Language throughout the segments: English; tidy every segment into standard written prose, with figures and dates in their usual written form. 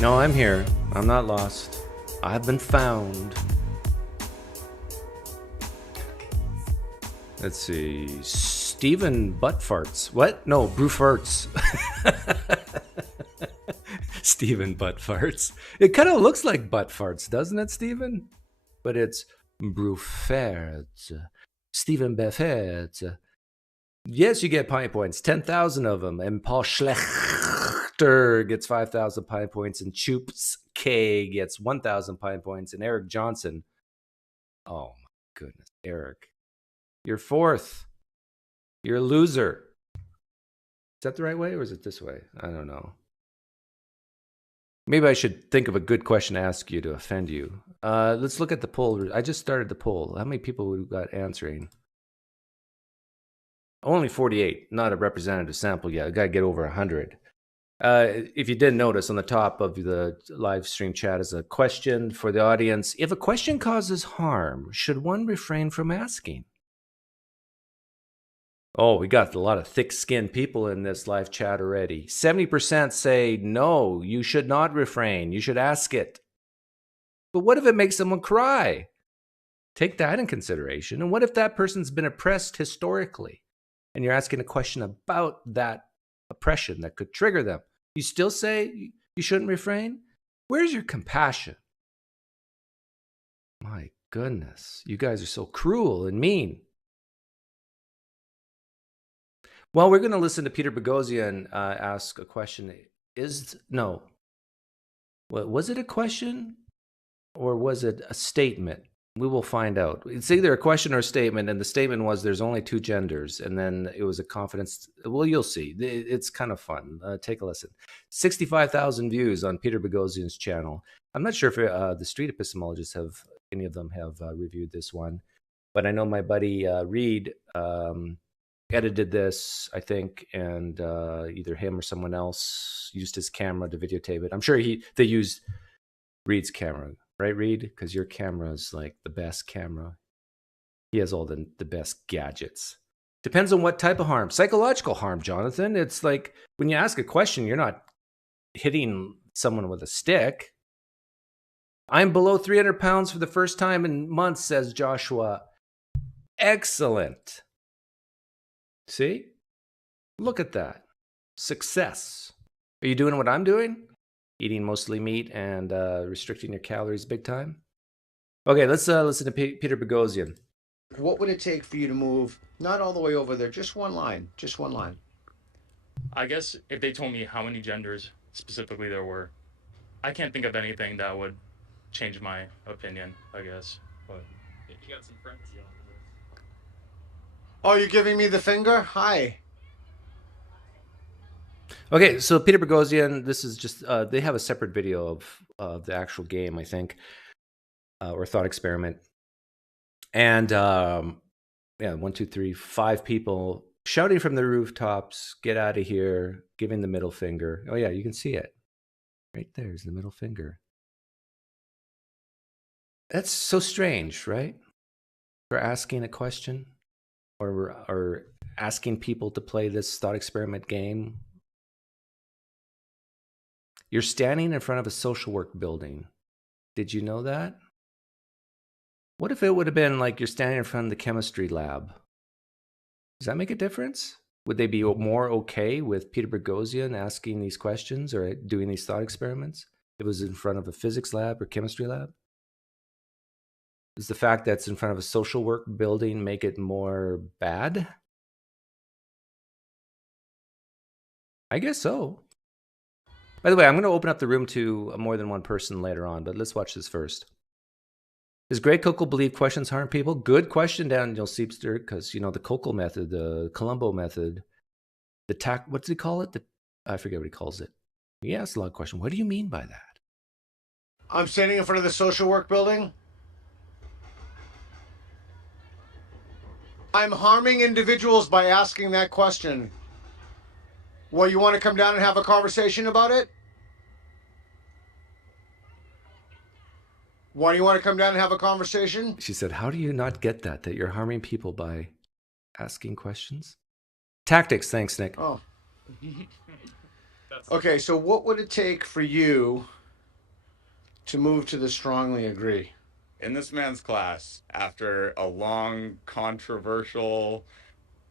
No, I'm here. I'm not lost. I've been found. Let's see. Stephen Buttfarts. What? No, Brewfarts. Stephen Buttfarts. It kind of looks like Buttfarts, doesn't it, Stephen? But it's Brewfarts. Stephen Buffett. Yes, you get pine points. 10,000 of them. And Paul Schlechter gets 5,000 pine points. And Choops K gets 1,000 pine points. And Eric Johnson. Oh, my goodness. Eric. You're fourth. You're a loser. Is that the right way or is it this way? I don't know. Maybe I should think of a good question to ask you to offend you. Let's look at the poll. I just started the poll. How many people we got answering? Only 48, not a representative sample yet. I got to get over 100. If you didn't notice, on the top of the live stream chat is a question for the audience. If a question causes harm, should one refrain from asking? Oh, we got a lot of thick-skinned people in this live chat already. 70% say, no, you should not refrain. You should ask it. But what if it makes someone cry? Take that in consideration. And what if that person's been oppressed historically? And you're asking a question about that oppression that could trigger them. You still say you shouldn't refrain? Where's your compassion? My goodness, you guys are so cruel and mean. Well, we're going to listen to Peter Boghossian ask a question. Was it a question or was it a statement? We will find out. It's either a question or a statement, and the statement was there's only two genders, and then it was a confidence. Well, you'll see. It's kind of fun. Take a listen. 65,000 views on Peter Boghossian's channel. I'm not sure if the street epistemologists any of them have reviewed this one, but I know my buddy Reid edited this, I think, and either him or someone else used his camera to videotape it. I'm sure they used Reid's camera, right, Reid? Because your camera is like the best camera. He has all the best gadgets. Depends on what type of harm. Psychological harm, Jonathan. It's like when you ask a question, you're not hitting someone with a stick. I'm below 300 pounds for the first time in months, says Joshua. Excellent. See? Look at that. Success. Are you doing what I'm doing? Eating mostly meat and restricting your calories big time? Okay, let's listen to Peter Boghossian. What would it take for you to move, not all the way over there, just one line, I guess if they told me how many genders specifically there were, I can't think of anything that would change my opinion, I guess. But if you got some friends yelling at us. Oh, you're giving me the finger? Hi. Okay, so Peter Boghossian, this is just, they have a separate video of the actual game, I think, or thought experiment. And yeah, 1, 2, 3, 5 people shouting from the rooftops, get out of here, giving the middle finger. Oh yeah, you can see it. Right there's the middle finger. That's so strange, right? For asking a question or asking people to play this thought experiment game. You're standing in front of a social work building. Did you know that? What if it would have been like you're standing in front of the chemistry lab? Does that make a difference? Would they be more okay with Peter Boghossian asking these questions or doing these thought experiments? If it was in front of a physics lab or chemistry lab? Does the fact that it's in front of a social work building make it more bad? I guess so. By the way, I'm going to open up the room to more than one person later on, but let's watch this first. Does Greg Kokel believe questions harm people? Good question, Daniel Seepster, because, you know, the Kokel method, the Colombo method, what does he call it? I forget what he calls it. He asks a lot of questions. What do you mean by that? I'm standing in front of the social work building. I'm harming individuals by asking that question. Well, you want to come down and have a conversation about it? Why do you want to come down and have a conversation? She said, how do you not get that you're harming people by asking questions? Tactics, thanks, Nick. Oh. Okay, so what would it take for you to move to the strongly agree. In this man's class, after a long, controversial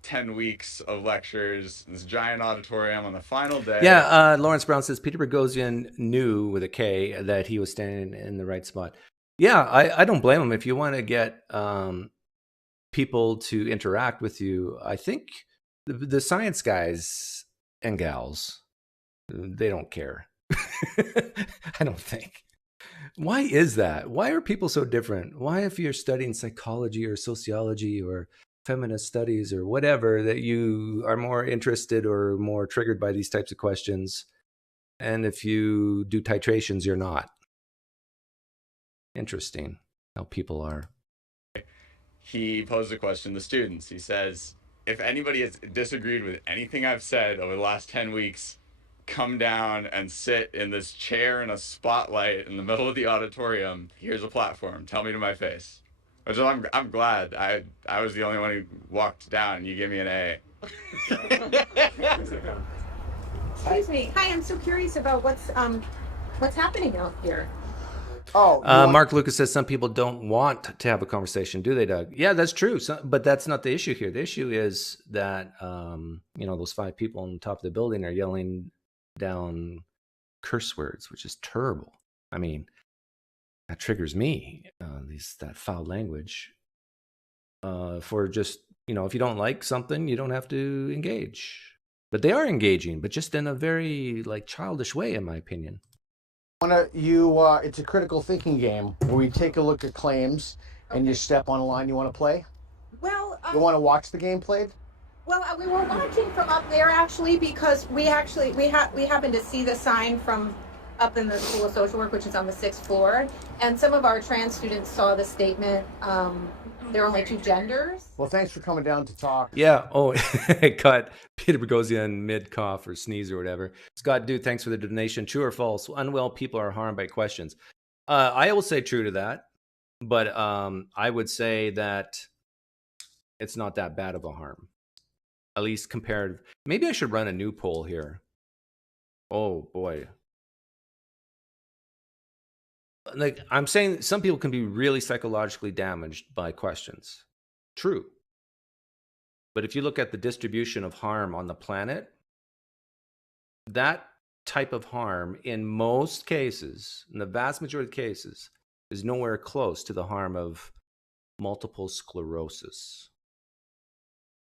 10 weeks of lectures, this giant auditorium on the final day. Yeah, Lawrence Brown says Peter Boghossian knew with a K that he was standing in the right spot. Yeah, I don't blame him. If you want to get people to interact with you, I think the science guys and gals, they don't care. I don't think. Why is that? Why are people so different? Why, if you're studying psychology or sociology or feminist studies or whatever, that you are more interested or more triggered by these types of questions, and if you do titrations, you're not? Interesting how people are. He posed a question to students. He says, if anybody has disagreed with anything I've said over the last 10 weeks, come down and sit in this chair in a spotlight in the middle of the auditorium. Here's a platform. Tell me to my face. Which I'm glad. I was the only one who walked down and you gave me an A. Excuse me. Hi, I'm so curious about what's happening out here. Mark Lucas says some people don't want to have a conversation, do they, Doug? Yeah, that's true. But that's not the issue here. The issue is that those 5 people on the top of the building are yelling down curse words, which is terrible. I mean, that triggers me. That foul language. For just if you don't like something, you don't have to engage. But they are engaging, but just in a very childish way, in my opinion. It's a critical thinking game where we take a look at claims and you step on a line. You want to play? Well, You want to watch the game played? well, we were watching from up there actually because we happened to see the sign from up in the School of Social Work, which is on the 6th floor, and some of our trans students saw the statement. There are only 2 genders. Well, thanks for coming down to talk. Yeah. Oh, it caught Peter Boghossian mid cough or sneeze or whatever. Scott, dude, thanks for the donation. True or false? Unwell people are harmed by questions. I will say true to that, but I would say that it's not that bad of a harm, at least compared. Maybe I should run a new poll here. Oh boy. I'm saying some people can be really psychologically damaged by questions. True. But if you look at the distribution of harm on the planet, that type of harm in most cases, in the vast majority of cases, is nowhere close to the harm of multiple sclerosis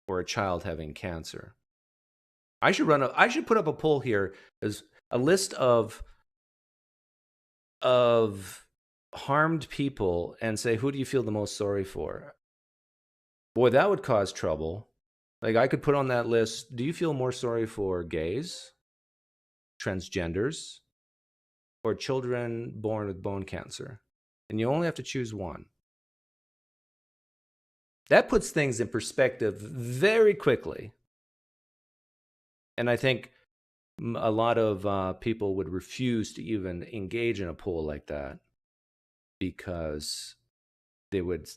or a child having cancer. I should put up a poll here as a list of harmed people and say, who do you feel the most sorry for? Boy, that would cause trouble. I could put on that list, do you feel more sorry for gays, transgenders, or children born with bone cancer? And you only have to choose one. That puts things in perspective very quickly. And I think a lot of people would refuse to even engage in a poll like that because they would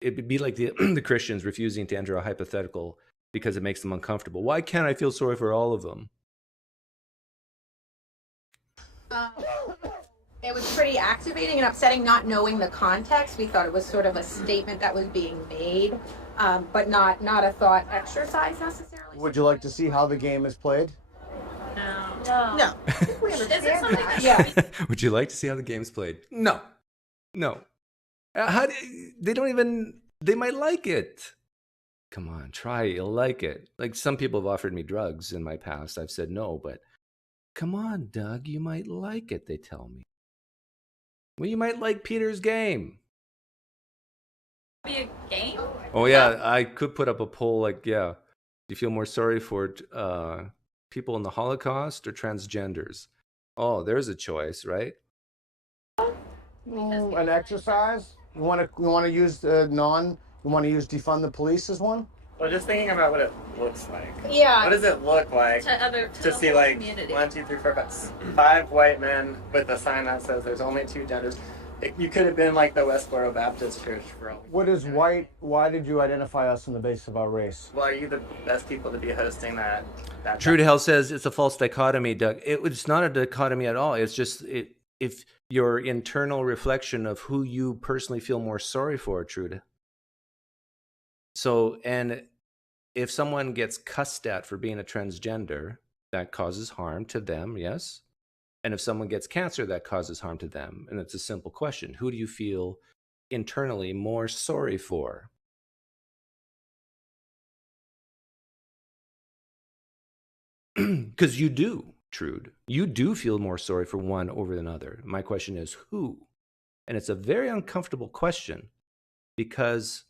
it'd be like the Christians refusing to enter a hypothetical because it makes them uncomfortable. Why can't I feel sorry for all of them? It was pretty activating and upsetting not knowing the context. We thought it was sort of a statement that was being made, but not a thought exercise necessarily. Would you like to see how the game is played? No. Is it something that Yeah. Would you like to see how the game's played? No. They might like it. Come on, try it. You'll like it. Some people have offered me drugs in my past. I've said no, but come on, Doug, you might like it, they tell me. Well, you might like Peter's game. Be a game? Oh, yeah, I could put up a poll do you feel more sorry for people in the Holocaust or transgenders? Oh, there's a choice, right? An exercise? You want to use defund the police as one? Well, just thinking about what it looks like. Yeah. What does it look like To the see whole like community. 1, 2, 3, 4, 5 white men with a sign that says there's only 2 genders? You could have been like the Westboro Baptist Church for all. What is white? Why did you identify us on the basis of our race? Well, are you the best people to be hosting that? True to Hell says it's a false dichotomy, Doug. It's not a dichotomy at all. It's just if your internal reflection of who you personally feel more sorry for, Trude. So, and if someone gets cussed at for being a transgender, that causes harm to them, yes? And if someone gets cancer, that causes harm to them. And it's a simple question. Who do you feel internally more sorry for? Because you do, Trude. You do feel more sorry for one over another. My question is who? And it's a very uncomfortable question because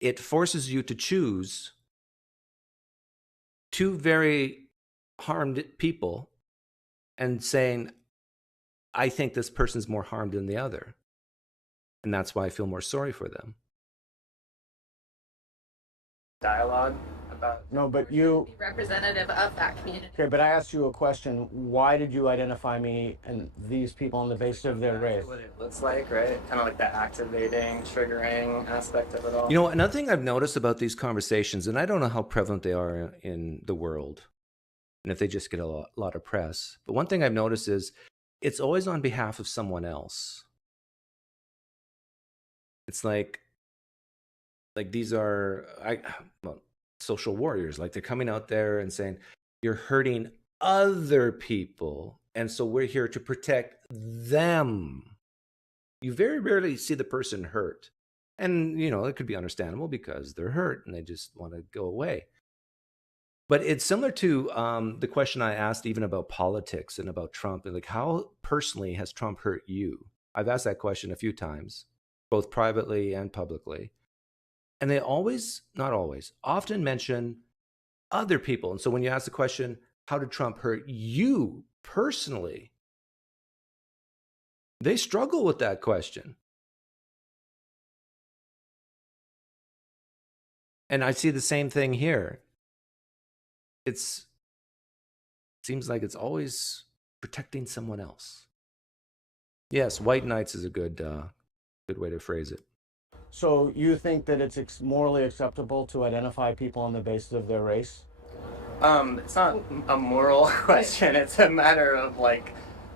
it forces you to choose two very harmed people and saying, I think this person's more harmed than the other. And that's why I feel more sorry for them. Dialogue about. No, but you. Be representative of that community. Okay, but I asked you a question. Why did you identify me and these people on the basis of their race? What it looks like, right? Kind of like the activating, triggering aspect of it all. You know, another thing I've noticed about these conversations, and I don't know how prevalent they are in the world, and if they just get a lot of press, but one thing I've noticed is it's always on behalf of someone else. It's like these are social warriors. Like they're coming out there and saying, you're hurting other people, and so we're here to protect them. You very rarely see the person hurt. And, you know, it could be understandable because they're hurt and they just want to go away. But it's similar to the question I asked even about politics and about Trump. And like, how personally has Trump hurt you? I've asked that question a few times, both privately and publicly. And they always, not always, often mention other people. And so when you ask the question, how did Trump hurt you personally? They struggle with that question. And I see the same thing here. It seems like it's always protecting someone else. Yes, white knights is a good way to phrase it. So you think that it's morally acceptable to identify people on the basis of their race? It's not a moral question. It's a matter of like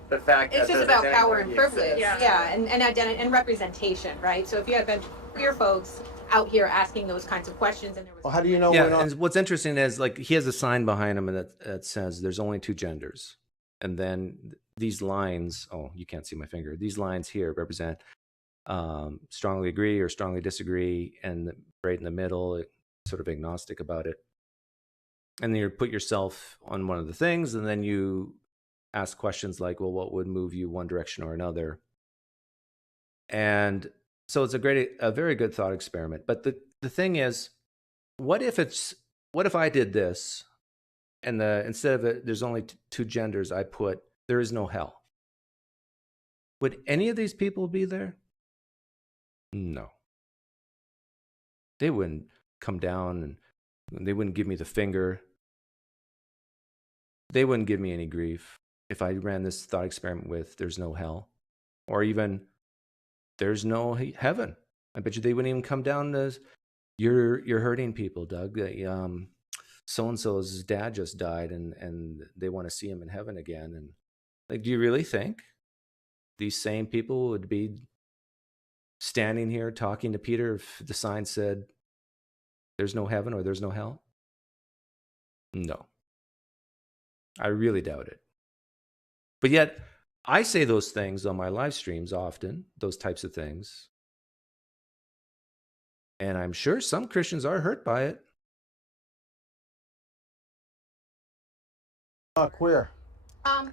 the fact It's that just those about power and identities privilege, exist. yeah, and identity and representation, right? So if you have been queer folks out here asking those kinds of questions, and there was Well, how do you know Yeah, we're not? and what's interesting is like he has a sign behind him that says there's only two genders. And then these lines, oh, you can't see my finger. These lines here represent strongly agree or strongly disagree, and right in the middle, sort of agnostic about it. And then you put yourself on one of the things, and then you ask questions like, well, what would move you one direction or another? And so it's a very good thought experiment. But the thing is, what if I did this, and instead of it, there's only two genders, I put there is no hell. Would any of these people be there? No. They wouldn't come down and they wouldn't give me the finger. They wouldn't give me any grief if I ran this thought experiment with there's no hell, or even there's no heaven. I bet you they wouldn't even come down to, you're hurting people, Doug. So-and-so's dad just died and they want to see him in heaven again. And like, do you really think these same people would be standing here talking to Peter if the sign said there's no heaven or there's no hell? No. I really doubt it. But yet, I say those things on my live streams often, those types of things. And I'm sure some Christians are hurt by it. Queer.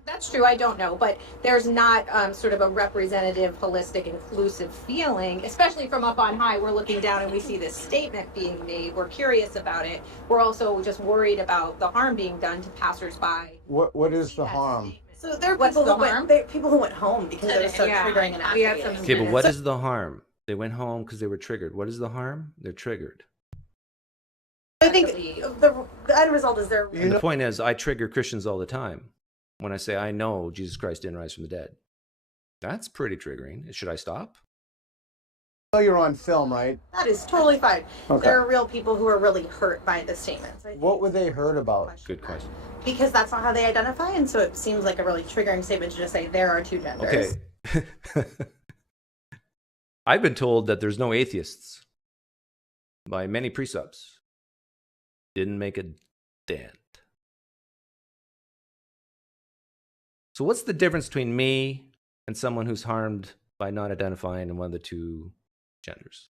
That's true. I don't know, but there's not sort of a representative, holistic, inclusive feeling, especially from up on high. We're looking down and we see this statement being made. We're curious about it. We're also just worried about the harm being done to passersby. What is the harm? So there are What's people the who harm? people who went home because it was so Yeah. triggering and We have activating. some- Okay, but what is the harm? They went home because they were triggered. What is the harm? They're triggered. I think the end result is they're And the point is, I trigger Christians all the time when I say, I know Jesus Christ didn't rise from the dead. That's pretty triggering. Should I stop? know you're on film, right? That is totally fine. Okay. There are real people who are really hurt by the statements. What were they hurt about? Good question. Because that's not how they identify, and so it seems like a really triggering statement to just say there are two genders. Okay. I've been told that there's no atheists by many pre-subs. Didn't make a dent. So what's the difference between me and someone who's harmed by not identifying in one of the two genders?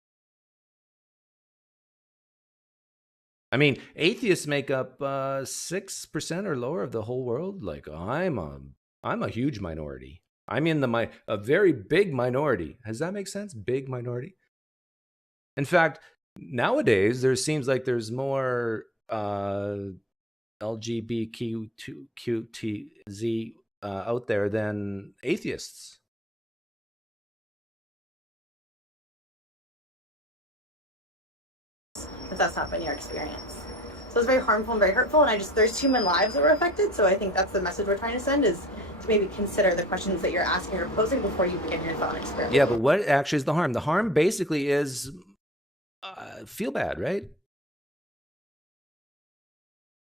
I mean, atheists make up 6% or lower of the whole world. Like, I'm a huge minority. I'm in a very big minority. Does that make sense? Big minority. In fact, nowadays there seems like there's more LGBTQZ out there than atheists. If that's not been your experience. So it's very harmful and very hurtful, and there's human lives that were affected, so I think that's the message we're trying to send, is to maybe consider the questions that you're asking or posing before you begin your thought experiment. Yeah, but what actually is the harm? The harm basically is feel bad, right?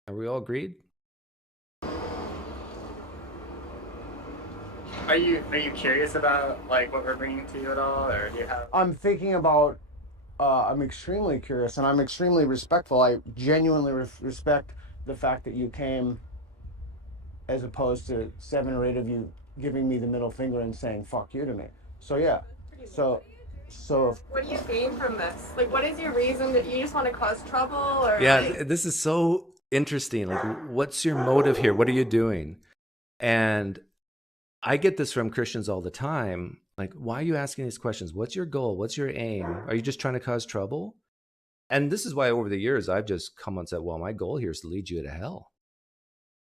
Are we all agreed? Are you curious about like what we're bringing to you at all, or do you have? I'm thinking about. I'm extremely curious, and I'm extremely respectful. I genuinely respect the fact that you came, as opposed to 7 or 8 of you giving me the middle finger and saying "fuck you" to me. So yeah, so. What do you gain from this? Like, what is your reason that you just want to cause trouble? Or Yeah, like... this is so interesting. Like, what's your motive here? What are you doing? And I get this from Christians all the time. Like, why are you asking these questions? What's your goal? What's your aim? Are you just trying to cause trouble? And this is why over the years, I've just come and said, well, my goal here is to lead you to hell.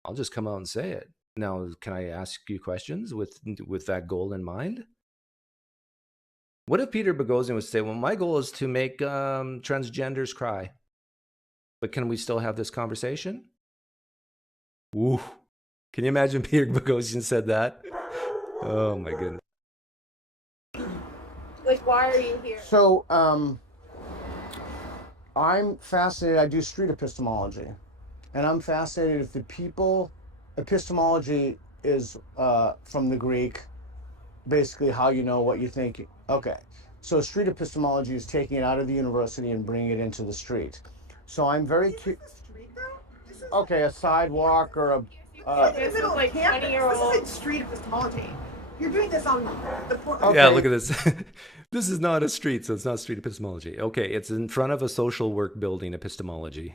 I'll just come out and say it. Now, can I ask you questions with that goal in mind? What if Peter Boghossian would say, well, my goal is to make transgenders cry, but can we still have this conversation? Ooh. Can you imagine Peter Boghossian said that? Oh my goodness. Like, why are you here? So, I'm fascinated. I do street epistemology, and I'm fascinated if the people. Epistemology is from the Greek, basically how you know what you think. Okay, so street epistemology is taking it out of the university and bringing it into the street. So I'm very curious. Okay, a sidewalk or a. This is like 20-year-old. This isn't street epistemology. You're doing this on the Okay. Yeah, look at this. This is not a street, so it's not street epistemology. Okay, it's in front of a social work building epistemology.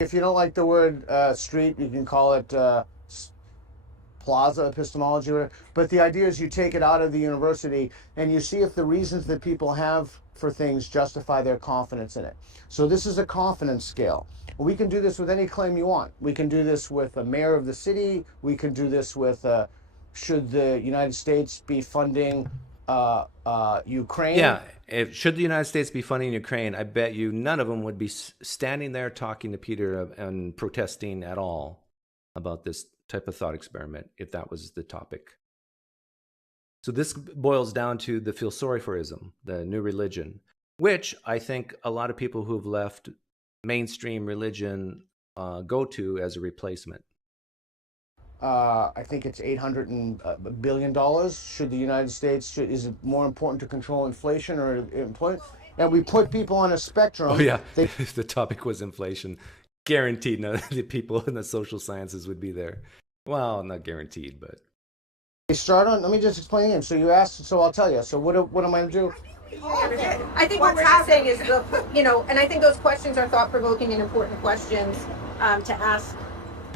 If you don't like the word street, you can call it plaza epistemology. But the idea is you take it out of the university and you see if the reasons that people have for things justify their confidence in it. So this is a confidence scale. We can do this with any claim you want. We can do this with a mayor of the city. We can do this with should the United States be funding Ukraine? Yeah, should the United States be funding Ukraine, I bet you none of them would be standing there talking to Peter and protesting at all about this type of thought experiment if that was the topic. So this boils down to the feel sorry forism, the new religion, which I think a lot of people who've left mainstream religion go to as a replacement. I think it's $800 billion. Should the United States, is it more important to control inflation or employment? And we put people on a spectrum. Oh yeah, if the topic was inflation, guaranteed none of the people in the social sciences would be there. Well, not guaranteed, but. They start on, let me just explain again. So you asked, so I'll tell you. So what am I going to do? I think what we're just saying is, and I think those questions are thought-provoking and important questions to ask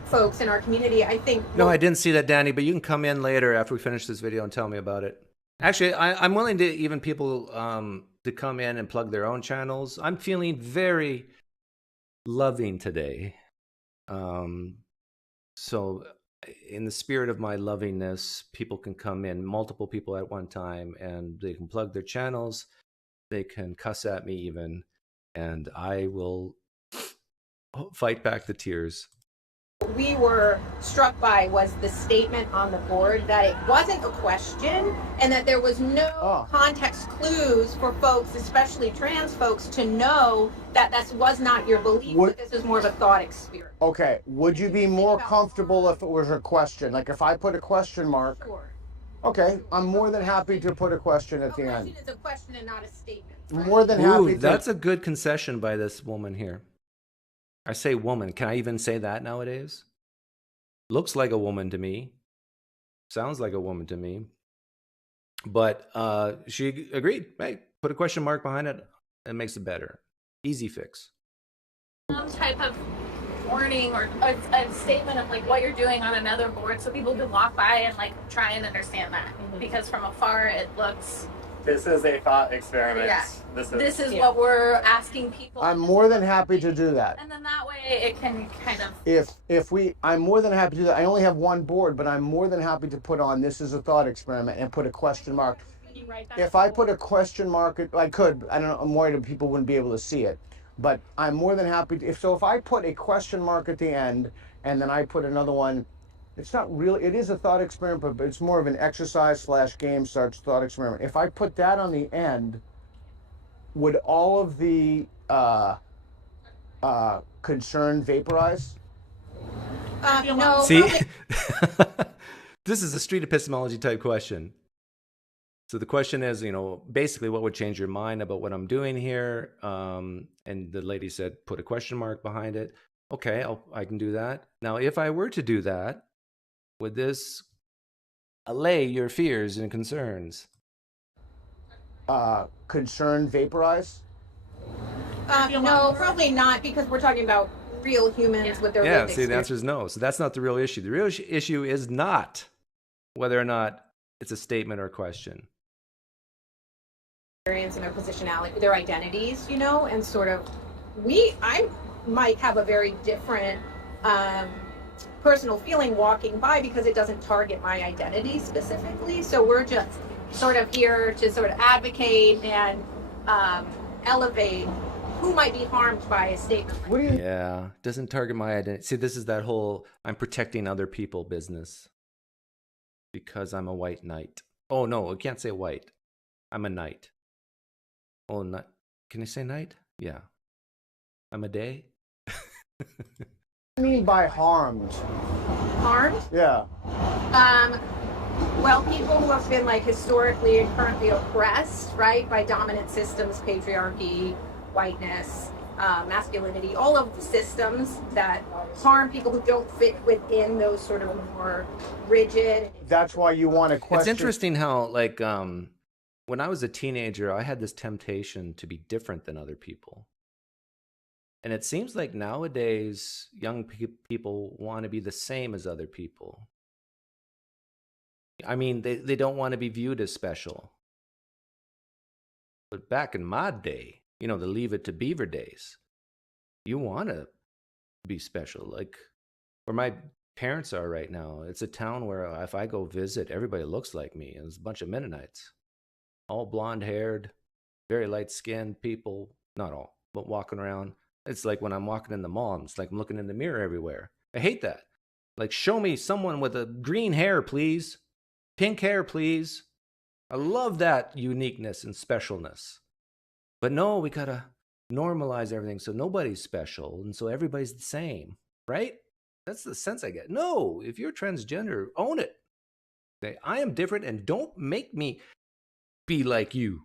folks in our community. I think. No, I didn't see that, Danny, but you can come in later after we finish this video and tell me about it. Actually, I'm willing to even people to come in and plug their own channels. I'm feeling very loving today. So in the spirit of my lovingness, people can come in, multiple people at one time, and they can plug their channels. They can cuss at me even, and I will fight back the tears. we were struck by was the statement on the board that it wasn't a question and that there was no context clues for folks, especially trans folks, to know that this was not your belief, but this was more of a thought experiment. Okay, would you be more comfortable if it was a question? Like if I put a question mark? Sure. Okay, I'm more than happy to put a question at the end. A question is a question and not a statement. Right? More than happy to. That's a good concession by this woman here. I say woman. Can I even say that nowadays? Looks like a woman to me. Sounds like a woman to me. But she agreed. Hey, put a question mark behind it. It makes it better. Easy fix. Some type of warning or a statement of like what you're doing on another board so people can walk by and like try and understand that. Because from afar it looks... This is a thought experiment. Yeah. This is what we're asking people. I'm more than happy to do that. And then that way it can kind of... I'm more than happy to do that. I only have one board, but I'm more than happy to put on this is a thought experiment and put a question mark. If I put a question mark, I could. I don't know. I'm worried that people wouldn't be able to see it. But I'm more than happy to, if I put a question mark at the end and then I put another one, it's not really, it is a thought experiment, but it's more of an exercise / game starts thought experiment. If I put that on the end, would all of the concern vaporize? No. See, this is a street epistemology type question. So the question is, basically what would change your mind about what I'm doing here? And the lady said, put a question mark behind it. Okay, I can do that. Now, if I were to do that, would this allay your fears and concerns? Concern vaporize? No, probably not, because we're talking about real humans with their lived see, experience. the answer is no. So that's not the real issue. The real issue is not whether or not it's a statement or a question. And their positionality, their identities, and sort of, I might have a very different personal feeling walking by because it doesn't target my identity specifically. So we're just sort of here to sort of advocate and elevate who might be harmed by a statement. Yeah, doesn't target my identity. See, this is that whole I'm protecting other people business because I'm a white knight. Oh, no, I can't say white. I'm a knight. Oh, not, can you say knight? Yeah. I'm a day. What do you mean by harmed? Harmed? Yeah. Well, people who have been historically and currently oppressed, right, by dominant systems, patriarchy, whiteness, masculinity, all of the systems that harm people who don't fit within those sort of more rigid. That's why you want to question. It's interesting how, when I was a teenager, I had this temptation to be different than other people. And it seems like nowadays, young people want to be the same as other people. I mean, they don't want to be viewed as special. But back in my day, the Leave It to Beaver days, you want to be special. Like where my parents are right now, it's a town where if I go visit, everybody looks like me. And there's a bunch of Mennonites. All blonde-haired, very light-skinned people. Not all, but walking around. It's like when I'm walking in the mall, it's like I'm looking in the mirror everywhere. I hate that. Like, show me someone with a green hair, please. Pink hair, please. I love that uniqueness and specialness. But no, we got to normalize everything so nobody's special and so everybody's the same, right? That's the sense I get. No, if you're transgender, own it. Say, I am different and don't make me be like you.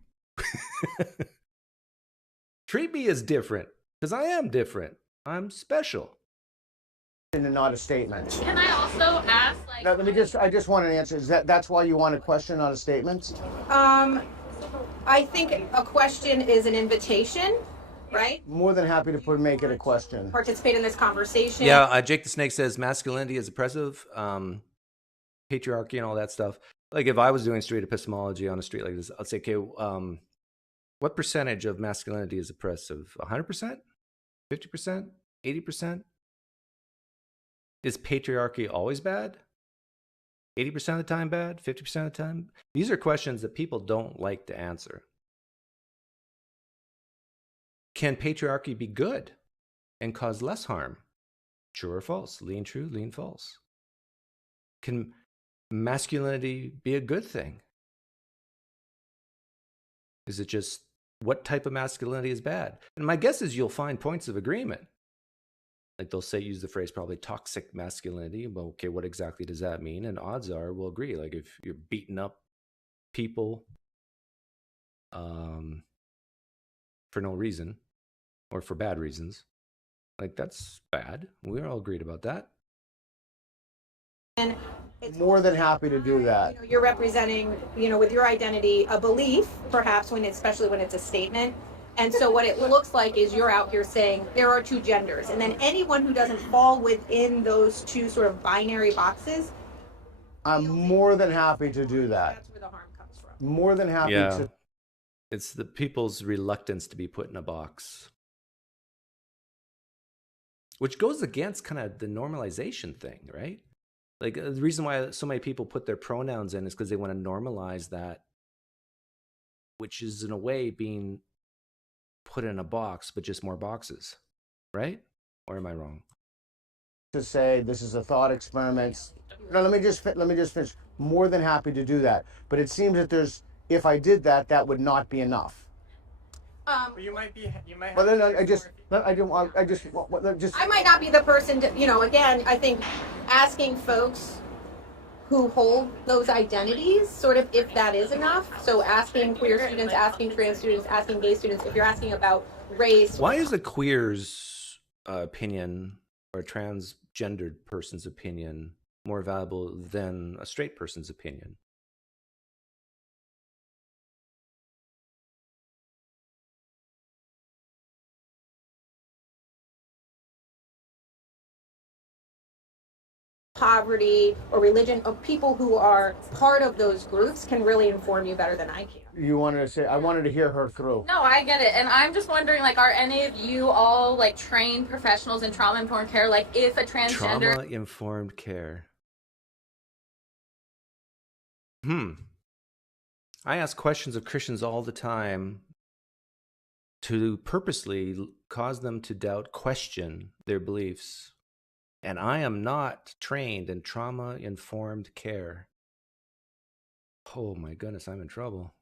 Treat me as different because I am different. I'm special. And not a statement. Can I also ask, Now, I just want an answer. That's why you want a question, not a statement? I think a question is an invitation, right? More than happy to make it a question. Participate in this conversation. Yeah, Jake the Snake says masculinity is oppressive, patriarchy and all that stuff. Like if I was doing street epistemology on a street like this, I'd say, okay, what percentage of masculinity is oppressive? 100%? 50%? 80%? Is patriarchy always bad? 80% of the time bad? 50% of the time? These are questions that people don't like to answer. Can patriarchy be good and cause less harm? True or false? Lean true, lean false. Can masculinity be a good thing? Is it just what type of masculinity is bad? And my guess is you'll find points of agreement. Like they'll say, use the phrase probably toxic masculinity. Well, okay, what exactly does that mean? And odds are we'll agree. Like if you're beating up people for no reason or for bad reasons, like that's bad. We're all agreed about that. And it's More than happy to do that. you're representing, with your identity, a belief, perhaps especially when it's a statement. And so what it looks like is you're out here saying there are two genders, and then anyone who doesn't fall within those two sort of binary boxes, I'm more than happy to do that. that's where the harm comes from. More than happy to. It's the people's reluctance to be put in a box, which goes against kind of the normalization thing, right? Like the reason why so many people put their pronouns in is because they want to normalize that, which is in a way being put in a box, but just more boxes, right? Or am I wrong? To say this is a thought experiment. No, let me just finish. More than happy to do that. But it seems that if I did that, that would not be enough. But you might. Well, then I might not be the person to, again, I think asking folks who hold those identities, sort of if that is enough. So asking queer students, asking trans students, asking gay students, if you're asking about race. Why is a queer's opinion or a transgendered person's opinion more valuable than a straight person's opinion? Poverty or religion of people who are part of those groups can really inform you better than I can. You wanted to say, I wanted to hear her through. No, I get it. And I'm just wondering, like, are any of you all, like, trained professionals in trauma-informed care? Like, if a transgender... Trauma-informed care. I ask questions of Christians all the time to purposely cause them to doubt, question their beliefs. And I am not trained in trauma-informed care. Oh my goodness, I'm in trouble.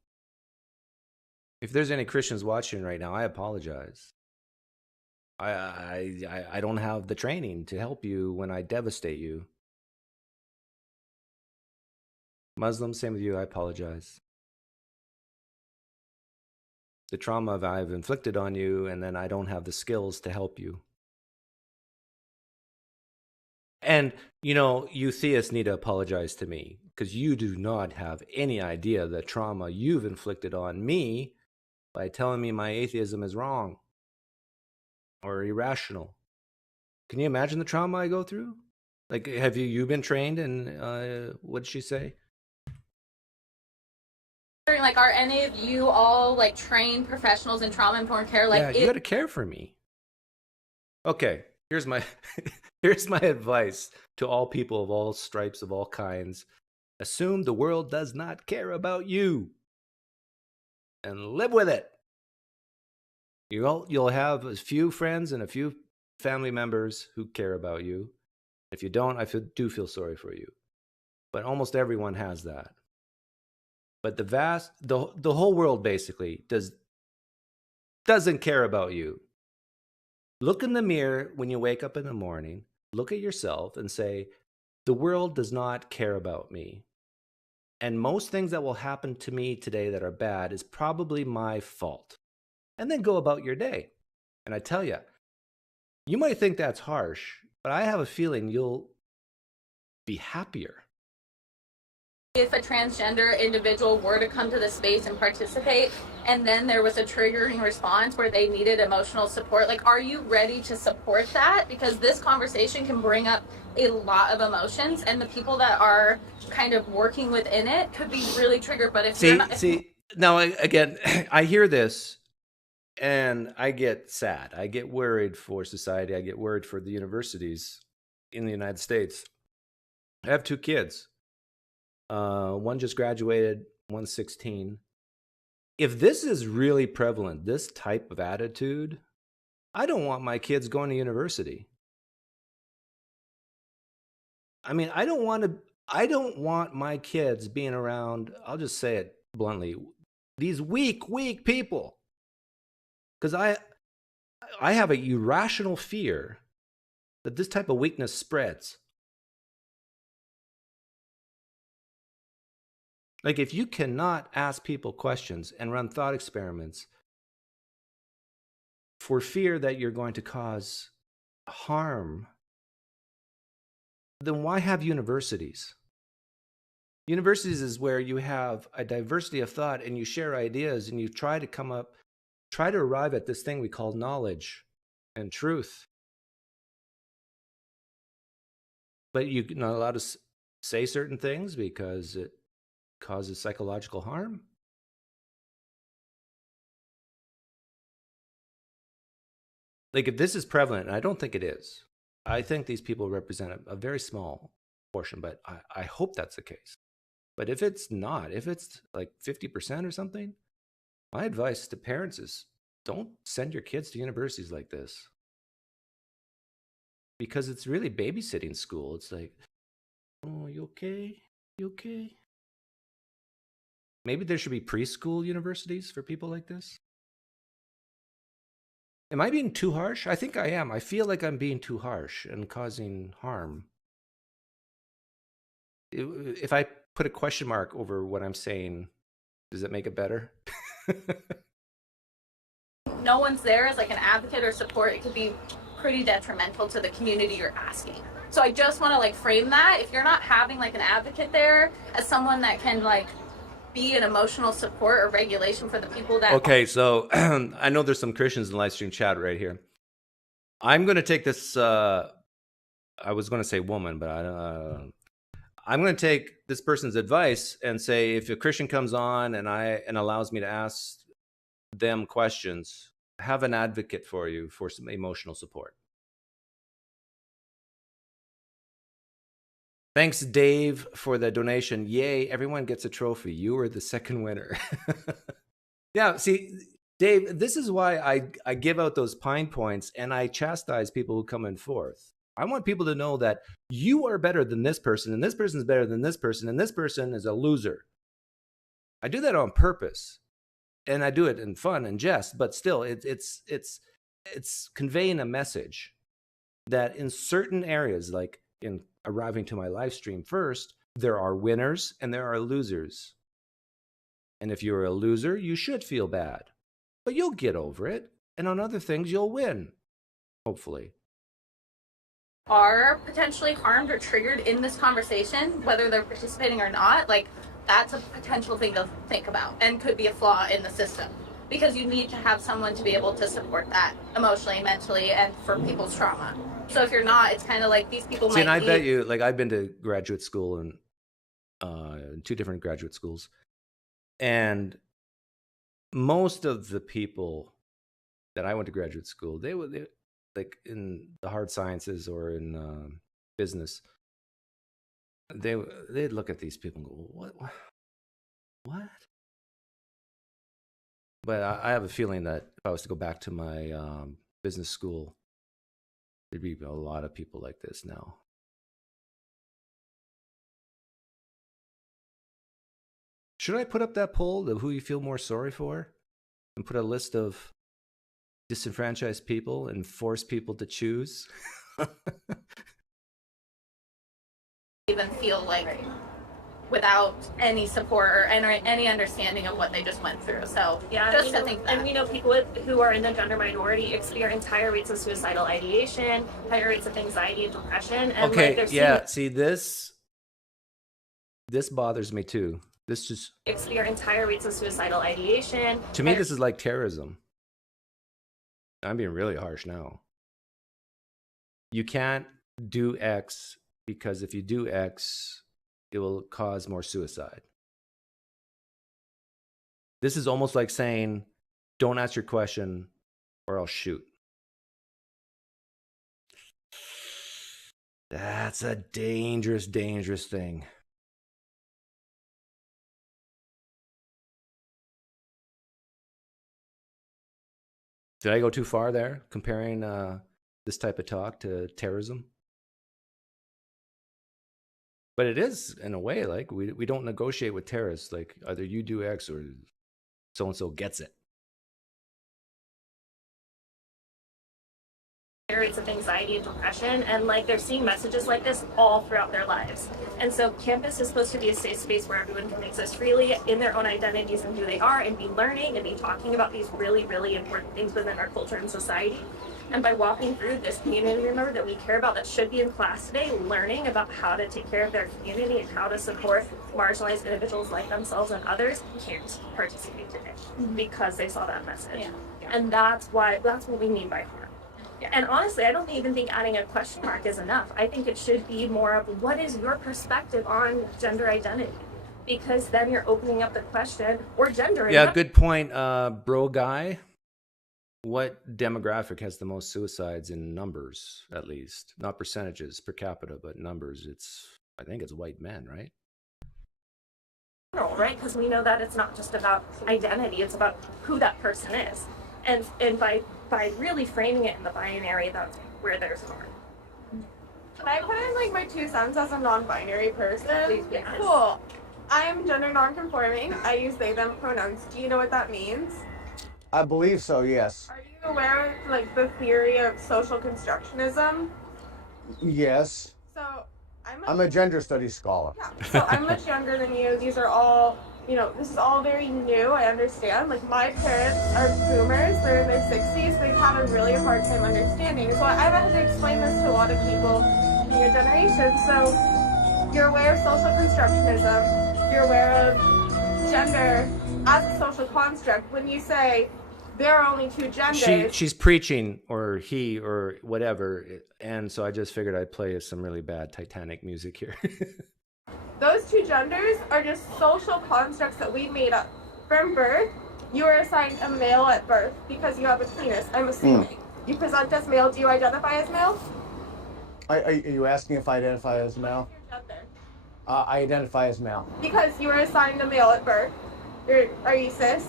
If there's any Christians watching right now, I apologize. I don't have the training to help you when I devastate you. Muslims, same with you, I apologize. The trauma I've inflicted on you, and then I don't have the skills to help you. And, you theists need to apologize to me because you do not have any idea the trauma you've inflicted on me by telling me my atheism is wrong or irrational. Can you imagine the trauma I go through? Like, have you been trained in, what did she say? Like, are any of you all, like, trained professionals in trauma-informed care? Like, yeah, you got to care for me. Okay, here's my advice to all people of all stripes, of all kinds. Assume the world does not care about you and live with it. You'll have a few friends and a few family members who care about you. If you don't, I do feel sorry for you. But almost everyone has that. But the whole world basically doesn't care about you. Look in the mirror when you wake up in the morning, look at yourself and say, the world does not care about me. And most things that will happen to me today that are bad is probably my fault. And then go about your day. And I tell you, you might think that's harsh, but I have a feeling you'll be happier. If a transgender individual were to come to the space and participate, and then there was a triggering response where they needed emotional support, like, are you ready to support that? Because this conversation can bring up a lot of emotions, and the people that are kind of working within it could be really triggered. But if you're not... Now, again, I hear this, and I get sad. I get worried for society. I get worried for the universities in the United States. I have 2 kids. One just graduated, one's 16. If this is really prevalent, this type of attitude, I don't want my kids going to university. I mean, I don't want my kids being around, I'll just say it bluntly, these weak people. Because I have a irrational fear that this type of weakness spreads. Like, if you cannot ask people questions and run thought experiments for fear that you're going to cause harm, then why have universities? Universities is where you have a diversity of thought and you share ideas and you try to arrive at this thing we call knowledge and truth. But you're not allowed to say certain things because it causes psychological harm. Like, if this is prevalent, and I don't think it is, I think these people represent a very small portion, but I hope that's the case. But if it's not, if it's like 50% or something, my advice to parents is don't send your kids to universities like this. Because it's really babysitting school. It's like, oh, you okay? You okay? Maybe there should be preschool universities for people like this. Am I being too harsh? I think I am. I feel like I'm being too harsh and causing harm. If I put a question mark over what I'm saying, does it make it better? No one's there as like an advocate or support. It could be pretty detrimental to the community you're asking. So I just want to like frame that. If you're not having like an advocate there as someone that can like be an emotional support or regulation for the people that... Okay, so I know there's some Christians in live stream chat right here. I'm going to take this, I was going to say woman, but I'm going to take this person's advice and say, if a Christian comes on and allows me to ask them questions, have an advocate for you for some emotional support. Thanks, Dave, for the donation. Yay, everyone gets a trophy. You were the second winner. Yeah, see, Dave, this is why I give out those pine points and I chastise people who come in forth. I want people to know that you are better than this person, and this person is better than this person, and this person is a loser. I do that on purpose, and I do it in fun and jest, but still, it's conveying a message that in certain areas, like in arriving to my live stream first, there are winners and there are losers. And if you're a loser, you should feel bad, but you'll get over it. And on other things, you'll win, hopefully. Are potentially harmed or triggered in this conversation, whether they're participating or not, like that's a potential thing to think about and could be a flaw in the system, because you need to have someone to be able to support that emotionally, mentally, and for people's trauma. So if you're not, it's kind of like these people might. And I bet you, like, I've been to graduate school and 2 different graduate schools, and most of the people that I went to graduate school, they like in the hard sciences or in business, they'd look at these people and go, what? But I have a feeling that if I was to go back to my business school, there'd be a lot of people like this now. Should I put up that poll of who you feel more sorry for and put a list of disenfranchised people and force people to choose? Even feel like without any support or any understanding of what they just went through. So yeah, just to think that. And we know people who are in the gender minority experience higher rates of suicidal ideation, higher rates of anxiety and depression. And okay, like yeah, see, this bothers me too. This just experience higher rates of suicidal ideation. To me, this is like terrorism. I'm being really harsh now. You can't do X because if you do X, it will cause more suicide. This is almost like saying, don't ask your question or I'll shoot. That's a dangerous, dangerous thing. Did I go too far there, comparing this type of talk to terrorism? But it is, in a way, like we don't negotiate with terrorists. Like either you do X or so and so gets it. Rates of anxiety and depression, and like they're seeing messages like this all throughout their lives. And so campus is supposed to be a safe space where everyone can exist freely in their own identities and who they are, and be learning and be talking about these really, really important things within our culture and society. And by walking through this community member that we care about, that should be in class today, learning about how to take care of their community and how to support marginalized individuals like themselves and others, can't participate today because they saw that message. And that's what we mean by harm. And honestly, I don't even think adding a question mark is enough. I think it should be more of, what is your perspective on gender identity? Because then you're opening up the question, or gender. Yeah, good point, bro guy. What demographic has the most suicides in numbers, at least? Not percentages per capita, but numbers. I think it's white men, right? Right? Because we know that it's not just about identity, it's about who that person is. And by really framing it in the binary, that's where there's harm. Can I put in like my 2 cents as a non-binary person? Please, yes. Cool. I'm gender non-conforming. I use they them pronouns. Do you know what that means? I believe so, yes. Are you aware of like the theory of social constructionism? Yes. So I'm a gender studies scholar. Yeah. So I'm much younger than you. These are all, this is all very new. I understand. Like my parents are boomers. They're in their 60s. They've had a really hard time understanding. So I've had to explain this to a lot of people in your generation. So you're aware of social constructionism. You're aware of gender as a social construct. When you say there are only 2 genders. She's preaching, or he, or whatever, and so I just figured I'd play some really bad Titanic music here. Those 2 genders are just social constructs that we made up. From birth, you are assigned a male at birth because you have a penis, I'm assuming. You present as male. Do you identify as male? Are you asking if I identify as male? Your gender. I identify as male. Because you were assigned a male at birth. Are you cis?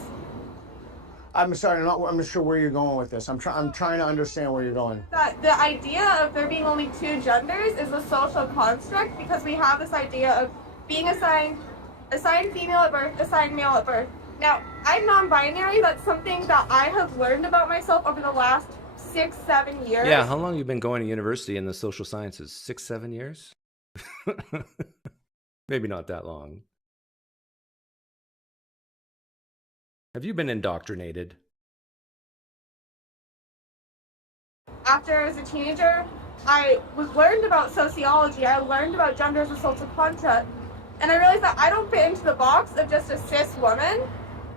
I'm sorry, I'm not sure where you're going with this. I'm trying to understand where you're going. The idea of there being only 2 genders is a social construct because we have this idea of being assigned female at birth, assigned male at birth. Now, I'm non-binary. That's something that I have learned about myself over the last 6-7 years. Yeah, how long have you been going to university in the social sciences? 6-7 years? Maybe not that long. Have you been indoctrinated? After I was a teenager, I learned about sociology. I learned about gender as a social construct. And I realized that I don't fit into the box of just a cis woman.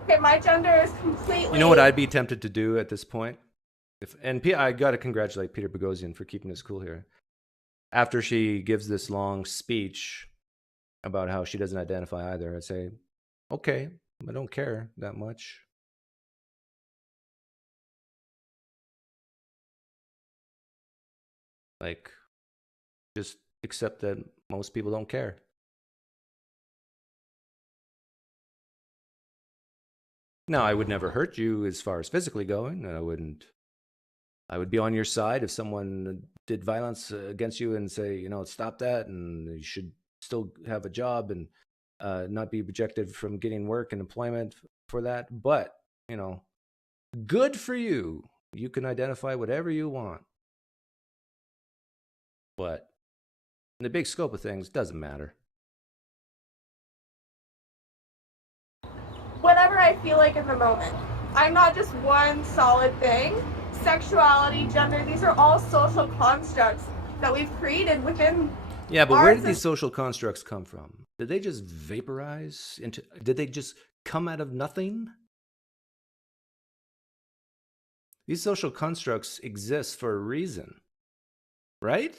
Okay, my gender is completely... You know what I'd be tempted to do at this point? I got to congratulate Peter Boghossian for keeping us cool here. After she gives this long speech about how she doesn't identify either, I'd say, okay, I don't care that much. Like, just accept that most people don't care. Now, I would never hurt you as far as physically going. I would be on your side if someone did violence against you and say, stop that, and you should still have a job and not be rejected from getting work and employment for that. But, good for you. You can identify whatever you want. But in the big scope of things, doesn't matter. Whatever I feel like in the moment. I'm not just one solid thing. Sexuality, gender, these are all social constructs that we've created within. Yeah, but where did these social constructs come from? Did they just vaporize into? Did they just come out of nothing? These social constructs exist for a reason, right?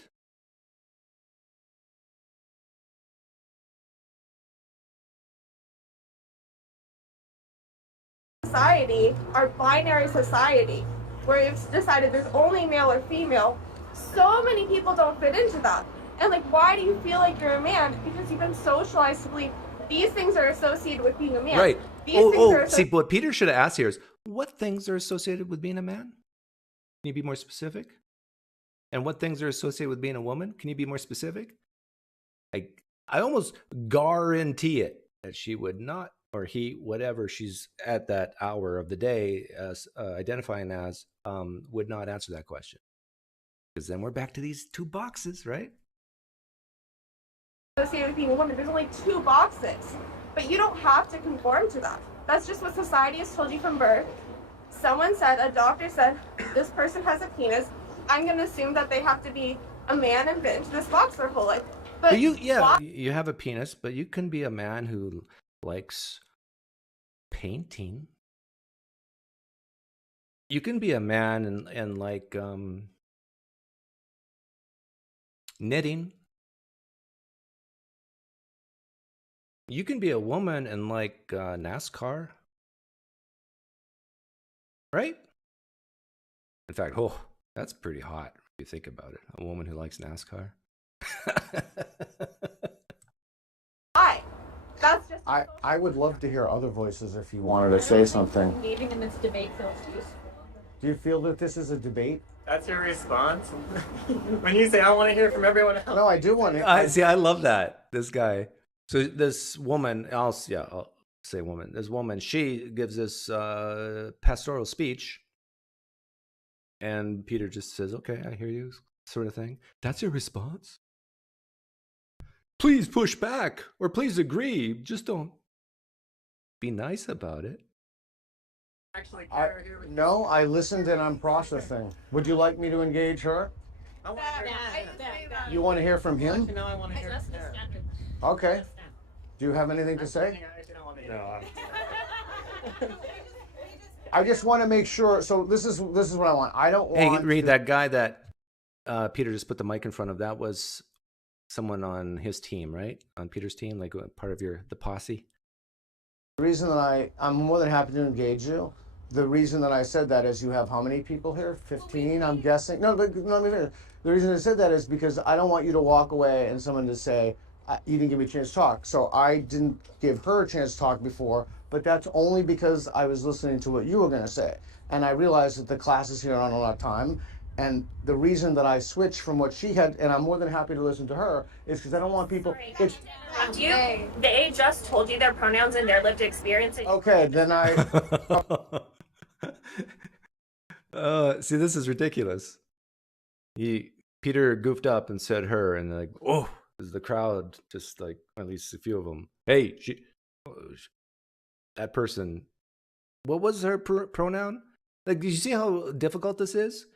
Society, our binary society, where it's decided there's only male or female, so many people don't fit into that. And why do you feel like you're a man? Because you've been socialized to believe these things are associated with being a man. Right. These See, what Peter should have asked here is, what things are associated with being a man? Can you be more specific? And what things are associated with being a woman? Can you be more specific? I almost guarantee it that she would not, or he, whatever she's at that hour of the day as identifying as, would not answer that question. Because then we're back to these two boxes, right? Associated with being a woman, there's only 2 boxes, but you don't have to conform to that. That's just what society has told you from birth. Someone said, a doctor said, this person has a penis. I'm going to assume that they have to be a man and fit into this box their whole life. But you have a penis, but you can be a man who likes painting. You can be a man and like knitting. You can be a woman and like NASCAR. Right? In fact, oh, that's pretty hot if you think about it. A woman who likes NASCAR. That's just I would love to hear other voices if you wanted to say something. Engaging in this debate feels useful. Do you feel that this is a debate? That's your response? When you say, I want to hear from everyone else. No, I do want to. See, I love that. This guy. So this woman, I'll say woman. This woman, she gives this pastoral speech. And Peter just says, okay, I hear you, sort of thing. That's your response? Please push back, or please agree. Just don't be nice about it. Actually, no, I listened and I'm processing. Would you like me to engage her? I want to hear You want to hear from him? No, I want to hear from her. Okay. Do you have anything to say? I actually don't want to hear. No, I just want to make sure. So this is what I want. I don't want. Hey, Reid, that guy that Peter just put the mic in front of, that was someone on his team, right? On Peter's team, like part of the posse. The reason that I'm more than happy to engage you. The reason that I said that is you have how many people here? 15, I'm guessing. No, let me finish. The reason I said that is because I don't want you to walk away and someone to say, you didn't give me a chance to talk. So I didn't give her a chance to talk before, but that's only because I was listening to what you were going to say. And I realized that the classes here aren't a lot of time. And the reason that I switched from what she had, and I'm more than happy to listen to her, is because I don't want people. They just told you their pronouns and their lived experience. Okay, then I. See, this is ridiculous. Peter goofed up and said her, and like, oh, the crowd just like, at least a few of them. Hey, that person, what was her pronoun? Like, do you see how difficult this is?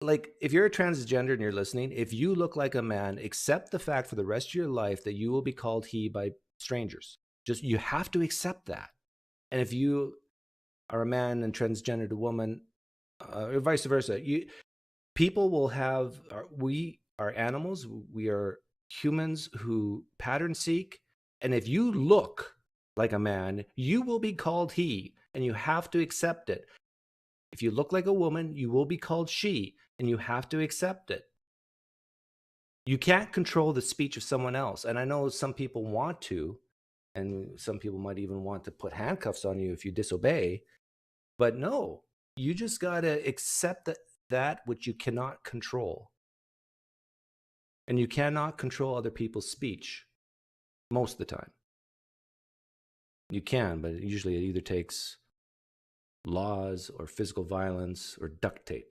Like, if you're a transgender and you're listening, if you look like a man, accept the fact for the rest of your life that you will be called he by strangers. You have to accept that. And if you are a man and transgender to woman, or vice versa, people will have, we are animals, we are humans who pattern seek. And if you look like a man, you will be called he, and you have to accept it. If you look like a woman, you will be called she, and you have to accept it. You can't control the speech of someone else. And I know some people want to, and some people might even want to put handcuffs on you if you disobey. But no, you just got to accept that which you cannot control. And you cannot control other people's speech most of the time. You can, but usually it either takes laws or physical violence or duct tape.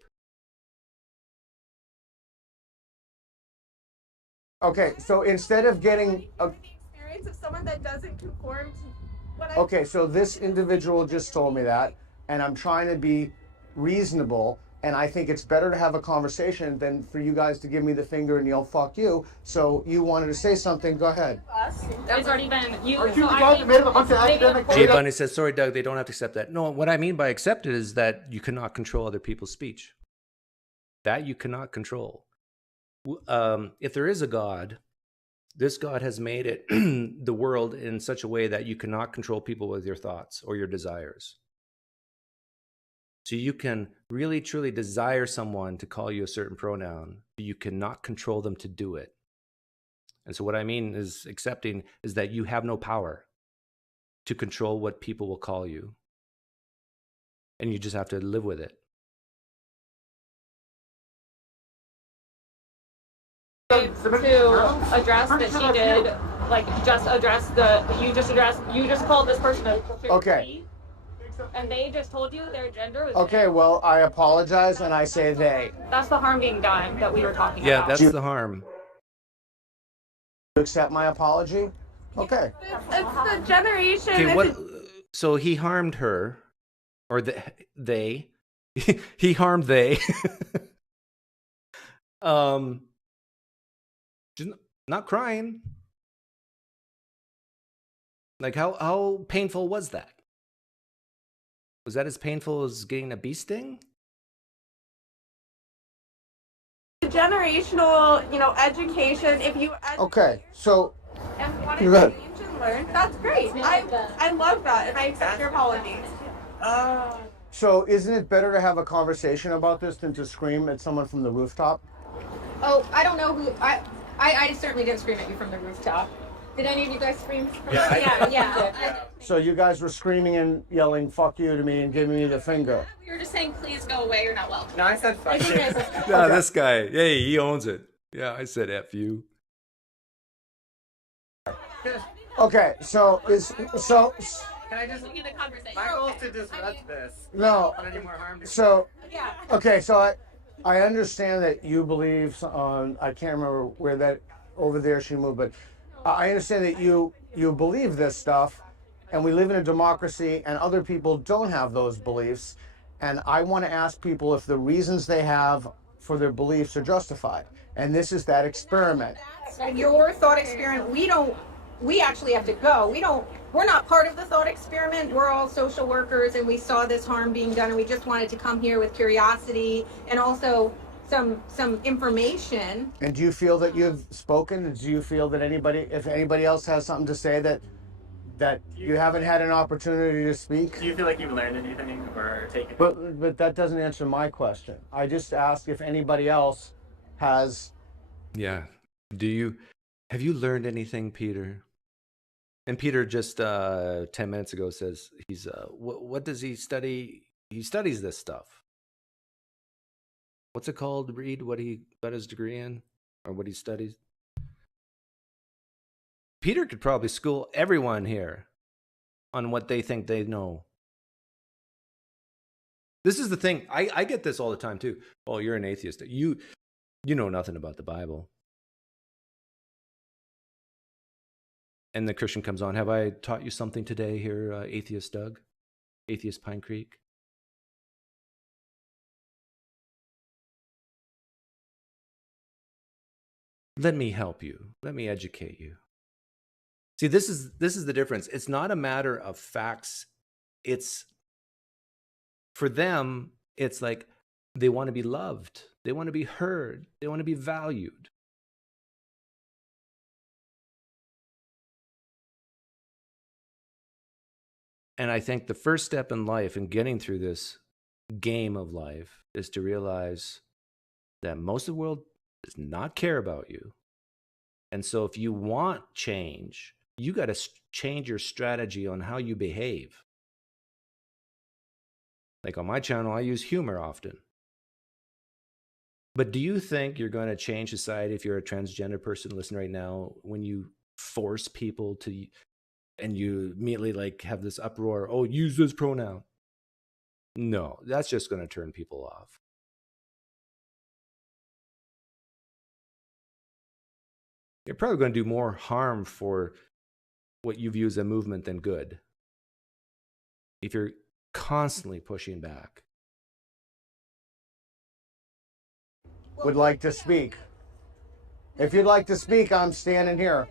Okay, so instead of getting the experience of someone that doesn't conform to what I. Okay, so this individual just told me that, and I'm trying to be reasonable, and I think it's better to have a conversation than for you guys to give me the finger and yell "fuck you." So you wanted to say something? Go ahead. It's already been you. Aren't you the guy that made up a bunch of academic Jay Bunny says, sorry, Doug, they don't have to accept that. No, what I mean by accept it is that you cannot control other people's speech. That you cannot control. If there is a God, this God has made it the world in such a way that you cannot control people with your thoughts or your desires. So you can really, truly desire someone to call you a certain pronoun, but you cannot control them to do it. And so what I mean is accepting is that you have no power to control what people will call you. And you just have to live with it. to address that she did, like, just address you just called this person a Okay. and they just told you their gender was Okay, well, I apologize and I say they. that's the harm being done that we were talking Yeah, about. that's the harm. You accept my apology? Okay. It's the generation. Okay, what? So he harmed her, or they. He harmed they. She's not crying. Like how painful was that? Was that as painful as getting a bee sting? Generational, education. If you Okay, so and want to You're good. change and learn, that's great. I love that, and I accept your apologies. so isn't it better to have a conversation about this than to scream at someone from the rooftop? Oh, I don't know who. I certainly didn't scream at you from the rooftop. Did any of you guys scream? Yeah. So you guys were screaming and yelling "fuck you" to me and giving me the finger. We were just saying, please go away, you're not welcome. No, I said fuck you. Yeah, this guy. Hey, he owns it. Yeah, I said F you. Okay, so Can I just? Continue the conversation. My goal is to disrupt this. no. Not any more harm to So Yeah. okay, so I understand that you believe on, I can't remember where that, over there she moved, but I understand that you believe this stuff, and we live in a democracy and other people don't have those beliefs, and I want to ask people if the reasons they have for their beliefs are justified, and this is that experiment. Your thought experiment. We actually have to go. We're not part of the thought experiment. We're all social workers, and we saw this harm being done, and we just wanted to come here with curiosity and also some information. And do you feel that you've spoken? And do you feel that if anybody else has something to say that you haven't had an opportunity to speak? Do you feel like you've learned anything or taken? But that doesn't answer my question. I just asked if anybody else has. Yeah. Have you learned anything, Peter? And Peter just 10 minutes ago says he's what does he study? He studies this stuff. What's it called, Reid? What he got his degree in, or what he studies? Peter could probably school everyone here on what they think they know. This is the thing. I get this all the time too. Oh, you're an atheist. You know nothing about the Bible. And the Christian comes on. Have I taught you something today here, Atheist Doug? Atheist PineCreek? Let me help you. Let me educate you. See, this is the difference. It's not a matter of facts. It's, for them, it's like they want to be loved. They want to be heard. They want to be valued. And I think the first step in life, in getting through this game of life, is to realize that most of the world does not care about you. And so if you want change, you got to change your strategy on how you behave. Like on my channel, I use humor often. But do you think you're going to change society if you're a transgender person listening right now, when you force people to, and you immediately like have this uproar, oh, use this pronoun? No, that's just going to turn people off. You're probably going to do more harm for what you view as a movement than good if you're constantly pushing back. Would like to speak. If you'd like to speak, I'm standing here.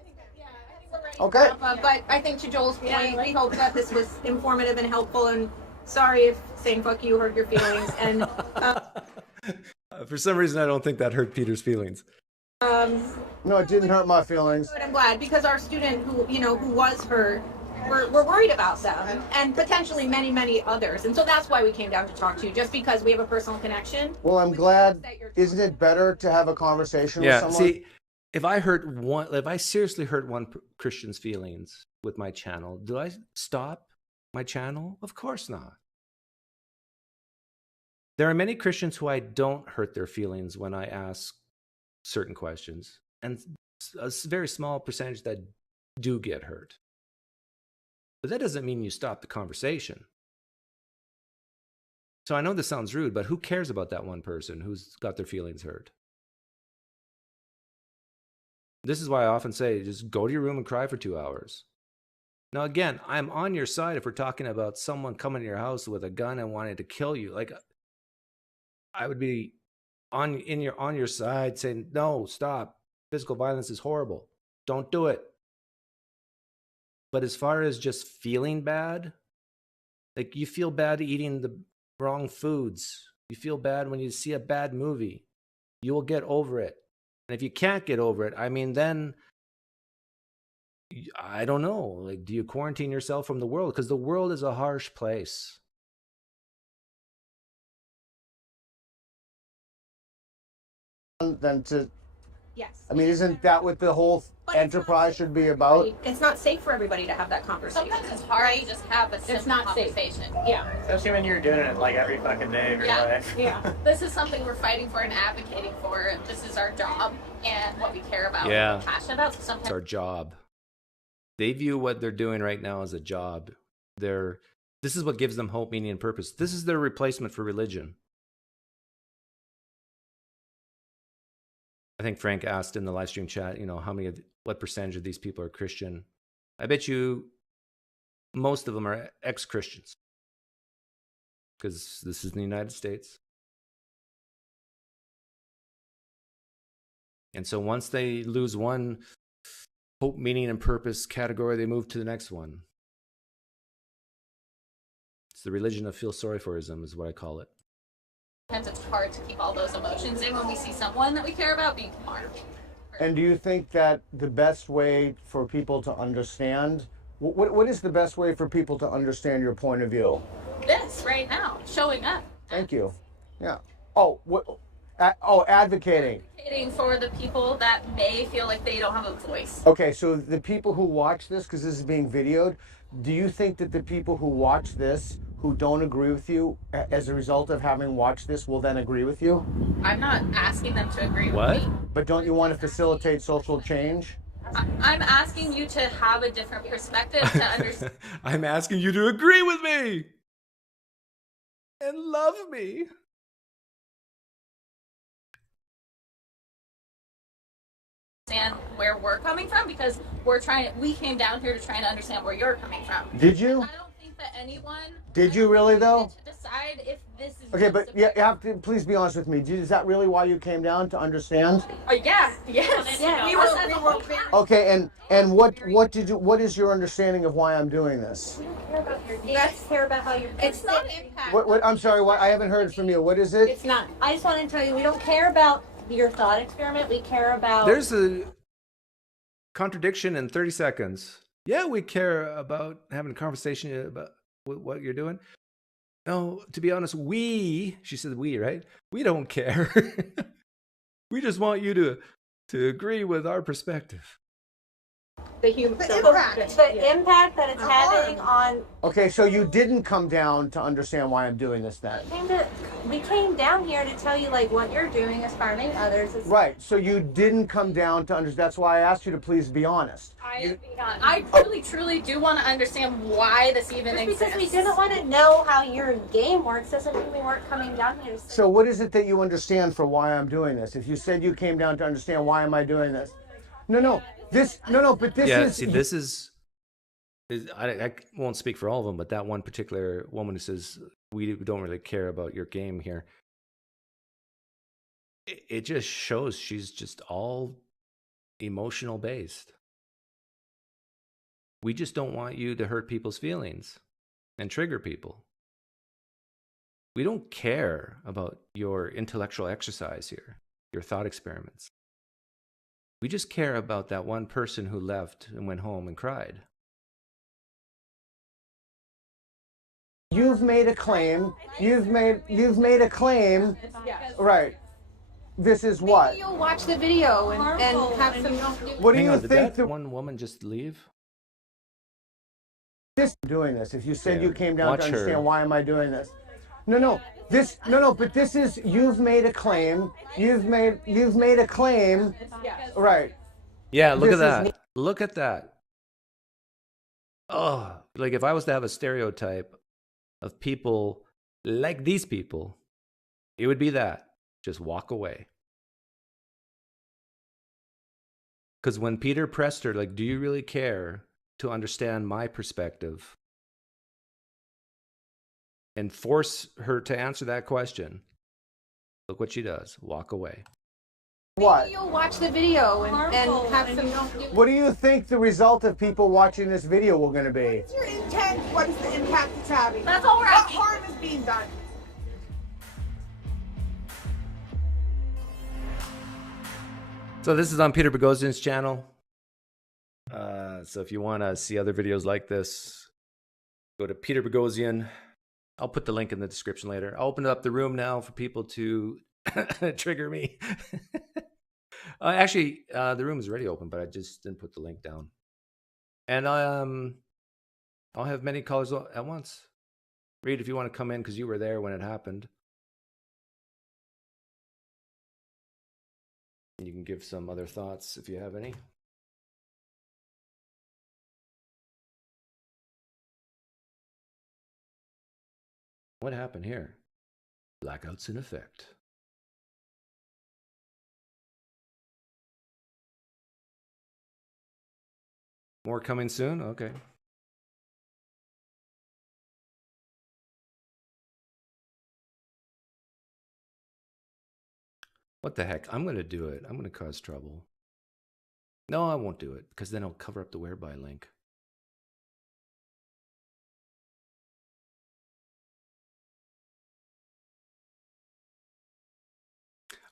Okay. But I think to Joel's point, we hope that this was informative and helpful, and sorry if saying fuck you hurt your feelings. And for some reason, I don't think that hurt Peter's feelings. No, it didn't hurt my feelings. But I'm glad, because our student who was hurt, we're worried about them, and potentially many, many others. And so that's why we came down to talk to you, just because we have a personal connection. Well, I'm glad. Isn't it better to have a conversation with someone? See, if I seriously hurt one Christian's feelings with my channel, do I stop my channel? Of course not. There are many Christians who I don't hurt their feelings when I ask certain questions. and a very small percentage that do get hurt. But that doesn't mean you stop the conversation. So I know this sounds rude, but who cares about that one person who's got their feelings hurt? This is why I often say, just go to your room and cry for 2 hours. Now, again, I'm on your side if we're talking about someone coming to your house with a gun and wanting to kill you. Like, I would be on your side saying, no, stop. Physical violence is horrible. Don't do it. But as far as just feeling bad, like you feel bad eating the wrong foods. You feel bad when you see a bad movie. You will get over it. And if you can't get over it, I mean, then I don't know. Like, do you quarantine yourself from the world? Because the world is a harsh place. Then to, Yes. I mean, isn't that what the whole enterprise should be about? It's not safe for everybody to have that conversation. Sometimes it's hard to just have a simple not safe. conversation. Yeah. Especially when you're doing it like every fucking day of your life. Yeah. This is something we're fighting for and advocating for. This is our job and what we care about Yeah. and we're passionate about. So It's sometimes our job. They view what they're doing right now as a job. This is what gives them hope, meaning, and purpose. This is their replacement for religion. I think Frank asked in the live stream chat, what percentage of these people are Christian? I bet you most of them are ex-Christians, because this is in the United States. And so once they lose one hope, meaning, and purpose category, they move to the next one. It's the religion of feel sorry forism is what I call it. it's hard to keep all those emotions in when we see someone that we care about being harmed. And do you think that the best way for people to understand, what is the best way for people to understand your point of view? This right now, showing up. Thank you. Yeah. Advocating. Advocating for the people that may feel like they don't have a voice. Okay, so the people who watch this, because this is being videoed, do you think that the people who watch this, who don't agree with you, as a result of having watched this, will then agree with you? I'm not asking them to agree What? with me. But don't you want to facilitate social change? I'm asking you to have a different perspective to understand. I'm asking you to agree with me and love me. Where we're coming from, because we came down here to try to understand where you're coming from. Did you? I don't think that anyone. Did you really though? To decide if this is. Okay, but you have to please be honest with me. Is that really why you came down, to understand? Yes. Yeah. We were Okay, and what is your understanding of why I'm doing this? You guys care about how you're. It's not impact. What I'm sorry, I haven't heard from you. What is it? It's not. I just want to tell you, we don't care about your thought experiment. We care about. There's a contradiction in 30 seconds. Yeah, we care about having a conversation about what you're doing. No, to be honest, she said we, right? We don't care. We just want you to agree with our perspective. the impact that it's having on. Okay, so you didn't come down to understand why I'm doing this then. We came down here to tell you like what you're doing is harming others. Right, so you didn't come down to understand. That's why I asked you to please be honest. I truly do want to understand why this even exists. Because we didn't want to know how your game works doesn't mean we weren't coming down here to say. So what is it that you understand for why I'm doing this? If you said you came down to understand why am I doing this? No, but this is... I won't speak for all of them, but that one particular woman who says, we don't really care about your game here. It just shows she's just all emotional based. We just don't want you to hurt people's feelings and trigger people. We don't care about your intellectual exercise here, your thought experiments. We just care about that one person who left and went home and cried. You've made a claim. You've made a claim. Right. This is what? Maybe you'll watch the video and have some. What do Hang you on, did think? that one woman just leave? Doing this. If you said Yeah, you came down watch to understand her. why am I doing this? No. But this is, you've made a claim. You've made a claim. Right. Yeah, look This at is- that. Look at that. Oh, like if I was to have a stereotype of people like these people, it would be that. Just walk away. Because when Peter pressed her, like, do you really care to understand my perspective? And force her to answer that question. Look what she does. Walk away. What? Maybe you'll watch the video and have some. What do you think the result of people watching this video will going to be? What's your intent? What is the impact it's having? That's all we're What asking. harm is being done? So this is on Peter Boghossian's channel. So if you want to see other videos like this, go to Peter Boghossian. I'll put the link in the description later. I'll open up the room now for people to trigger me. Actually, the room is already open, but I just didn't put the link down. And I'll have many callers at once. Reid, if you want to come in because you were there when it happened. You can give some other thoughts if you have any. What happened here? Blackouts in effect. More coming soon? Okay. What the heck? I'm going to do it. I'm going to cause trouble. No, I won't do it because then I'll cover up the whereby link.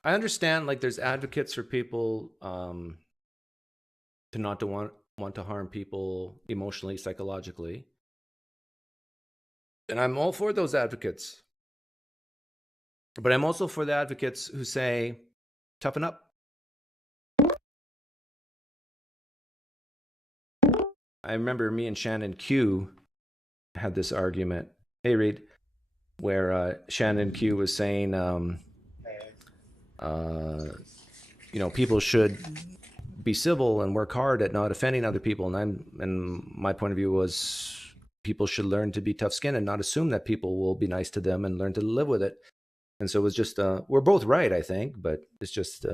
I understand, like, there's advocates for people to not to want to harm people emotionally, psychologically. And I'm all for those advocates. But I'm also for the advocates who say, toughen up. I remember me and Shannon Q had this argument. Hey, Reid, where Shannon Q was saying, you know, people should be civil and work hard at not offending other people. And my point of view was people should learn to be tough-skinned and not assume that people will be nice to them and learn to live with it. And so it was just, we're both right, I think, but it's just,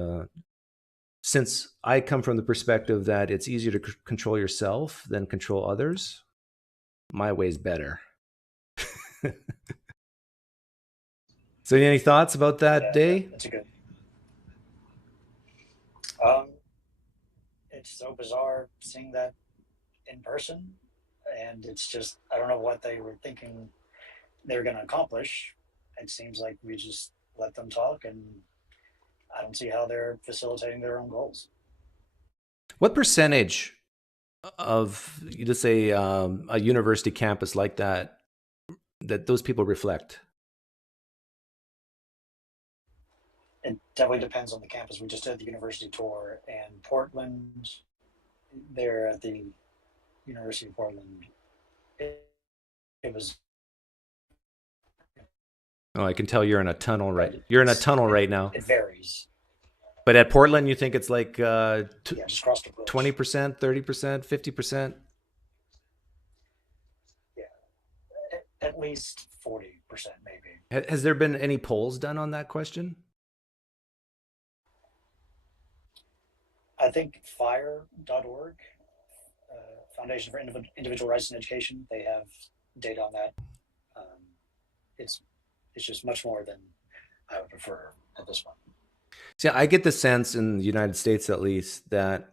since I come from the perspective that it's easier to control yourself than control others, my way's better. So any thoughts about that day? That's a good. It's so bizarre seeing that in person, and it's just, I don't know what they were thinking they were going to accomplish. It seems like we just let them talk, and I don't see how they're facilitating their own goals. What percentage of, let's say, a university campus like that those people reflect? It definitely depends on the campus. We just did the university tour, and Portland, there at the University of Portland, it was. Oh, I can tell you're in a tunnel, right? You're in a tunnel right now. It varies. But at Portland, you think it's like Just cross the bridge. 20%, 30%, 50%? Yeah, at least 40% maybe. Has there been any polls done on that question? I think FIRE.org, Foundation for Individual Rights in Education, they have data on that. It's just much more than I would prefer at this point. See, I get the sense in the United States, at least, that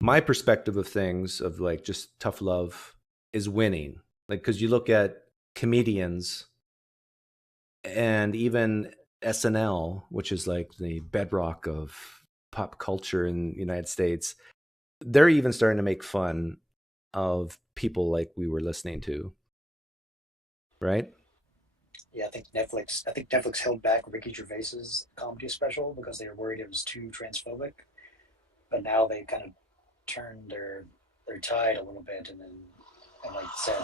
my perspective of things, of like just tough love, is winning. Like, because you look at comedians and even SNL, which is like the bedrock of pop culture in the United States, they're even starting to make fun of people like we were listening to, right? Yeah, I think Netflix held back Ricky Gervais's comedy special because they were worried it was too transphobic. But now they kind of turned their tide a little bit and like said,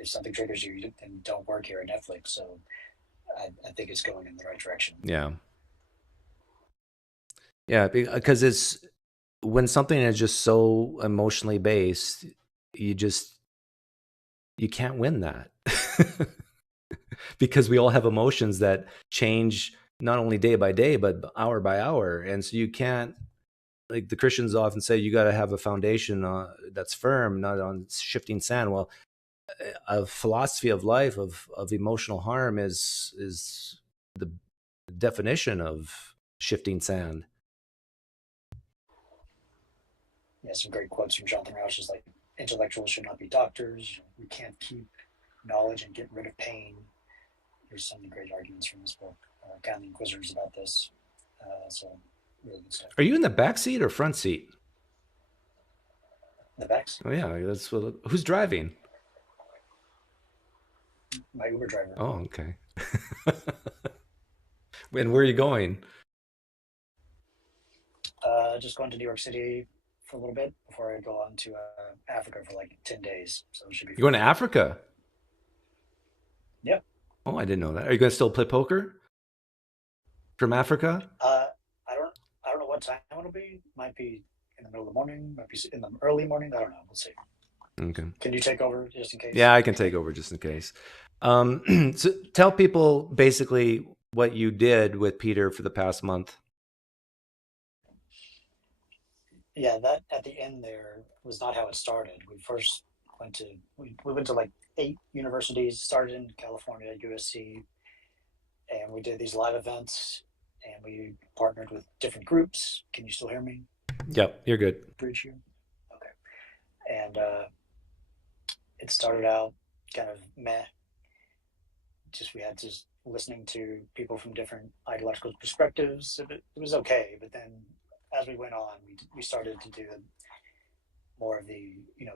if something triggers you, then don't work here at Netflix. So I think it's going in the right direction. Yeah. Yeah, because it's when something is just so emotionally based, you can't win that. Because we all have emotions that change not only day by day, but hour by hour. And so you can't, like the Christians often say, you got to have a foundation that's firm, not on shifting sand. Well, a philosophy of life of emotional harm is the definition of shifting sand. Yeah, some great quotes from Jonathan Rauch is like, intellectuals should not be doctors. We can't keep knowledge and get rid of pain. There's some great arguments from this book. Kind of inquisitors about this. So really good stuff. Are you in the back seat or front seat? The back seat. Oh yeah, that's what. Who's driving? My Uber driver. Oh, okay. And where are you going? Just going to New York City for a little bit before I go on to Africa for like 10 days. So it should be. You're going to Africa? Yep. Oh, I didn't know that. Are you going to still play poker from Africa? I don't know what time it'll be. Might be in the middle of the morning. Might be in the early morning. I don't know. We'll see. Okay. Can you take over just in case? Yeah, I can take over just in case. So tell people basically what you did with Peter for the past month. Yeah, that at the end there was not how it started. We first went to like 8 universities, started in California at USC, and we did these live events, and we partnered with different groups. Can you still hear me? Yep, you're good. Bridge you? Okay. And it started out kind of meh. We had just listening to people from different ideological perspectives. It was okay, but then as we went on, we started to do more of the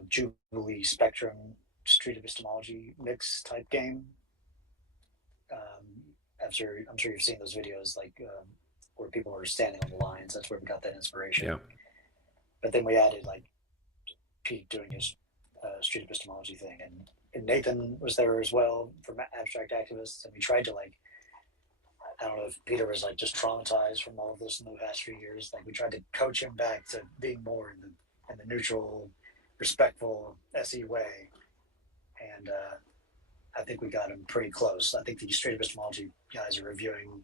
Jubilee Spectrum street epistemology mix type game. I'm sure you've seen those videos where people were standing on the lines. That's where we got that inspiration. Yeah. But then we added like Pete doing his street epistemology thing, and Nathan was there as well from Abstract Activists, and we tried to I don't know if Peter was just traumatized from all of this in the past few years. We tried to coach him back to being more in the neutral, respectful SE way, and I think we got him pretty close. I think the street epistemology guys are reviewing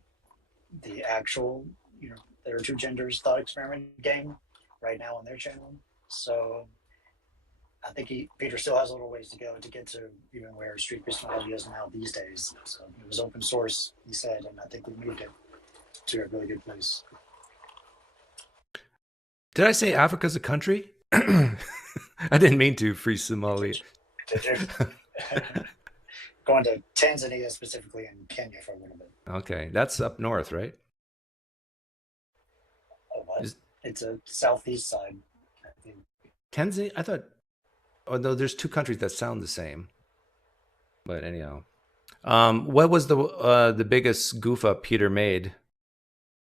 the actual, There Are Two Genders thought experiment game right now on their channel. So I think Peter still has a little ways to go to get to even where street epistemology is now these days. So it was open source, he said, and I think we moved it to a really good place. Did I say Africa's a country? I didn't mean to, Free Somali. Did you? Going to Tanzania specifically and Kenya for a little bit. Okay, that's up north, right? Oh, what? It's a southeast side, I think. Tanzania? I thought. Oh no, there's 2 countries that sound the same. But anyhow, what was the biggest goof up Peter made?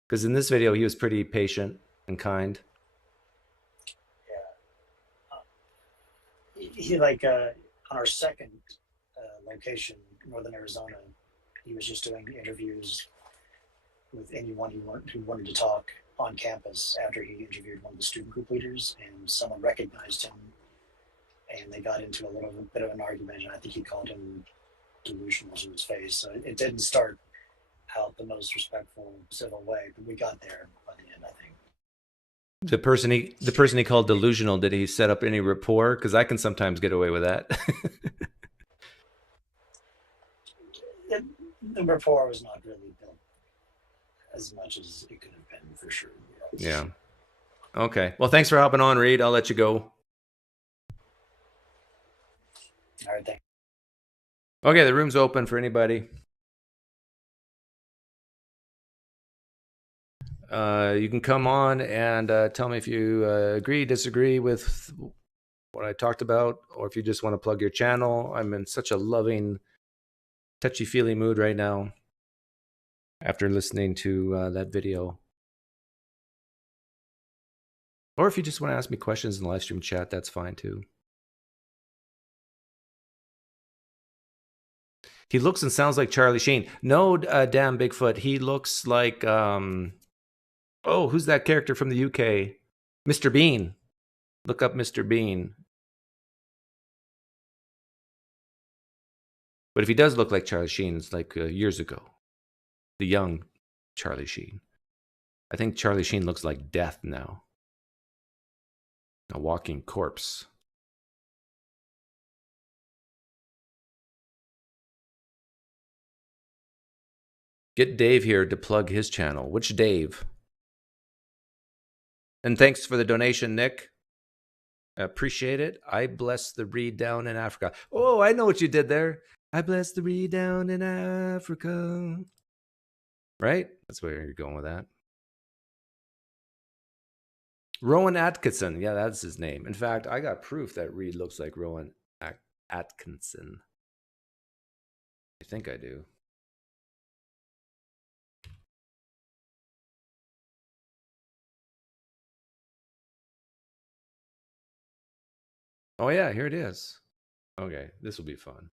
Because in this video he was pretty patient and kind. Yeah. He on our second location, Northern Arizona, he was just doing interviews with anyone who wanted to talk on campus after he interviewed one of the student group leaders, and someone recognized him, and they got into a little bit of an argument, and I think he called him delusional to his face. So it didn't start out the most respectful, civil way, but we got there by the end, I think. The person he called delusional, did he set up any rapport? Because I can sometimes get away with that. The rapport was not really built as much as it could have been, for sure. Yeah. Okay. Well, thanks for hopping on, Reid. I'll let you go. All right, thanks. Okay, the room's open for anybody. You can come on and tell me if you agree, disagree with what I talked about, or if you just want to plug your channel. I'm in such a loving, touchy-feely mood right now after listening to that video. Or if you just want to ask me questions in the live stream chat, that's fine too. He looks and sounds like Charlie Sheen. No, damn Bigfoot. He looks like who's that character from the UK? Mr. Bean. Look up Mr. Bean. But if he does look like Charlie Sheen, it's like years ago. The young Charlie Sheen. I think Charlie Sheen looks like death now. A walking corpse. Get Dave here to plug his channel. Which Dave? And thanks for the donation, Nick. I appreciate it. I bless the Reid down in Africa. Oh, I know what you did there. I bless the Reid down in Africa. Right? That's where you're going with that. Rowan Atkinson. Yeah, that's his name. In fact, I got proof that Reid looks like Rowan Atkinson. I think I do. Oh, yeah, here it is. Okay, this will be fun.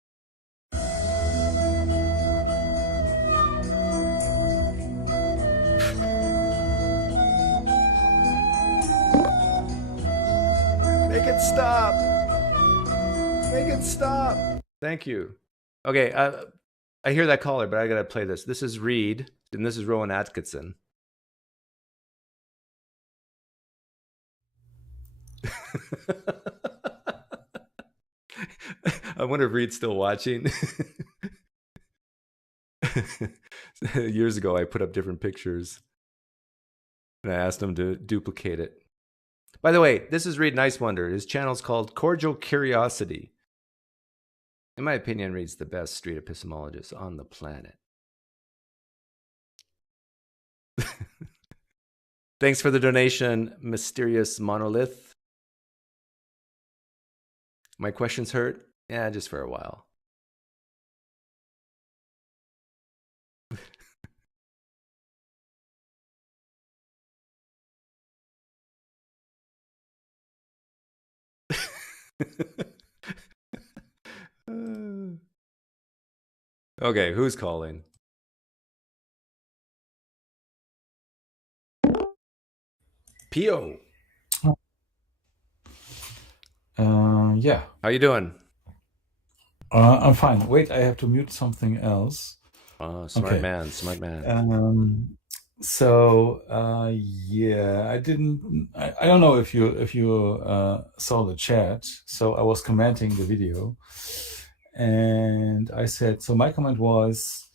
Make it stop. Make it stop. Thank you. Okay, I hear that caller, but I got to play this. This is Reid, and this is Rowan Atkinson. I wonder if Reid's still watching. Years ago, I put up different pictures, and I asked him to duplicate it. By the way, this is Reid Nicewonder. His channel's called Cordial Curiosity. In my opinion, Reid's the best street epistemologist on the planet. Thanks for the donation, Mysterious Monolith. My questions hurt? Yeah, just for a while. Okay, who's calling? Pio. Yeah. How you doing? I'm fine. Wait, I have to mute something else. Smart Okay. man, smart man. Yeah, I don't know if you saw the chat. So I was commenting the video, and I said, so my comment was,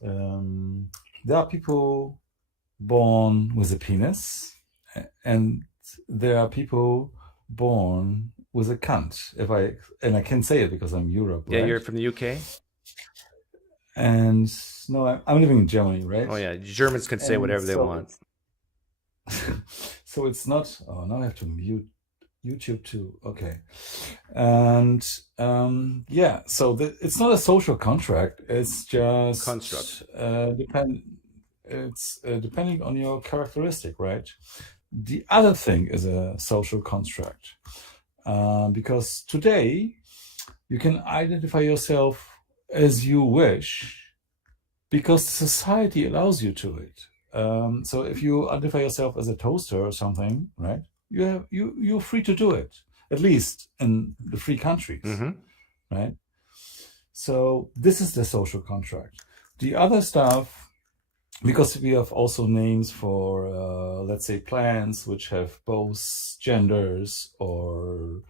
there are people born with a penis, and there are people born with a cunt. And I can say it because I'm Europe, Yeah, right? you're from the UK? And no, I'm living in Germany, right? Oh yeah, Germans can say And whatever they want. So it's not. Oh, now I have to mute YouTube too. Okay, and yeah. So it's not a social contract. It's just Construct. It's depending on your characteristic, right? The other thing is a social construct, because today you can identify yourself as you wish, because society allows you to it. So if you identify yourself as a toaster or something, right? You're free to do it, at least in the free countries, right? So this is the social contract. The other stuff, because we have also names for, let's say, plants which have both genders or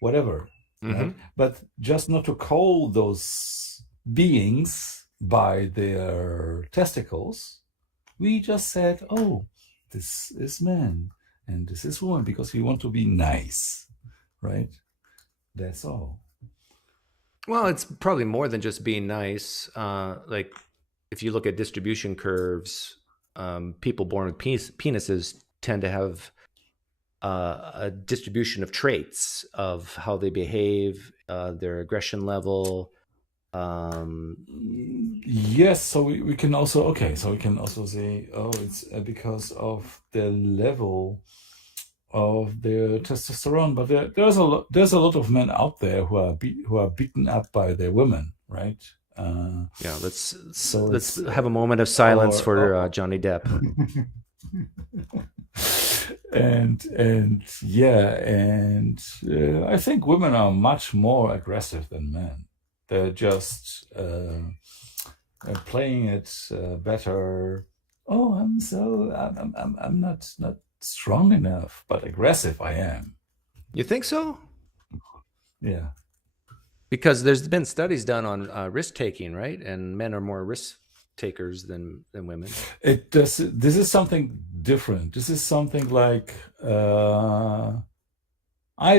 whatever, right? But just not to call those beings by their testicles, we just said, oh, this is man and this is woman, because we want to be nice, right? That's all. Well, it's probably more than just being nice. Like if you look at distribution curves, people born with penises tend to have a distribution of traits of how they behave, their aggression level. Yes, so we can also, okay, so we can also say, oh, it's because of the level of their testosterone. But there's a lot of men out there who are beaten up by their women, right? Yeah, let's So let's it's have a moment of silence or for Johnny Depp. and yeah, and I think women are much more aggressive than men. They're just playing it better. Oh, I'm not strong enough, but aggressive I am. You think so? Yeah. Because there's been studies done on risk taking, right? And men are more risk takers than women. It does. This is something different. This is something like I'm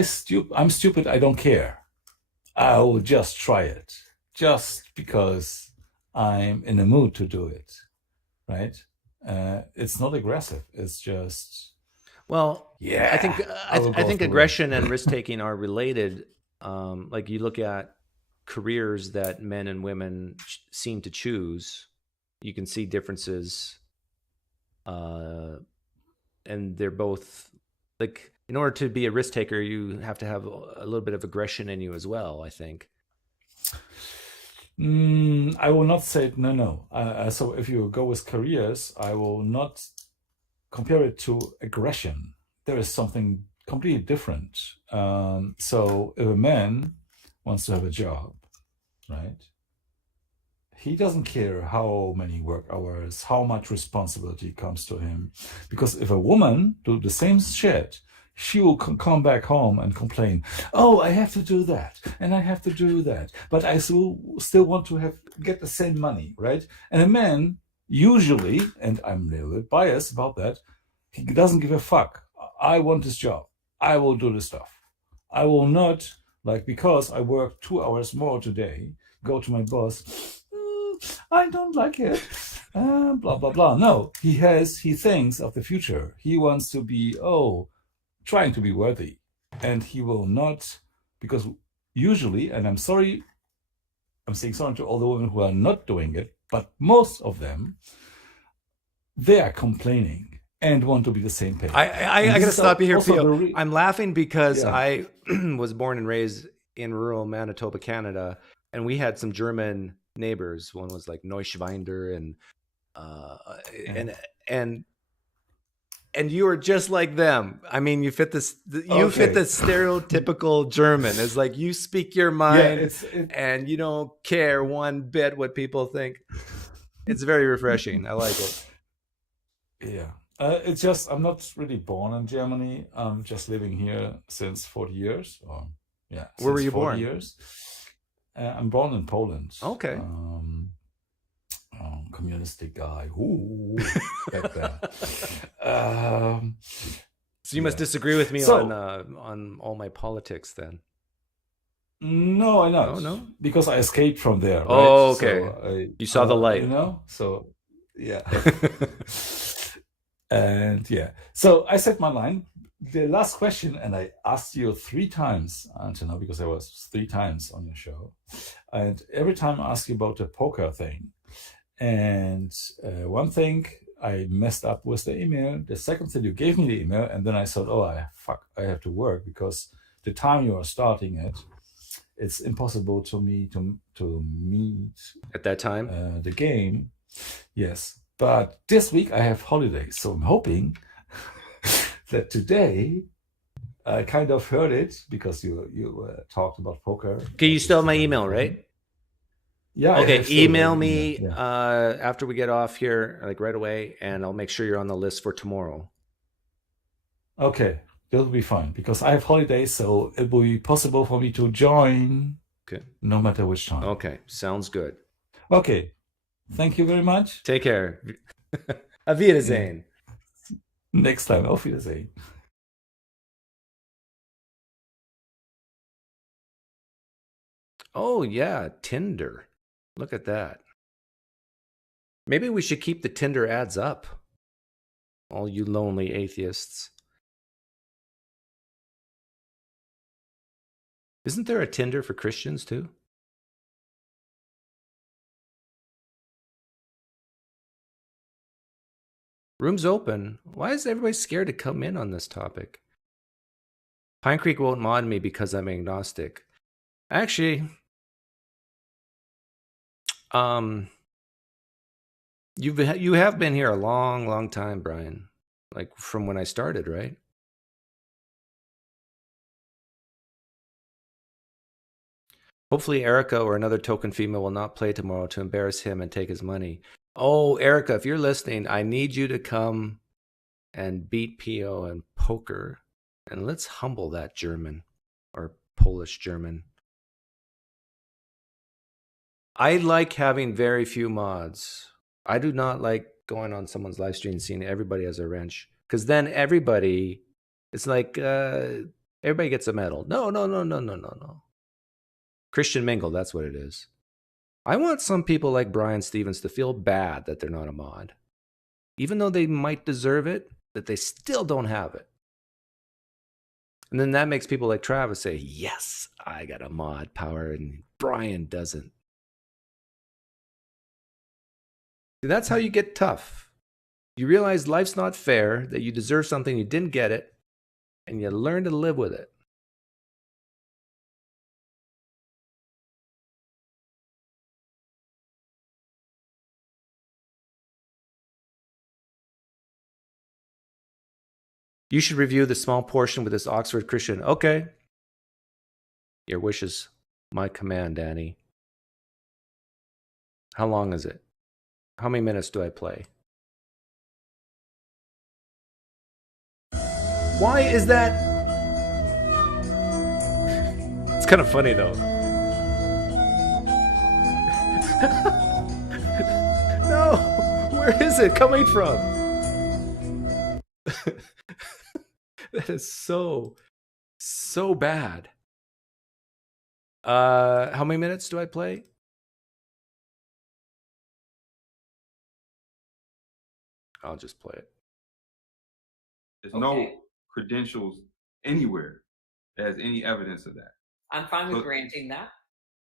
stupid. I don't care. I will just try it, just because I'm in the mood to do it, right? It's not aggressive. It's just Well, yeah. I think I will I go think through it. aggression and risk taking are related. Like you look at careers that men and women seem to choose, you can see differences, and they're both like, in order to be a risk taker, you have to have a little bit of aggression in you as well, I think. I will not say no. So if you go with careers, I will not compare it to aggression. There is something completely different. So if a man wants to have a job, right? He doesn't care how many work hours, how much responsibility comes to him. Because if a woman do the same shit, she will come back home and complain, oh, I have to do that, and I have to do that, but I still want to get the same money, right? And a man, usually, and I'm a little bit biased about that, he doesn't give a fuck. I want this job. I will do this stuff. I will not, like, because I work 2 hours more today, go to my boss, I don't like it, blah, blah, blah. No, he thinks of the future. He wants to be, trying to be worthy. And he will not, because usually, and I'm saying sorry to all the women who are not doing it, but most of them, they are complaining and want to be the same pay. I gotta stop you here, Pio. Theo. I'm laughing because Yeah. I was born and raised in rural Manitoba, Canada, and we had some German neighbors. One was like Neuschwander, and you are just like them. I mean, you fit this. You fit the stereotypical German. It's like you speak your mind, and you don't care one bit what people think. It's very refreshing. I like it. Yeah. It's just, I'm not really born in Germany. I'm just living here since 40 years. Where were you 40 born? Years. I'm born in Poland. Okay. Communistic guy. Ooh, back there. So you must disagree with me on all my politics then. No, I not. Oh, no? Because I escaped from there. Right? Oh, okay. So You saw the light. So yeah. And yeah. So I said my line. The last question, and I asked you 3 times until now, because I was 3 times on your show. And every time I ask you about the poker thing. And one thing I messed up was the email. The second thing, you gave me the email, and then I thought, I have to work, because the time you are starting it, it's impossible to me to meet at that time the game. Yes, but this week I have holidays, so I'm hoping that today I kind of heard it, because you talked about poker. Okay, you still have my email, right? Yeah. Okay, email me after we get off here, like right away, and I'll make sure you're on the list for tomorrow. Okay, that'll be fine, because I have holidays, so it will be possible for me to join. Okay. No matter which time. Okay, sounds good. Okay, thank you very much. Take care. Auf Wiedersehen. Next time, auf Wiedersehen. Oh yeah, Tinder. Look at that. Maybe we should keep the Tinder ads up. All you lonely atheists. Isn't there a Tinder for Christians too? Room's open. Why is everybody scared to come in on this topic? PineCreek won't mod me because I'm agnostic. Actually, You have been here a long, long time, Brian. Like from when I started, right? Hopefully Erica or another token female will not play tomorrow to embarrass him and take his money. Oh, Erica, if you're listening, I need you to come and beat PO in poker. And let's humble that German or Polish German. I like having very few mods. I do not like going on someone's live stream and seeing everybody as a wrench. Because then everybody, it's like everybody gets a medal. No. Christian mingle, that's what it is. I want some people like Brian Stevens to feel bad that they're not a mod. Even though they might deserve it, that they still don't have it. And then that makes people like Travis say, yes, I got a mod power and Brian doesn't. That's how you get tough. You realize life's not fair, that you deserve something, you didn't get it, and you learn to live with it. You should review the small portion with this Oxford Christian. Okay. Your wish is my command, Danny. How long is it? How many minutes do I play? Why is that? It's kind of funny though. No, where is it coming from? That is so bad. How many minutes do I play? I'll just play it. There's no credentials anywhere that has any evidence of that. I'm fine with granting that.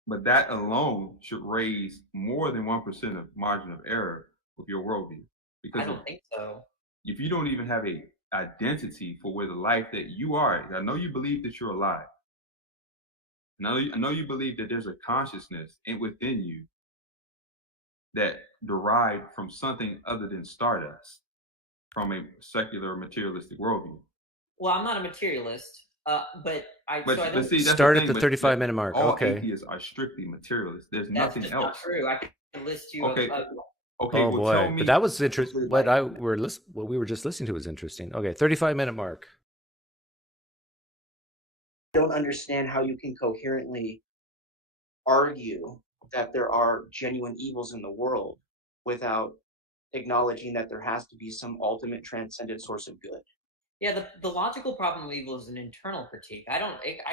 But that alone should raise more than 1% of margin of error with your worldview. Because I don't think so. If you don't even have a identity for where the life that you are, I know you believe that you're alive. I know you believe that there's a consciousness within you that derived from something other than stardust, from a secular materialistic worldview. Well, I'm not a materialist, but I see, start at the 35-minute mark. All okay. atheists are strictly materialists. There's That's nothing just else. not true. I can list you. Okay. Okay. Oh boy, tell me, but that was interesting. What we were just listening to was interesting. Okay, 35-minute mark. I don't understand how you can coherently argue that there are genuine evils in the world without acknowledging that there has to be some ultimate transcendent source of good. Yeah, the logical problem of evil is an internal critique. I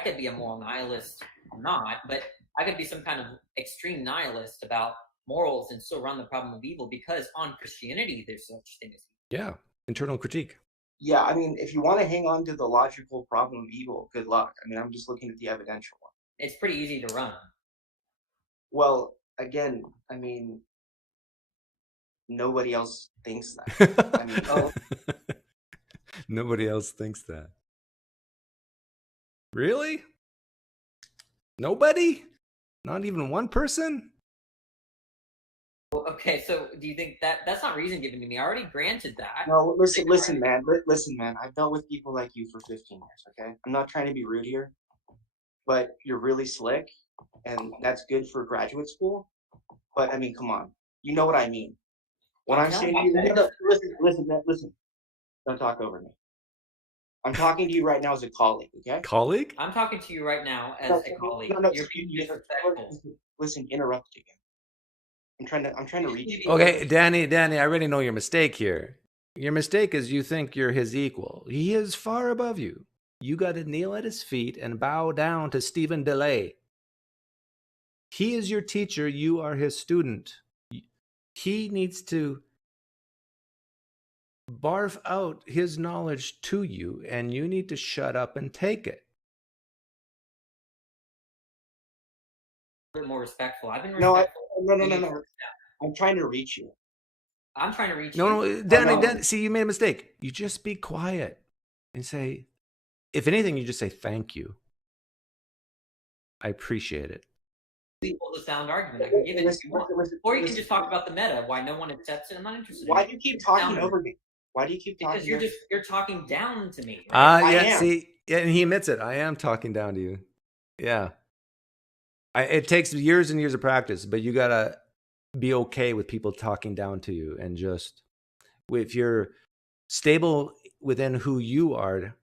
could be a moral nihilist or not, but I could be some kind of extreme nihilist about morals and still run the problem of evil, because on Christianity there's such thing as evil. Yeah, internal critique. Yeah, I mean, if you want to hang on to the logical problem of evil, good luck. I mean, I'm just looking at the evidential one. It's pretty easy to run. Well, again, I mean, nobody else thinks that. I mean, nobody else thinks that. Really? Nobody? Not even one person? Okay, so do you think that's not reason given to me? I already granted that. No, listen, man. Listen, man. I've dealt with people like you for 15 years, okay? I'm not trying to be rude here, but you're really slick, and that's good for graduate school. But, I mean, come on. You know what I mean. When I'm saying to you, listen. Don't talk over me. I'm talking to you right now as a colleague, okay? Colleague? I'm talking to you right now as a colleague. No, you're being disrespectful. Listen, interrupt again. I'm trying to reach you. Okay, Danny, I already know your mistake here. Your mistake is you think you're his equal. He is far above you. You got to kneel at his feet and bow down to Stephen DeLay. He is your teacher. You are his student. He needs to barf out his knowledge to you, and you need to shut up and take it. A bit more respectful. I've been respectful. No. I'm trying to reach you. I'm trying to reach you. No, Danny, see, you made a mistake. You just be quiet and say, if anything, you just say thank you. I appreciate it. a sound argument. I can give it if you want. Or you can just talk about the meta, why no one accepts it. I'm not interested. Why in do you keep talking over me? Why do you keep talking? Because you're talking down to me. Right? Yeah, see, yeah, and he admits it. I am talking down to you. Yeah. It takes years and years of practice, but you gotta be okay with people talking down to you, and just if you're stable within who you are,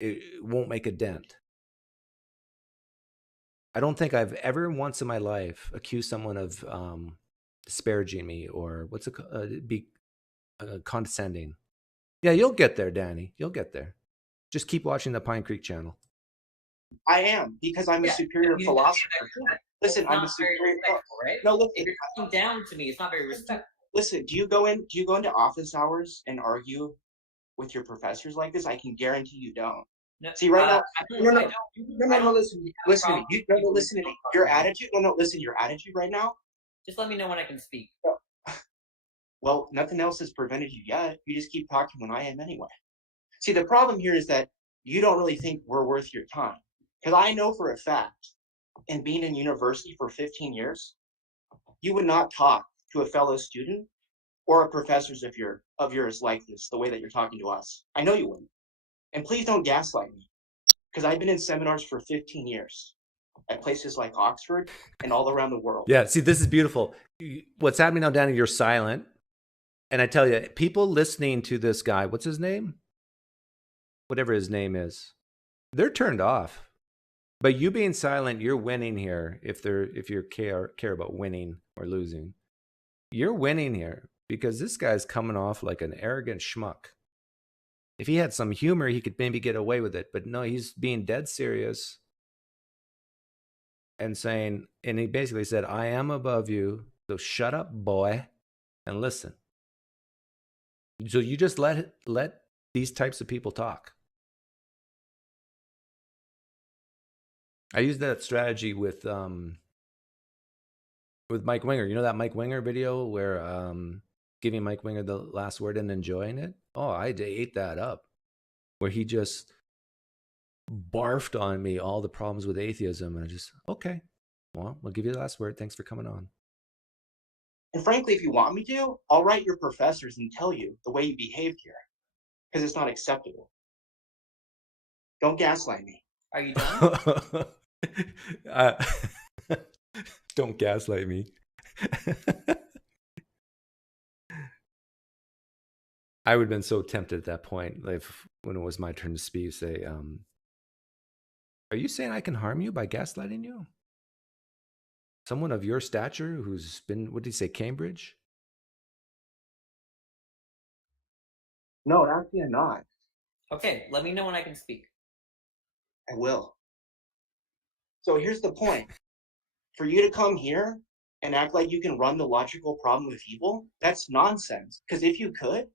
it won't make a dent. I don't think I've ever once in my life accused someone of disparaging me or condescending. Yeah, you'll get there, Danny. You'll get there. Just keep watching the PineCreek channel. I am, because I'm a superior philosopher. Listen, I'm a superior. Right? No, look. If you're talking down to me, it's not very respectful. Listen, do you go into office hours and argue with your professors like this? I can guarantee you don't. No, See, right now, no, listen to me. Listen to me. Your attitude, your attitude right now. Just let me know when I can speak. Well, nothing else has prevented you yet. You just keep talking when I am anyway. See, the problem here is that you don't really think we're worth your time. Because I know for a fact, in being in university for 15 years, you would not talk to a fellow student or a professors of yours like this, the way that you're talking to us. I know you wouldn't. And please don't gaslight me, because I've been in seminars for 15 years at places like Oxford and all around the world. Yeah, see, this is beautiful. What's happening now, Danny, you're silent. And I tell you, people listening to this guy, what's his name? Whatever his name is, they're turned off. But you being silent, you're winning here. If you care about winning or losing, you're winning here, because this guy's coming off like an arrogant schmuck. If he had some humor, he could maybe get away with it. But no, he's being dead serious and saying, and he basically said, I am above you, so shut up, boy, and listen. So you just let these types of people talk. I used that strategy with Mike Winger. You know that Mike Winger video where giving Mike Winger the last word and enjoying it? Oh, I ate that up. Where he just barfed on me all the problems with atheism, and I just, okay, well, we'll give you the last word. Thanks for coming on. And frankly, if you want me to, I'll write your professors and tell you the way you behaved here, because it's not acceptable. Don't gaslight me. Are you done? Don't gaslight me. I would have been so tempted at that point, like when it was my turn to speak, say, are you saying I can harm you by gaslighting you? Someone of your stature who's been, what did he say, Cambridge? No, actually I'm not. Okay, let me know when I can speak. I will. So here's the point. For you to come here and act like you can run the logical problem of evil, that's nonsense. Because if you could,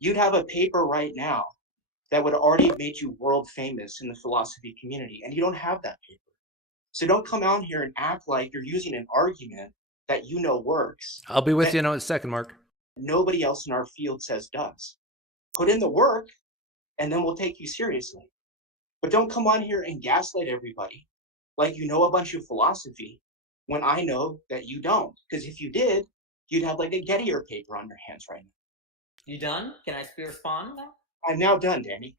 you'd have a paper right now that would already have made you world famous in the philosophy community, and you don't have that paper. So don't come out here and act like you're using an argument that you know works. I'll be with you in a second, Mark. Nobody else in our field says does. Put in the work, and then we'll take you seriously. But don't come on here and gaslight everybody like you know a bunch of philosophy when I know that you don't. Because if you did, you'd have like a Gettier paper on your hands right now. You done? Can I respond now? I'm now done, Danny.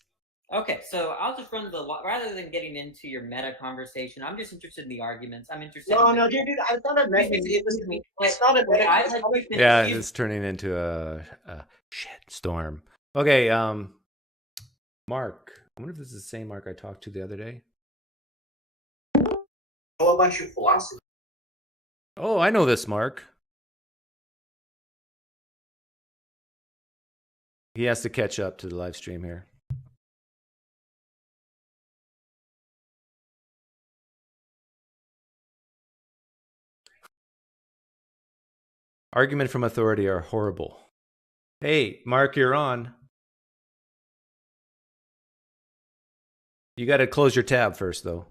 Okay, so I'll just run rather than getting into your meta conversation, I'm just interested in the arguments. I'm interested. No, dude, I thought I meant it's not a meta. Yeah, it's turning into a shit storm. Okay, Mark. I wonder if this is the same Mark I talked to the other day. Oh, a bunch of philosophy. Oh, I know this Mark. He has to catch up to the live stream here. Argument from authority are horrible. Hey, Mark, you're on. You got to close your tab first, though.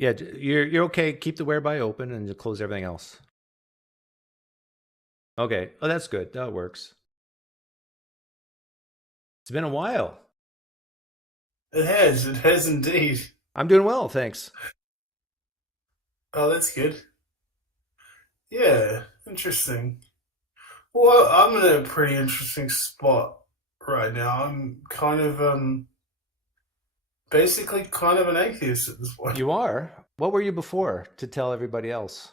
Yeah, you're okay. Keep the whereby open and just close everything else. Okay. Oh, that's good. That works. It's been a while. It has indeed. I'm doing well, thanks. Oh, that's good. Yeah, interesting. Well, I'm in a pretty interesting spot right now. I'm kind of basically kind of an atheist at this point. You are? What were you before to tell everybody else?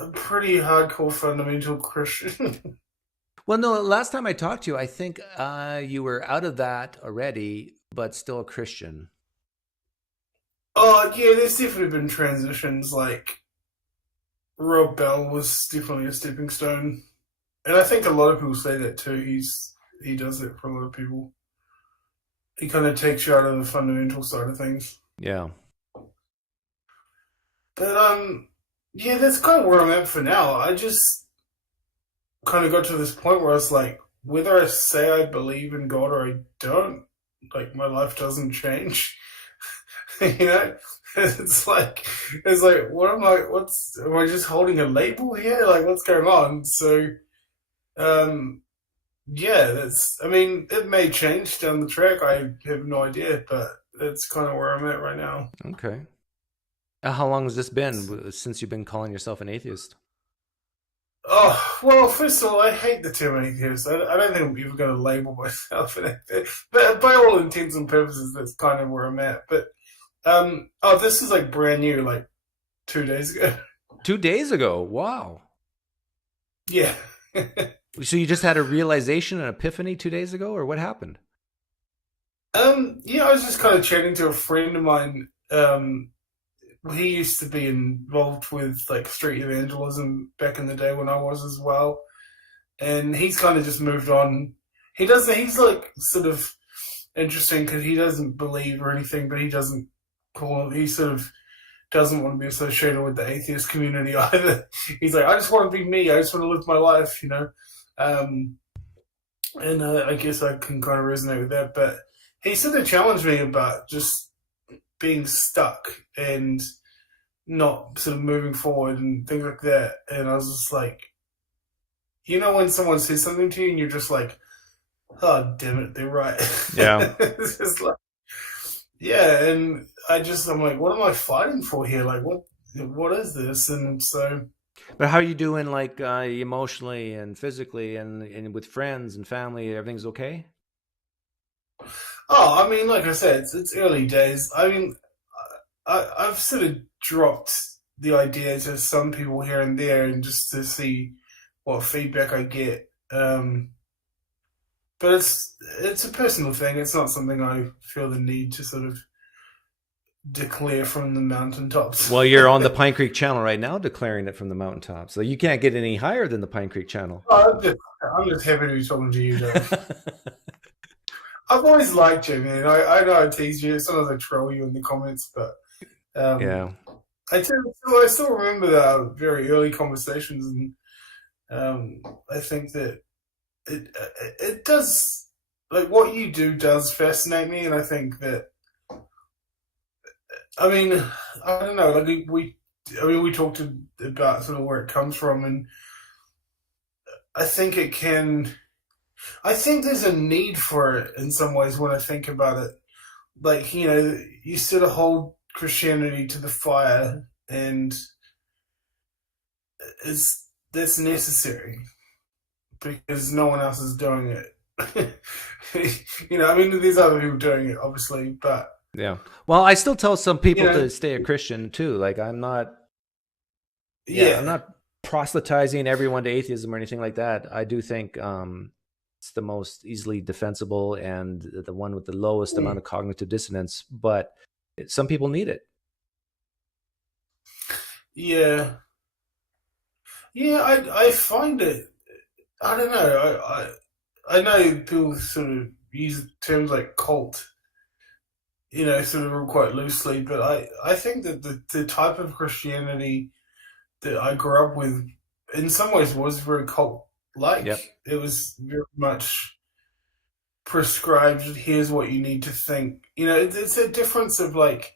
A pretty hardcore fundamental Christian. Well, no, last time I talked to you, I think you were out of that already, but still a Christian. Oh, yeah, there's definitely been transitions. Like, Rob Bell was definitely a stepping stone. And I think a lot of people say that too. He does it for a lot of people. He kind of takes you out of the fundamental side of things. Yeah. But, yeah, that's kind of where I'm at for now. I just kind of got to this point where I was like, whether I say I believe in God or I don't, like, my life doesn't change. You know? It's like, what am I just holding a label here? Like, what's going on? So, yeah, it may change down the track. I have no idea, but that's kind of where I'm at right now. Okay. How long has this been since you've been calling yourself an atheist? Oh, well, first of all, I hate the term atheist. I don't think I'm even going to label myself an atheist. But by all intents and purposes, that's kind of where I'm at. But, this is like brand new, like 2 days ago. 2 days ago? Wow. Yeah. So you just had a realization, an epiphany 2 days ago, or what happened? Yeah, I was just kind of chatting to a friend of mine. He used to be involved with like street evangelism back in the day when I was as well, and he's kind of just moved on. He's like sort of interesting because he doesn't believe or anything, but he sort of doesn't want to be associated with the atheist community either. He's like, I just want to be me. I just want to live my life, you know. And I guess I can kind of resonate with that. But he sort of challenged me about just being stuck and not sort of moving forward and things like that. And I was just like, you know, when someone says something to you and you're just like, oh, damn it, they're right. Yeah. It's just like, yeah. And I'm like, what am I fighting for here? Like, what is this? And so. But how are you doing, like, emotionally and physically and with friends and family? Everything's okay? Oh, I mean, like I said, it's early days. I mean, I've sort of dropped the idea to some people here and there, and just to see what feedback I get. But it's a personal thing. It's not something I feel the need to sort of declare from the mountaintops. Well, you're on the PineCreek channel right now, declaring it from the mountaintops. So you can't get any higher than the PineCreek channel. Oh, I'm just happy to be talking to you, Dave. I've always liked you, man. I know I tease you. Sometimes I troll you in the comments, but yeah. I still remember the very early conversations, and I think that it does, like, what you do does fascinate me, and I think that, I mean, I don't know, like we talked about sort of where it comes from, and I think there's a need for it in some ways when I think about it. Like, you know, you sort of hold Christianity to the fire, and that's necessary because no one else is doing it. You know, I mean, there's other people doing it, obviously, but yeah. Well, I still tell some people you know, to stay a Christian too. Like, I'm not proselytizing everyone to atheism or anything like that. I do think it's the most easily defensible and the one with the lowest amount of cognitive dissonance, but some people need it. Yeah. Yeah, I find it, I don't know, I know people sort of use terms like cult, you know, sort of quite loosely, but I think that the type of Christianity that I grew up with in some ways was very cult-like. Yep. It was very much prescribed, here's what you need to think. You know, it's a difference of like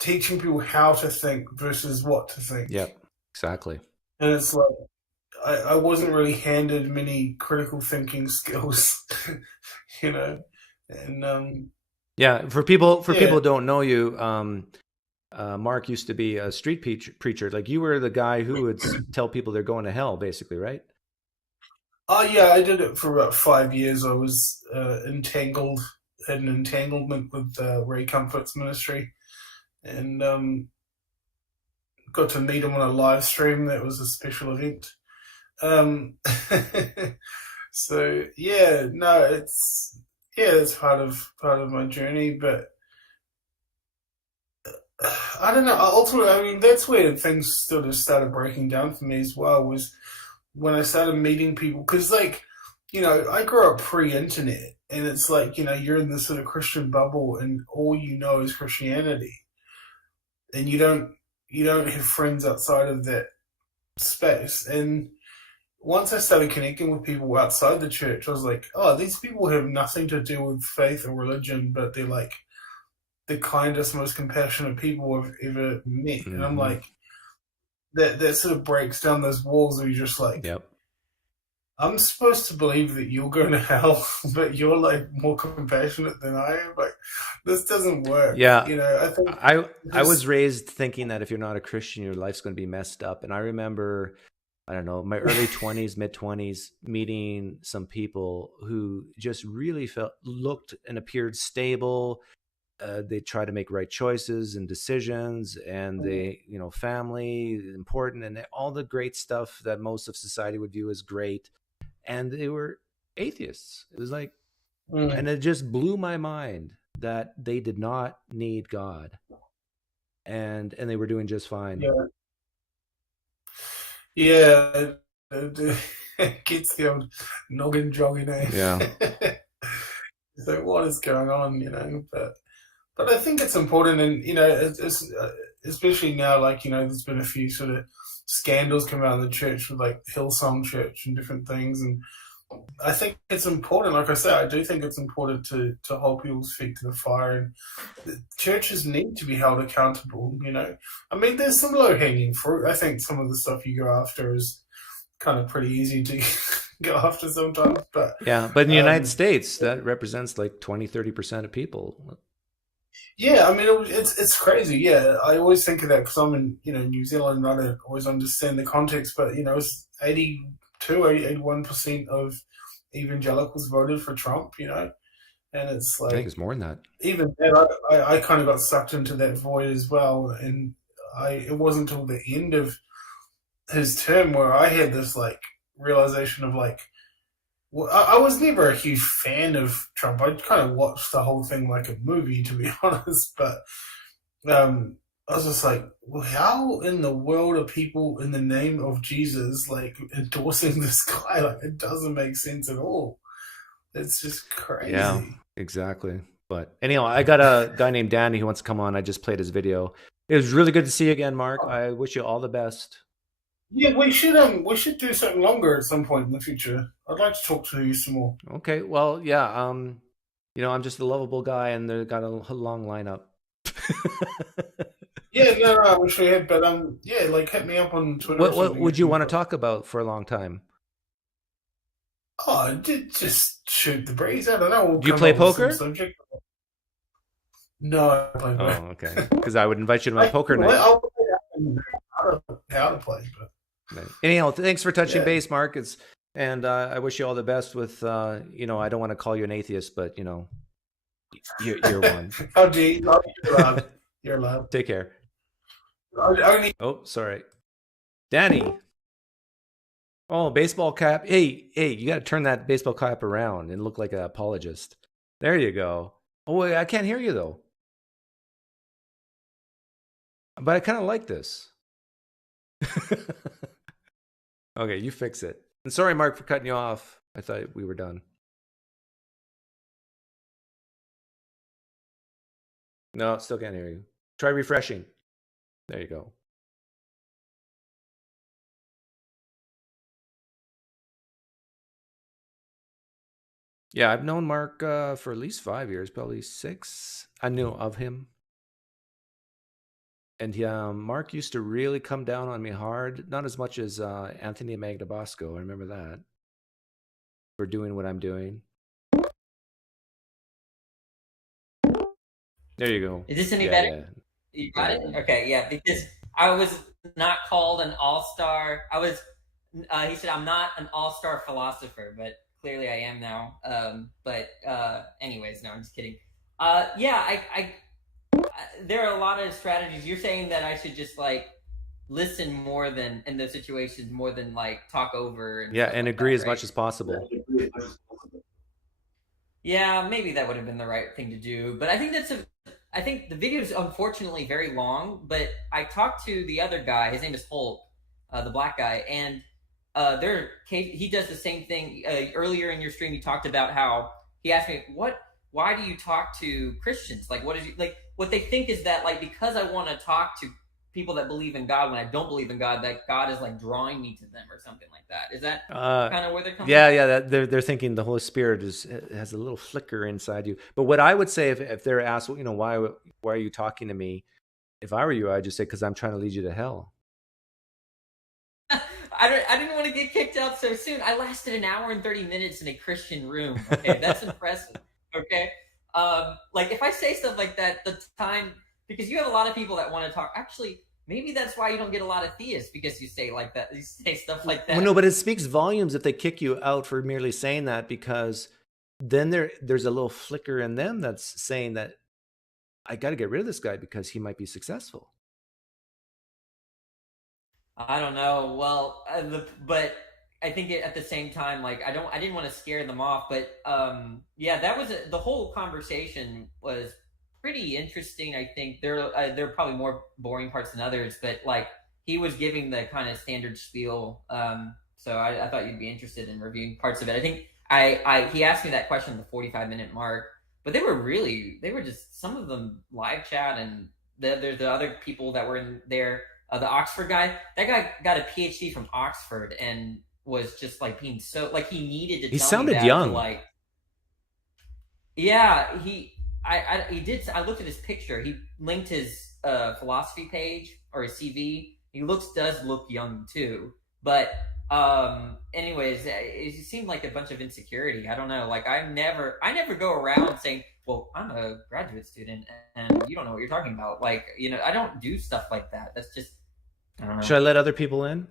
teaching people how to think versus what to think. Yep, exactly. And it's like, I wasn't really handed many critical thinking skills, you know. And Yeah, for people yeah. who don't know you, Mark used to be a street preacher. Like you were the guy who would tell people they're going to hell, basically, right? Oh yeah, I did it for about 5 years. I was had an entanglement with Ray Comfort's ministry, and got to meet him on a live stream. That was a special event. Um, so yeah, no, it's part of my journey, but I don't know. Ultimately, I mean, that's where things sort of started breaking down for me as well. Was when I started meeting people, because like, I grew up pre-internet, and it's like, you're in this sort of Christian bubble, and all you know is Christianity, and you don't have friends outside of that space. And once I started connecting with people outside the church, I was like, oh, these people have nothing to do with faith or religion, but they're like the kindest, most compassionate people I've ever met. Mm-hmm. And I'm like, that sort of breaks down those walls where you're just like, yep. I'm supposed to believe that you're going to hell, but you're like more compassionate than I am. Like, this doesn't work. Yeah. I think I was raised thinking that if you're not a Christian, your life's going to be messed up. And I remember, I don't know, my early 20s, mid 20s, meeting some people who just really looked and appeared stable. They try to make right choices and decisions, and they, family important, and all the great stuff that most of society would view as great. And they were atheists. It was like, and it just blew my mind that they did not need God, and they were doing just fine. Yeah, it gets the old noggin jogging, eh? Yeah. So what is going on, But I think it's important, and it's especially now, like there's been a few sort of scandals come out of the church with like Hillsong Church and different things, and I think it's important. Like I said, I do think it's important to hold people's feet to the fire, and churches need to be held accountable. I mean, there's some low hanging fruit. I think some of the stuff you go after is kind of pretty easy to go after sometimes, but yeah. But in the United States, that represents like 20-30% of people. Yeah, I mean, it's crazy. Yeah, I always think of that because I'm in New Zealand, and I don't always understand the context, but it's 81% of evangelicals voted for Trump, and it's like, I think it's more than that. Even that, I kind of got sucked into that void as well, and it wasn't until the end of his term where I had this like realization of like, well, I was never a huge fan of Trump. I kind of watched the whole thing like a movie, to be honest. But I was just like, well, how in the world are people in the name of Jesus like endorsing this guy? Like, it doesn't make sense at all. It's just crazy. Yeah, exactly. But anyhow, I got a guy named Danny who wants to come on. I just played his video. It was really good to see you again, Mark. I wish you all the best. Yeah, we should do something longer at some point in the future. I'd like to talk to you some more. Okay, well, yeah, I'm just a lovable guy, and they've got a long lineup. Yeah, no, I wish we had, but yeah, like hit me up on Twitter. What would you want to talk about for a long time? Oh, just shoot the breeze. I don't know. Do you play poker? No, I play poker. Oh, okay. Because I would invite you to my poker night. I'll how to play, but anyhow, thanks for touching base, Mark. And I wish you all the best with. I don't want to call you an atheist, but you're one. Oh, gee, you're allowed. You're allowed. Take care. Oh, sorry, Danny. Oh, baseball cap. Hey, you got to turn that baseball cap around and look like an apologist. There you go. Oh, I can't hear you though. But I kind of like this. Okay, you fix it. And sorry, Mark, for cutting you off. I thought we were done. No, still can't hear you. Try refreshing. There you go. Yeah, I've known Mark for at least 5 years, probably 6. I knew of him. And yeah, Mark used to really come down on me hard. Not as much as Anthony Magdabosco. I remember that. For doing what I'm doing. There you go. Is this any Yeah, better? yeah. You got Yeah. it? Okay, yeah, because I was not called an all-star. He said I'm not an all-star philosopher, but clearly I am now. Anyways, no, I'm just kidding. There are a lot of strategies. You're saying that I should just like listen more than in those situations, more than like talk over. And agree as much as possible. Yeah, maybe that would have been the right thing to do. But I think the video is unfortunately very long. But I talked to the other guy. His name is Holt, the black guy, and he does the same thing. Earlier in your stream, you talked about how he asked me, why do you talk to Christians? Like, what they think is that, like, because I want to talk to people that believe in God when I don't believe in God, that God is like drawing me to them or something like that. Is that kind of where they're coming from? Yeah. They're thinking the Holy Spirit has a little flicker inside you. But what I would say if they're asked, why are you talking to me? If I were you, I'd just say, because I'm trying to lead you to hell. I didn't want to get kicked out so soon. I lasted an hour and 30 minutes in a Christian room. Okay, that's impressive. Okay, like if I say stuff like that, because you have a lot of people that want to talk. Actually, maybe that's why you don't get a lot of theists, because you say like that. You say stuff like that. Well, no, but it speaks volumes if they kick you out for merely saying that, because then there's a little flicker in them that's saying that I got to get rid of this guy because he might be successful. I don't know. Well, but I think at the same time, like I didn't want to scare them off, but that was the whole conversation was pretty interesting. I think there are probably more boring parts than others, but like he was giving the kind of standard spiel. So I thought you'd be interested in reviewing parts of it. I think he asked me that question at the 45-minute mark, but they were just some of them live chat, and there's the other people that were in there. The Oxford guy, that guy got a PhD from Oxford and was just like being so like he needed to. He tell sounded me that young. To, like, yeah, he did. I looked at his picture. He linked his philosophy page or his CV. He does look young too. But anyways, it seemed like a bunch of insecurity. I don't know. Like I never go around saying, well, I'm a graduate student and you don't know what you're talking about. Like, I don't do stuff like that. That's just, I don't know. Should I let other people in?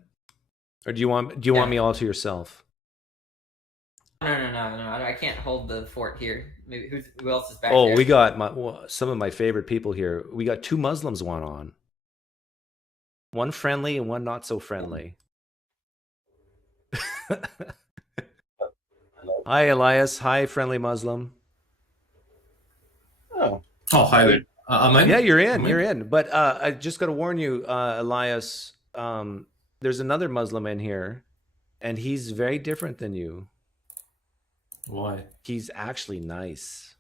Or do you want me all to yourself? No. I can't hold the fort here. Maybe who else is back there? Oh, we got some of my favorite people here. We got two Muslims on. One friendly and one not so friendly. Hi, Elias. Hi, friendly Muslim. Oh, hi there. Am I? Yeah, you're in. You're in. But I just got to warn you, Elias. There's another Muslim in here, and he's very different than you. Why? He's actually nice.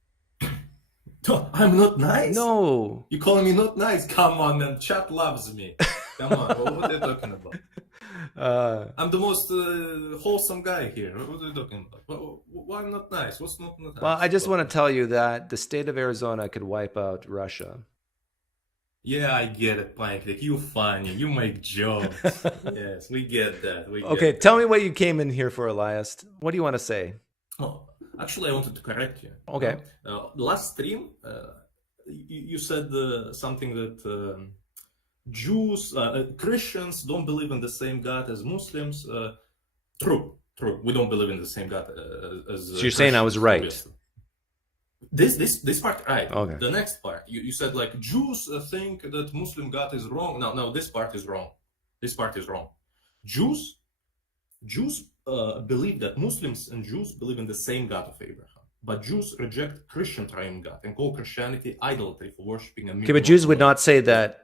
No, I'm not nice. No. You calling me not nice? Come on, man. Chat loves me. Come on. What are you talking about? I'm the most wholesome guy here. What are you talking about? Why I'm not nice? What's not nice? Well, I just want to tell you that the state of Arizona could wipe out Russia. Yeah, I get it, PineCreek. You funny. You make jokes. Yes, we get that. Okay, tell me what you came in here for, Elias. What do you want to say? Oh, actually, I wanted to correct you. Okay. Last stream, you said something that Jews, Christians don't believe in the same God as Muslims. True. We don't believe in the same God as. So you're saying I was right. Obviously. This part right. Okay. The next part, you said like Jews think that Muslim God is wrong. No, this part is wrong. This part is wrong. Jews believe that Muslims and Jews believe in the same God of Abraham, but Jews reject Christian triune God and call Christianity idolatry for worshiping a. Okay, but Jews would not say that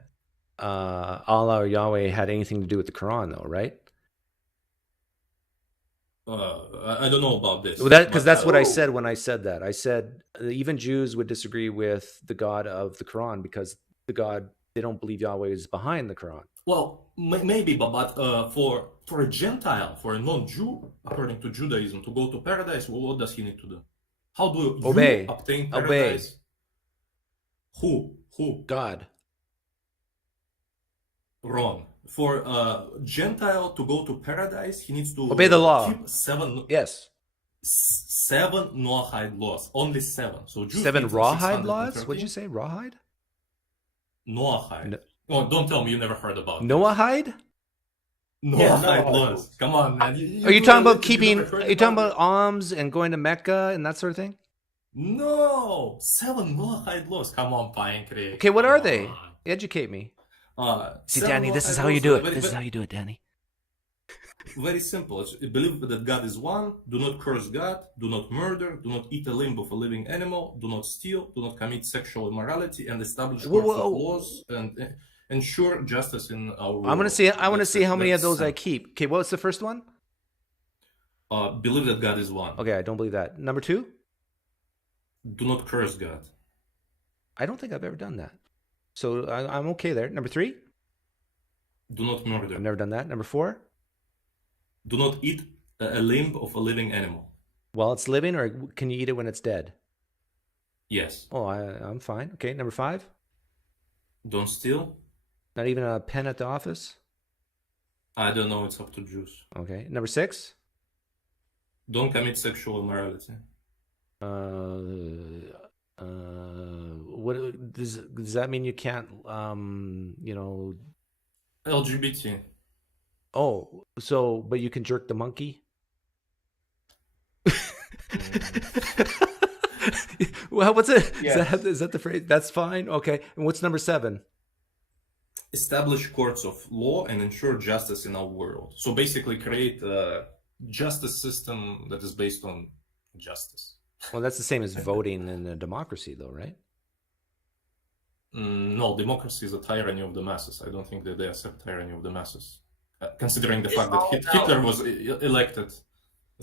Allah or Yahweh had anything to do with the Quran, though, right? I don't know about this. Well, because that's what I said when I said that. I said even Jews would disagree with the God of the Quran because they don't believe Yahweh is behind the Quran. Well, maybe, but for a Gentile, for a non-Jew, according to Judaism, to go to paradise, what does he need to do? How do you obtain paradise? Who? God. Wrong. For a Gentile to go to paradise, he needs to obey the law. Keep 7. Yes. 7 Noahide laws, only 7. So Jews 7 came from rawhide laws? 613. What'd you say? Rawhide? Noahide. Oh, don't tell me you never heard about Noahide? Noahide laws. Come on, man. Are you talking about keeping? Are you talking about alms and going to Mecca and that sort of thing? No, 7 Noahide laws. Come on, PineCreek. Okay, what are they? Educate me. See, Danny, this is how you do it. This is how you do it, Danny. Very simple. It's believe that God is one. Do not curse God. Do not murder. Do not eat a limb of a living animal. Do not steal. Do not commit sexual immorality, and establish courts of laws and ensure justice in our world. I want to see how many of those I keep. Okay, what's the first one? Believe that God is one. Okay, I don't believe that. Number 2? Do not curse God. I don't think I've ever done that. So I'm okay there. Number 3? Do not murder. I've never done that. Number 4? Do not eat a limb of a living animal. While it's living, or can you eat it when it's dead? Yes. Oh, I'm fine. Okay, number 5? Don't steal. Not even a pen at the office? I don't know. It's up to Jews. Okay. Number 6? Don't commit sexual immorality. What does that mean? You can't, LGBT. Oh, so but you can jerk the monkey? Well, what's it? Yes. Is that the phrase? That's fine. Okay. And what's number 7? Establish courts of law and ensure justice in our world. So basically create a justice system that is based on justice. Well, that's the same as voting in a democracy, though, right? No, democracy is a tyranny of the masses. I don't think that they accept tyranny of the masses. Considering the fact that Hitler was elected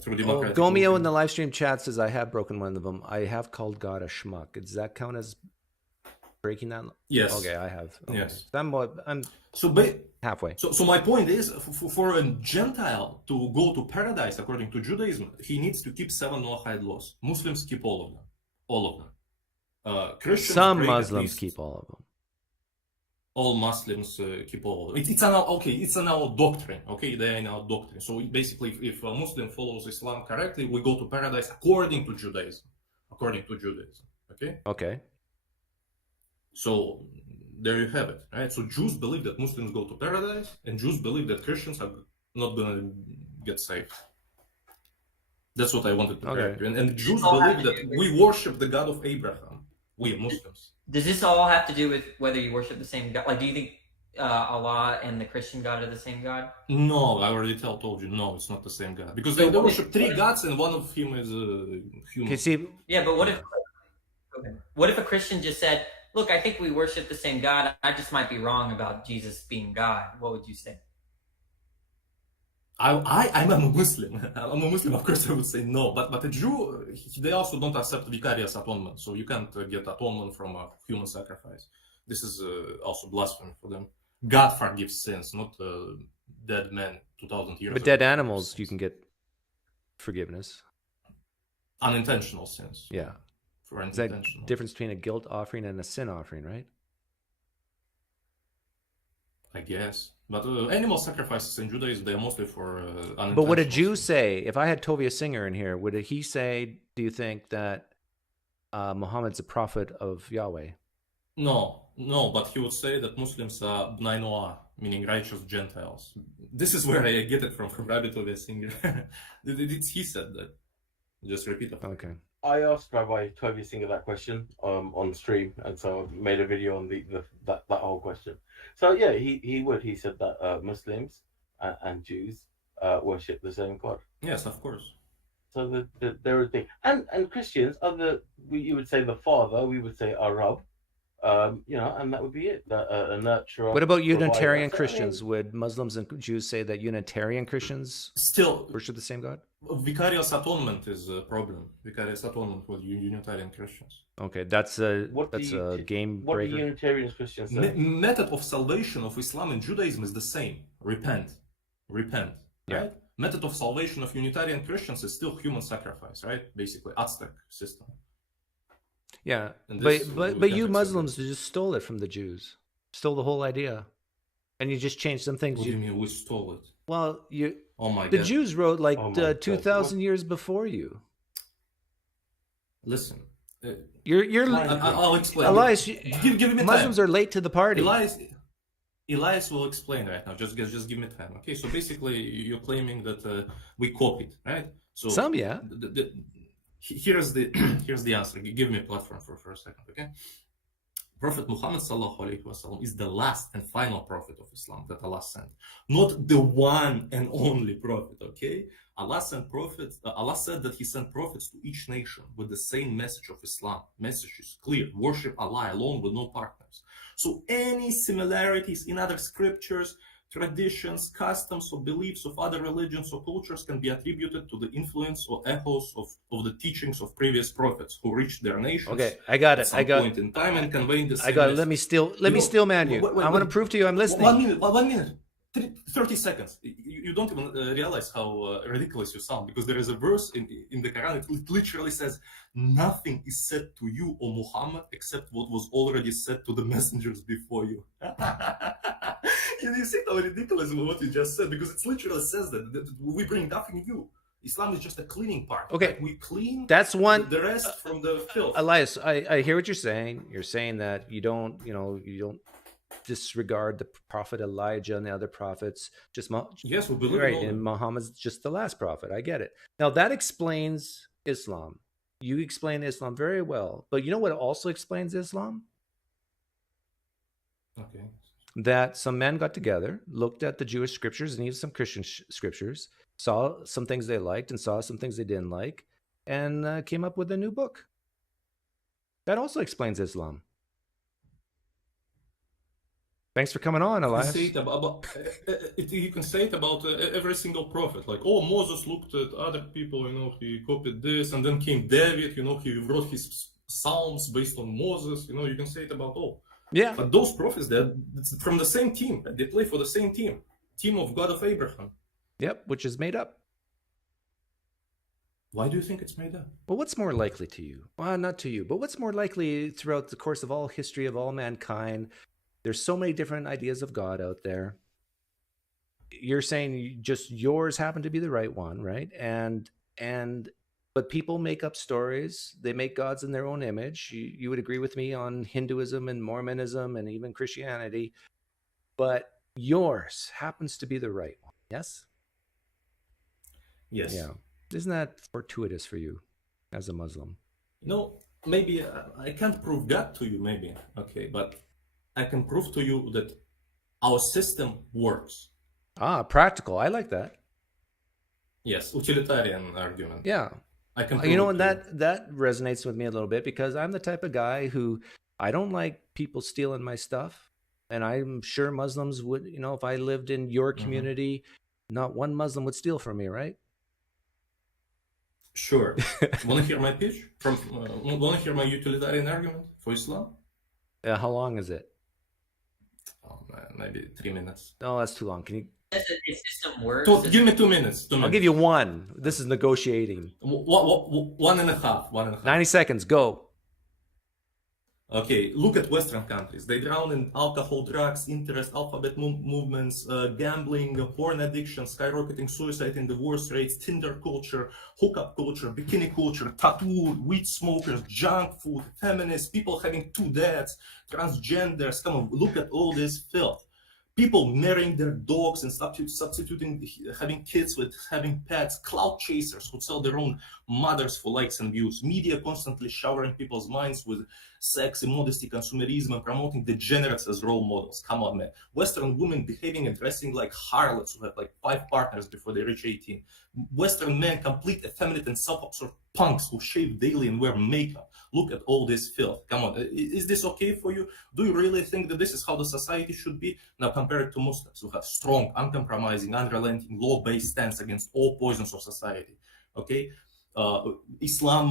through democratic. Gomeo in the live stream chat says, I have broken one of them. I have called God a schmuck. Does that count as breaking that? Yes. Okay, I have. Okay. Yes. I'm halfway. So my point is, for a Gentile to go to paradise according to Judaism, he needs to keep 7 Noahide laws. Muslims keep all of them. All of them. Christians Some Muslims keep all of them. All Muslims keep all of them. It's in our doctrine. Okay, they are in our doctrine. So basically, if a Muslim follows Islam correctly, we go to paradise according to Judaism. According to Judaism. Okay. Okay. So there you have it, right? So Jews believe that Muslims go to paradise, and Jews believe that Christians are not gonna get saved. That's what I wanted to correct you. And Jews believe that we worship the God of Abraham. We Muslims. Does this all have to do with whether you worship the same God? Like, do you think Allah and the Christian God are the same God? No, I already told you, no, it's not the same God. Because they worship 3 gods, and one of him is human. Yeah, but what if a Christian just said, look, I think we worship the same God. I just might be wrong about Jesus being God. What would you say? I'm a Muslim. I'm a Muslim, of course I would say no. But a Jew, they also don't accept vicarious atonement. So you can't get atonement from a human sacrifice. This is also blasphemy for them. God forgives sins, not dead men 2,000 years ago. But dead animals, you can get forgiveness. Unintentional sins. Yeah. For Is that unintentional. difference between a guilt offering and a sin offering, right? I guess. But animal sacrifices in Judaism, they're mostly for unintentional. But would a Jew say, if I had Tovia Singer in here, would he say, do you think that Muhammad's a prophet of Yahweh? No, but he would say that Muslims are Bnai Noah, meaning righteous Gentiles. This is where I get it from Rabbi Tovia Singer. He said that. Just repeat it. Okay. I asked Rabbi Tovia Singer that question on stream, and so I made a video on that whole question. So yeah, he said that Muslims and Jews worship the same God. Yes, of course. So they're a thing, and Christians are you would say the father, we would say Arab, and that would be it. A nurturer. What about Unitarian Christians? Would Muslims and Jews say that Unitarian Christians still worship the same God? Vicarious atonement is a problem. Vicarious atonement with Unitarian Christians. Okay, that's a game What breaker. do Unitarian Christians say? Method of salvation of Islam and Judaism is the same. Repent. Yeah. Right? Method of salvation of Unitarian Christians is still human sacrifice, right? Basically, Aztec system. Yeah, And this but you Muslims just stole it from the Jews, stole the whole idea, and you just changed some things. What do you mean we stole it? Well, Oh my the God. Jews wrote like Oh my God. 2,000 years before you. Listen. You're I'll explain. Elias, Give me Muslims time. are late to the party. Elias will explain right now. Just give me time. Okay, so basically you're claiming that we copied, right? So Some, yeah. Here's the answer. Give me a platform for a second, okay? Prophet Muhammad ﷺ is the last and final prophet of Islam that Allah sent, not the one and only prophet. Okay, Allah sent prophets. Allah said that He sent prophets to each nation with the same message of Islam. Message is clear: worship Allah alone with no partners. So any similarities in other scriptures, traditions, customs, or beliefs of other religions or cultures can be attributed to the influence or echoes of the teachings of previous prophets who reached their nations. Okay, I got it. At some point in time and conveying the same I got it. message. Let me steal man you. I want to prove to you I'm listening. 1 minute. 30 seconds. You don't even realize how ridiculous you sound, because there is a verse in the Quran. It literally says, nothing is said to you, O Muhammad, except what was already said to the messengers before you. You see how ridiculous what you just said, because it literally says that we bring nothing new. Islam is just a cleaning part. Okay, like we clean. That's one. The rest from the filth. Elias, I hear what you're saying. You're saying that you don't disregard the prophet Elijah and the other prophets. Yes, we believe right, in all and them. Muhammad's just the last prophet. I get it. Now that explains Islam. You explain Islam very well, but you know what also explains Islam? Okay. That some men got together, looked at the Jewish scriptures and even some Christian scriptures, saw some things they liked and saw some things they didn't like, and came up with a new book. That also explains Islam. Thanks for coming on, Elias. You can say it about every single prophet. Like, oh, Moses looked at other people, he copied this, and then came David, he wrote his psalms based on Moses. You can say it about all. Yeah. But those prophets, they're from the same team. They play for the same team of God of Abraham. Yep, which is made up. Why do you think it's made up? Well, what's more likely to you? Well, not to you, but what's more likely throughout the course of all history of all mankind? There's so many different ideas of God out there. You're saying just yours happen to be the right one, right? But people make up stories. They make gods in their own image. You would agree with me on Hinduism and Mormonism and even Christianity. But yours happens to be the right one, yes? Yes. Yeah. Isn't that fortuitous for you as a Muslim? Maybe I can't prove that to you, maybe. Okay, but I can prove to you that our system works. Practical. I like that. Yes, utilitarian argument. Yeah. I can. And that resonates with me a little bit, because I'm the type of guy who I don't like people stealing my stuff, and I'm sure Muslims would. If I lived in your community, not one Muslim would steal from me, right? Sure. Want to hear my pitch? Want to hear my utilitarian argument for Islam? How long is it? Oh man, maybe 3 minutes. No, that's too long. Can you? The system works. Give me 2 minutes. I'll give you one. This is negotiating. 1.5. 90 seconds. Go. Okay, look at Western countries. They drown in alcohol, drugs, interest, alphabet movements, gambling, porn addiction, skyrocketing suicide in divorce rates, Tinder culture, hookup culture, bikini culture, tattoo, weed smokers, junk food, feminists, people having 2 dads, transgenders. Come on, look at all this filth. People marrying their dogs and substituting having kids with having pets, clout chasers who sell their own mothers for likes and views, media constantly showering people's minds with sex, immodesty, consumerism, and promoting degenerates as role models. Come on, man. Western women behaving and dressing like harlots who have like 5 partners before they reach 18. Western men complete effeminate and self-absorbed punks who shave daily and wear makeup. Look at all this filth. Come on, is this okay for you? Do you really think that this is how the society should be? Now compare it to Muslims who have strong, uncompromising, unrelenting, law-based stance against all poisons of society. Okay? Islam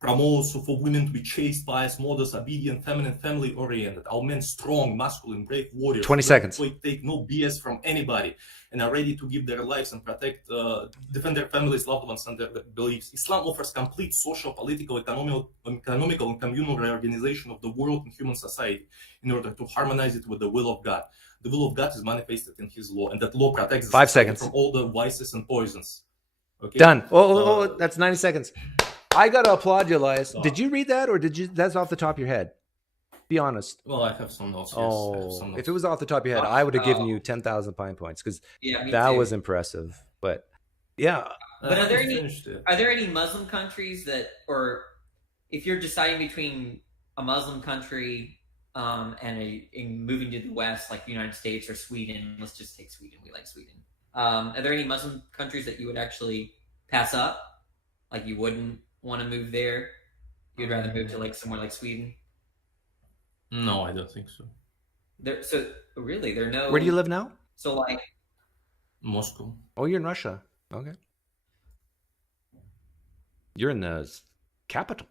promotes for women to be chaste, pious, modest, obedient, feminine, family-oriented. Our men strong, masculine, brave warriors. 20 seconds. Take no BS from anybody and are ready to give their lives and protect, defend their families, loved ones, and their beliefs. Islam offers complete social, political, economical, and communal reorganization of the world and human society in order to harmonize it with the will of God. The will of God is manifested in His law, and that law protects 5 seconds from all the vices and poisons. Okay. Done. Oh, that's 90 seconds. I gotta applaud you, Elias. Did you read that, or did you? That's off the top of your head. Be honest. Well, I have some notes. Yes, I have some notes. If it was off the top of your head, I would have given you 10,000 Pine points because Yeah, me that too. was impressive. But yeah, But are there any Muslim countries that, or if you're deciding between a Muslim country and moving to the West, like the United States or Sweden, let's just take Sweden. We like Sweden. Are there any Muslim countries that you would actually pass up? Like you wouldn't want to move there? You'd rather move to like somewhere like Sweden? No, I don't think so. There are no. Where do you live now? So like Moscow. Oh, you're in Russia. Okay. You're in the capital.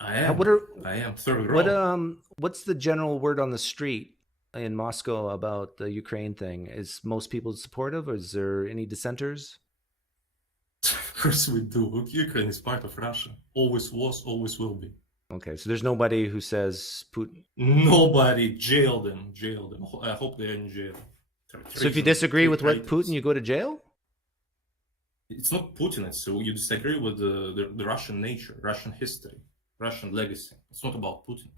I am. I am third row. What's the general word on the street in Moscow about the Ukraine thing? Is most people supportive, or is there any dissenters? Of course we do. Ukraine is part of Russia. Always was, always will be. Okay, so there's nobody who says Putin. Nobody. Jail them. I hope they're in jail. So if you disagree with what Putin, you go to jail? It's not Putin. It's you disagree with the Russian nature, Russian history, Russian legacy. It's not about Putin.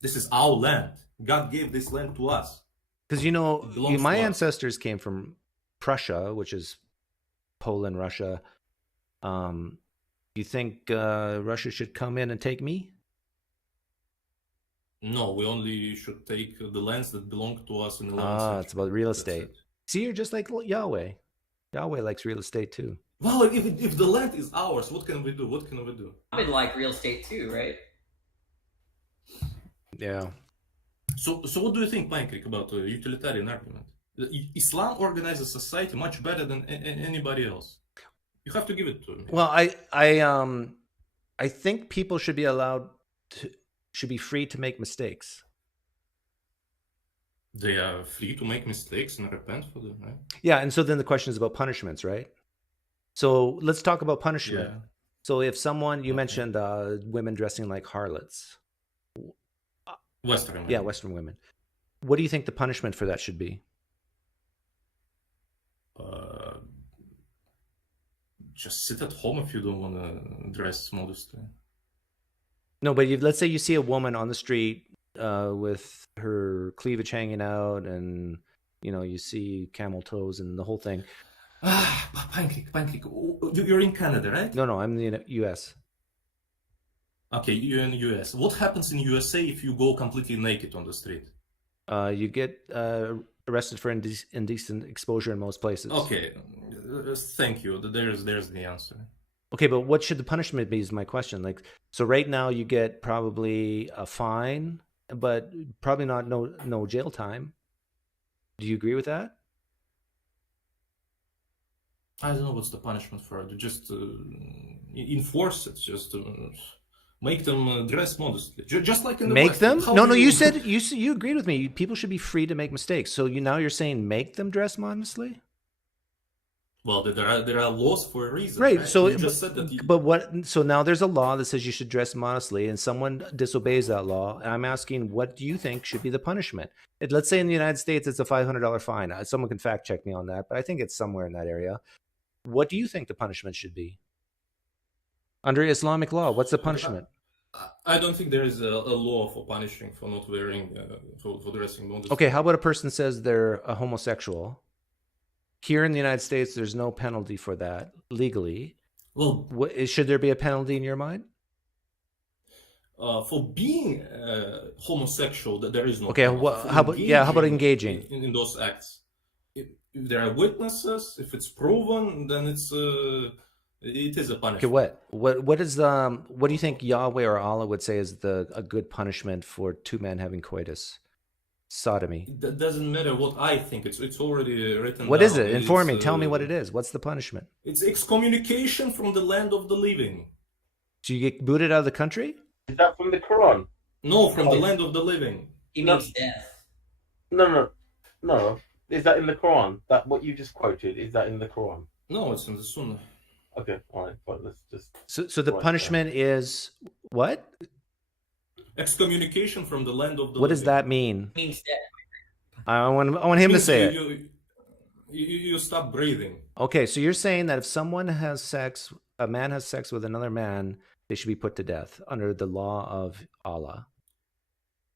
This is our land. God gave this land to us. Because my ancestors came from Prussia, which is Poland, Russia. You think Russia should come in and take me? No, we only should take the lands that belong to us in the land. It's about real estate. See, you're just like Yahweh. Yahweh likes real estate too. Well, if the land is ours, what can we do? What can we do? I would like real estate too, right? Yeah. So what do you think, PineCreek, about a utilitarian argument? Islam organizes society much better than anybody else. You have to give it to me. Well, I think people should be free to make mistakes. They are free to make mistakes and repent for them, right? Yeah, and so then the question is about punishments, right? So let's talk about punishment. Yeah. So if someone, you mentioned women dressing like harlots. Western women. Yeah, Western women. What do you think the punishment for that should be? Just sit at home if you don't want to dress modestly. No, but let's say you see a woman on the street with her cleavage hanging out, and you see camel toes and the whole thing. PineCreek. You're in Canada, right? No, I'm in the U.S. Okay, you're in the U.S. What happens in USA if you go completely naked on the street? You get arrested for indecent exposure in most places. Okay, thank you. There's the answer. Okay, but what should the punishment be is my question. So right now you get probably a fine, but probably not no jail time. Do you agree with that? I don't know what's the punishment for it. Just enforce it. Just make them dress modestly. Just like in the West. Make them? No. You said you agreed with me. People should be free to make mistakes. So now you're saying make them dress modestly? Well, there are laws for a reason, right? So, you just said that. So now there's a law that says you should dress modestly, and someone disobeys that law. And I'm asking, what do you think should be the punishment? Let's say in the United States it's a $500 fine. Someone can fact check me on that, but I think it's somewhere in that area. What do you think the punishment should be under Islamic law? What's the punishment? I don't think there is a law for punishing for not wearing for dressing modestly. Okay, how about a person says they're a homosexual? Here in the United States, there's no penalty for that legally. Well, should there be a penalty in your mind? For being homosexual, there is no. Okay, how about engaging in those acts? If there are witnesses, if it's proven, then it is a punishment. Okay, what do you think Yahweh or Allah would say is a good punishment for two men having coitus? Sodomy. That doesn't matter what I think. It's already written. What is it? Inform me. Tell me what it is. What's the punishment? It's excommunication from the land of the living. So you get booted out of the country? Is that from the Quran? No, from the land of the living. He means death. No. Is that in the Quran? That what you just quoted? Is that in the Quran? No, it's in the Sunnah. Okay, all right. But let's just. So the punishment is what? Excommunication from the land of the What living. does that mean? It means death. I want him to say it. You stop breathing. Okay, so you're saying that if someone has sex, a man has sex with another man, they should be put to death under the law of Allah.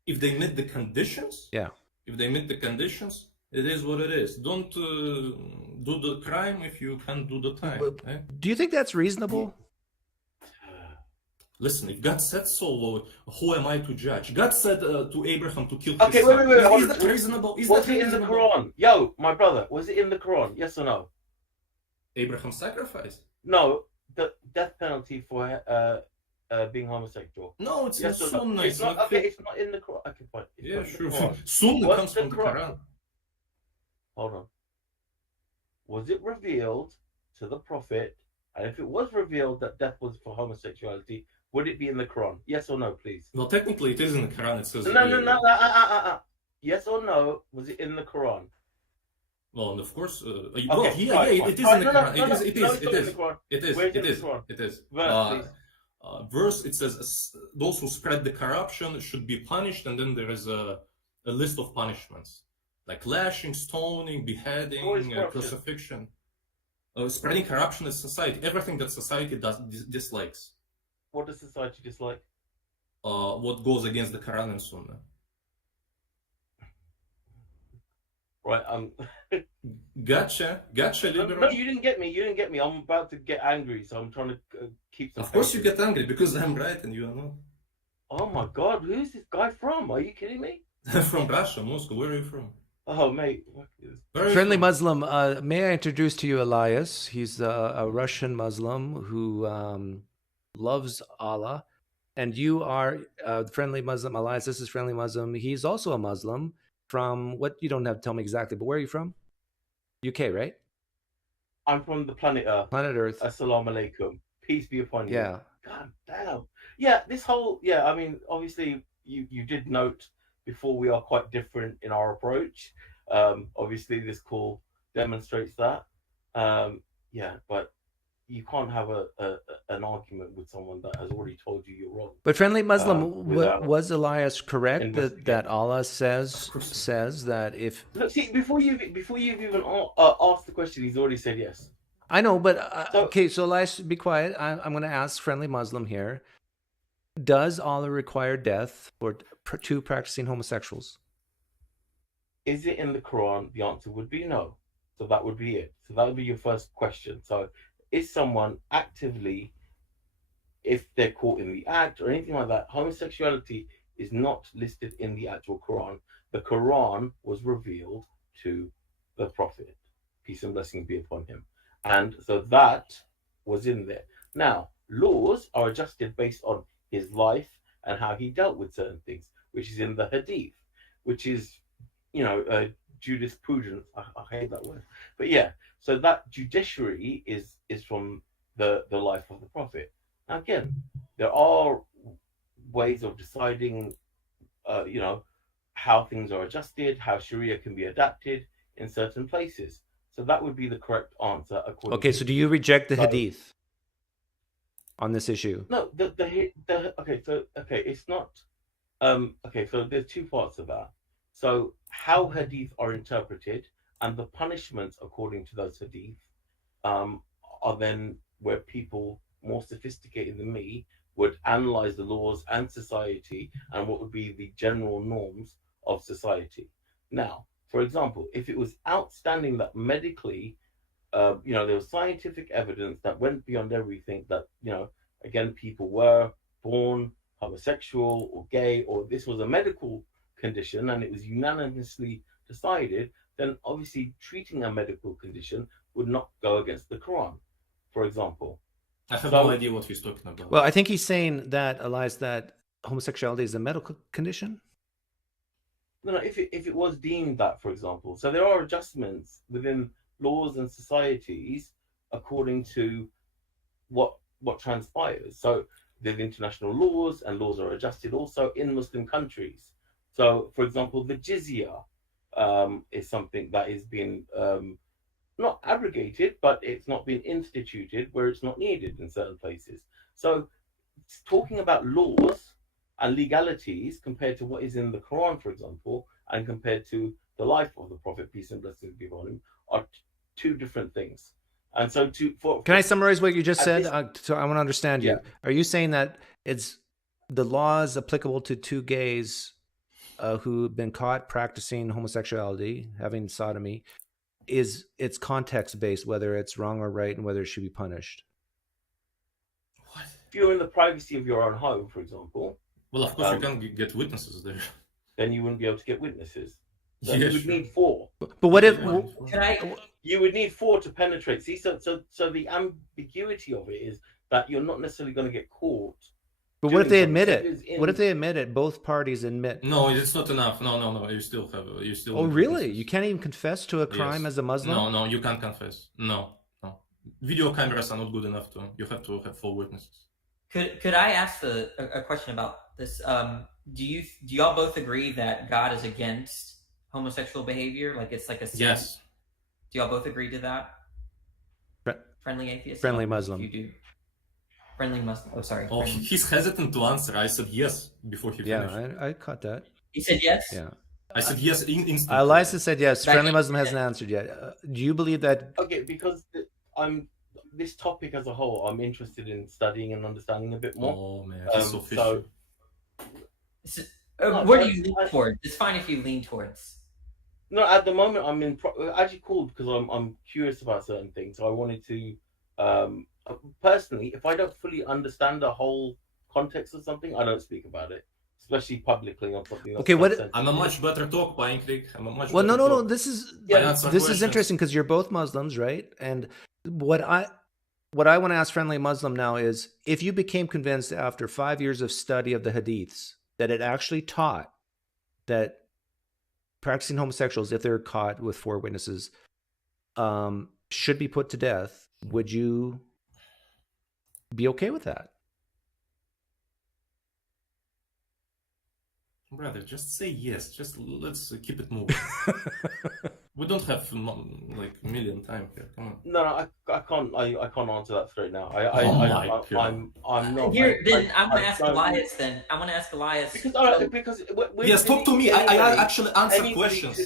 If they meet the conditions, Yeah. If they meet the conditions, it is what it is. Don't do the crime if you can't do the time. Eh? Do you think that's reasonable? Listen, if God said so, who am I to judge? God said to Abraham to kill his Okay, son. wait. Is that reasonable? Was it in the Quran? Yo, my brother, was it in the Quran? Yes or no? Abraham's sacrifice? No, the death penalty for being homosexual. No, it's yes in Sunnah. It's not. Okay, it's not in the Quran. Okay, fine. Yeah, sure. Sunnah comes from the Quran. Hold on. Was it revealed to the Prophet? And if it was revealed that death was for homosexuality, would it be in the Quran? Yes or no, please? Well, technically, it is in the Quran. It says no. Yes or no? Was it in the Quran? Well, and of course, okay, it is in the Quran. It is. Verse, it says, those who spread the corruption should be punished, and then there is a list of punishments, like lashing, stoning, beheading, crucifixion. Spreading corruption in society, everything that society dislikes. What does society dislike? What goes against the Quran and Sunnah. Right, Gotcha, liberal. No, you didn't get me. I'm about to get angry, so I'm trying to keep some. Of course you get angry, because I'm right and you are not. Oh my God, who's this guy from? Are you kidding me? From Russia, Moscow. Where are you from? Oh, mate. Friendly Muslim, may I introduce to you Elias? He's a Russian Muslim who loves Allah. And you are Friendly Muslim. Elias, this is Friendly Muslim. He's also a Muslim from, what, you don't have to tell me exactly, but where are you from? UK, right? I'm from the planet Earth. Planet Earth. Assalamu alaikum. Peace be upon you. Yeah. God damn. Yeah, this whole, I mean, obviously, you did note before we are quite different in our approach. Obviously, this call demonstrates that. But you can't have an argument with someone that has already told you you're wrong. But Friendly Muslim, was Elias correct that Allah says that if... Look, see, before you've even asked the question, he's already said yes. I know, but okay, so Elias, be quiet. I'm going to ask Friendly Muslim here. Does Allah require death for two practicing homosexuals? Is it in the Quran? The answer would be no. So that would be it. So that would be your first question. So is someone actively, if they're caught in the act or anything like that, homosexuality is not listed in the actual Quran. The Quran was revealed to the Prophet, peace and blessings be upon him. And so that was in there. Now, laws are adjusted based on his life and how he dealt with certain things, which is in the Hadith, which is, jurisprudence. I hate that word. But yeah, so that judiciary is from the life of the Prophet. Now, again, there are ways of deciding, how things are adjusted, how Sharia can be adapted in certain places. So that would be the correct answer. Okay, so do you reject the Hadith on this issue? No, it's not. So there's two parts of that. So how Hadith are interpreted and the punishments according to those Hadith are then where people more sophisticated than me would analyze the laws and society and what would be the general norms of society. Now, for example, if it was outstanding that medically, there was scientific evidence that went beyond everything, that, again, people were born homosexual or gay, or this was a medical condition and it was unanimously decided, then obviously treating a medical condition would not go against the Quran, for example. I have no idea what he's talking about. Well, I think he's saying that, Elias, that homosexuality is a medical condition. No, if it was deemed that, for example. So there are adjustments within laws and societies according to what transpires. So there's international laws, and laws are adjusted also in Muslim countries. So, for example, the jizya is something that is being not abrogated, but it's not been instituted where it's not needed in certain places. So talking about laws and legalities compared to what is in the Quran, for example, and compared to the life of the Prophet, peace and blessings be upon him, are two different things. And so Can I summarize what you just said? So I want to understand you. Yeah. Are you saying that it's the laws applicable to two gays who've been caught practicing homosexuality, having sodomy, it's context based, whether it's wrong or right, and whether it should be punished? If you're in the privacy of your own home, for example, well, of course you can't get witnesses there. Then you wouldn't be able to get witnesses. So Yeah, you would sure. need 4. But what if you would need 4 to penetrate? See, so the ambiguity of it is that you're not necessarily going to get caught. But what if they doing admit something. it? What if they admit it? Both parties admit. No, it's not enough. No. You still have. Oh, really? You can't even confess to a crime as a Muslim? No, you can't confess. No. Video cameras are not good enough to. You have to have 4 witnesses. Could I ask a question about this? Do y'all both agree that God is against homosexual behavior? Like it's like a sin? Yes. Do y'all both agree to that? Friendly atheist? Friendly Muslim. You do. Friendly Muslim. Oh, sorry. Oh, friendly. he's hesitant to answer. I said yes before he finished. Yeah, I caught that. He said yes? Yeah. I said yes instantly. Eliza said yes. Friendly Muslim hasn't answered yet. Do you believe that? Okay, because this topic as a whole, I'm interested in studying and understanding a bit more. Oh man, that's so fishy. Where do you lean towards? It's fine if you lean towards. No, at the moment I'm actually called because I'm curious about certain things. So I wanted to, personally, if I don't fully understand the whole context of something, I don't speak about it, especially publicly on something. Okay, I'm a much better talk, PineCreek. I'm a much. Well, better no. talk. This is questions. interesting because you're both Muslims, right? And what I want to ask Friendly Muslim now is, if you became convinced after 5 years of study of the Hadiths that it actually taught that practicing homosexuals, if they're caught with 4 witnesses, should be put to death, would you be okay with that? Brother, just say yes. Just let's keep it moving. We don't have like a million time here. Come on. No, I can't answer that straight now. I'm not. Here, then I'm gonna ask Elias. Then I'm gonna ask Elias. Because yes, talk to me. I actually answer questions.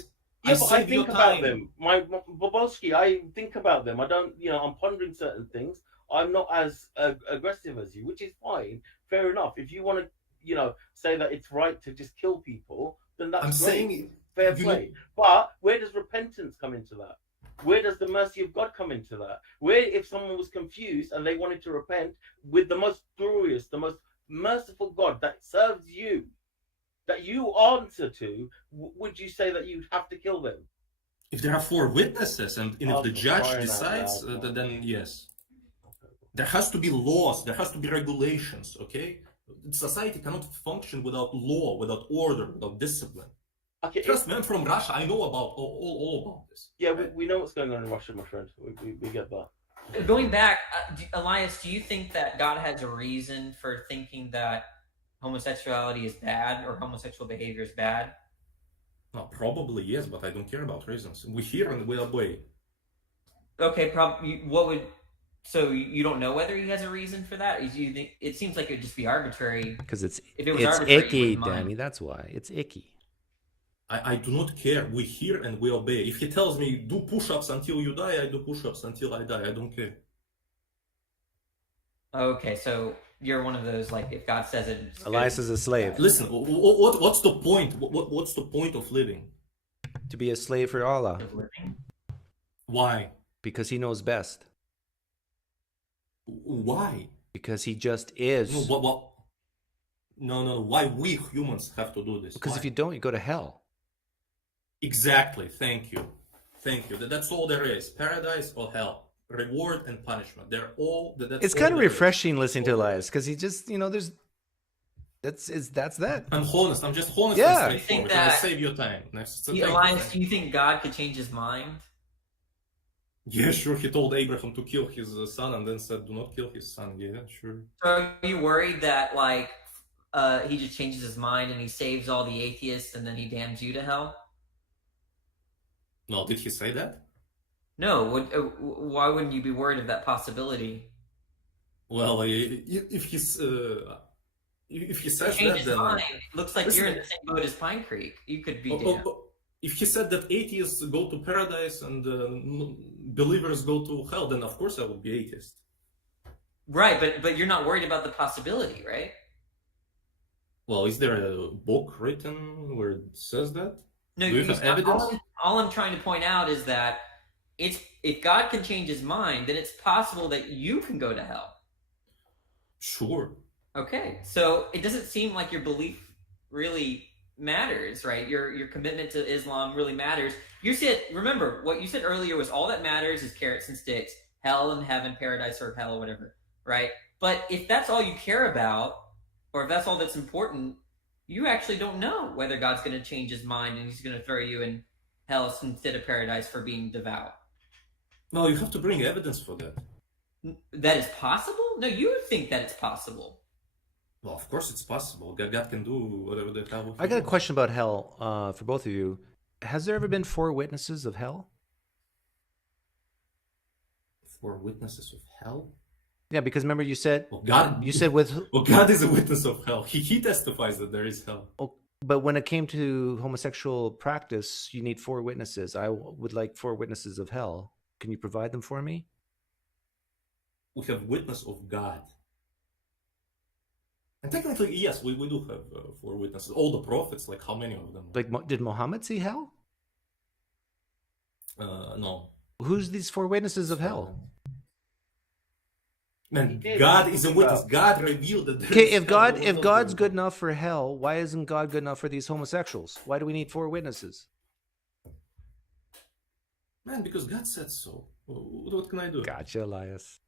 Yeah, but I think about them. My Boghossian, I think about them. I don't, I'm pondering certain things. I'm not as aggressive as you, which is fine. Fair enough. If you want to, say that it's right to just kill people, then that's great. Saying fair play. But where does repentance come into that? Where does the mercy of God come into that? Where, if someone was confused and they wanted to repent with the most glorious, the most merciful God that serves you, that you answer to, would you say that you'd have to kill them? If there are 4 witnesses and if the judge decides, then yes. There has to be laws, there has to be regulations, okay? Society cannot function without law, without order, without discipline. Okay, trust me, I'm from Russia. I know about all about this. Yeah, we know what's going on in Russia, my friend. We get that. Going back, Elias, do you think that God has a reason for thinking that homosexuality is bad or homosexual behavior is bad? No, probably yes, but I don't care about reasons. We hear and we obey. Okay, so you don't know whether he has a reason for that? You think it seems like it would just be arbitrary? Because it's arbitrary, icky, Danny. That's why it's icky. I do not care. We hear and we obey. If he tells me do push-ups until you die, I do push-ups until I die. I don't care. Okay, so you're one of those, like, if God says it. Elias is a slave. Listen, what's the point? What's the point of living? To be a slave for Allah. Why? Because he knows best. Why? Because he just is. No. Why we humans have to do this? Because if you don't, you go to hell. Exactly. Thank you. That's all there is. Paradise or hell. Reward and punishment. They're all. It's kind of refreshing listening to Elias because he just, that's that. I'm honest. I'm just honest. Yeah. And straightforward. I save your time. Elias, do you think God could change his mind? Yeah, sure. He told Abraham to kill his son and then said, do not kill his son. Yeah, sure. So are you worried that, he just changes his mind and he saves all the atheists and then he damns you to hell? No, did he say that? No. Why wouldn't you be worried of that possibility? Well, if he says that, then looks like you're in the same boat as PineCreek. You could be damned. if he said that atheists go to paradise and believers go to hell, then of course I would be atheist. Right, but you're not worried about the possibility, right? Well, is there a book written where it says that? No, Do you have evidence? all I'm trying to point out is that if God can change his mind, then it's possible that you can go to hell. Sure. Okay, so it doesn't seem like your belief really matters, right? Your commitment to Islam really matters. Remember, what you said earlier was all that matters is carrots and sticks, hell and heaven, paradise or hell, or whatever, right? But if that's all you care about, or if that's all that's important, you actually don't know whether God's going to change his mind and he's going to throw you in hell instead of paradise for being devout. No, you have to bring evidence for that. That is possible? No, you think that it's possible. Well, of course it's possible. God can do whatever the hell. I got a question about hell for both of you. Has there ever been 4 witnesses of hell? 4 witnesses of hell? Yeah, because remember you said God. You said with well, God is a witness of hell. He testifies that there is hell. Oh, but when it came to homosexual practice, you need 4 witnesses. I would like 4 witnesses of hell. Can you provide them for me? We have witness of God. And technically, yes, we do have 4 witnesses. All the prophets, like how many of them? Like, did Muhammad see hell? No. Who's these 4 witnesses of hell? Man, God is a witness. God revealed that. Okay, if God's good enough for hell, why isn't God good enough for these homosexuals? Why do we need 4 witnesses? Man, because God said so. What can I do? Gotcha, Elias.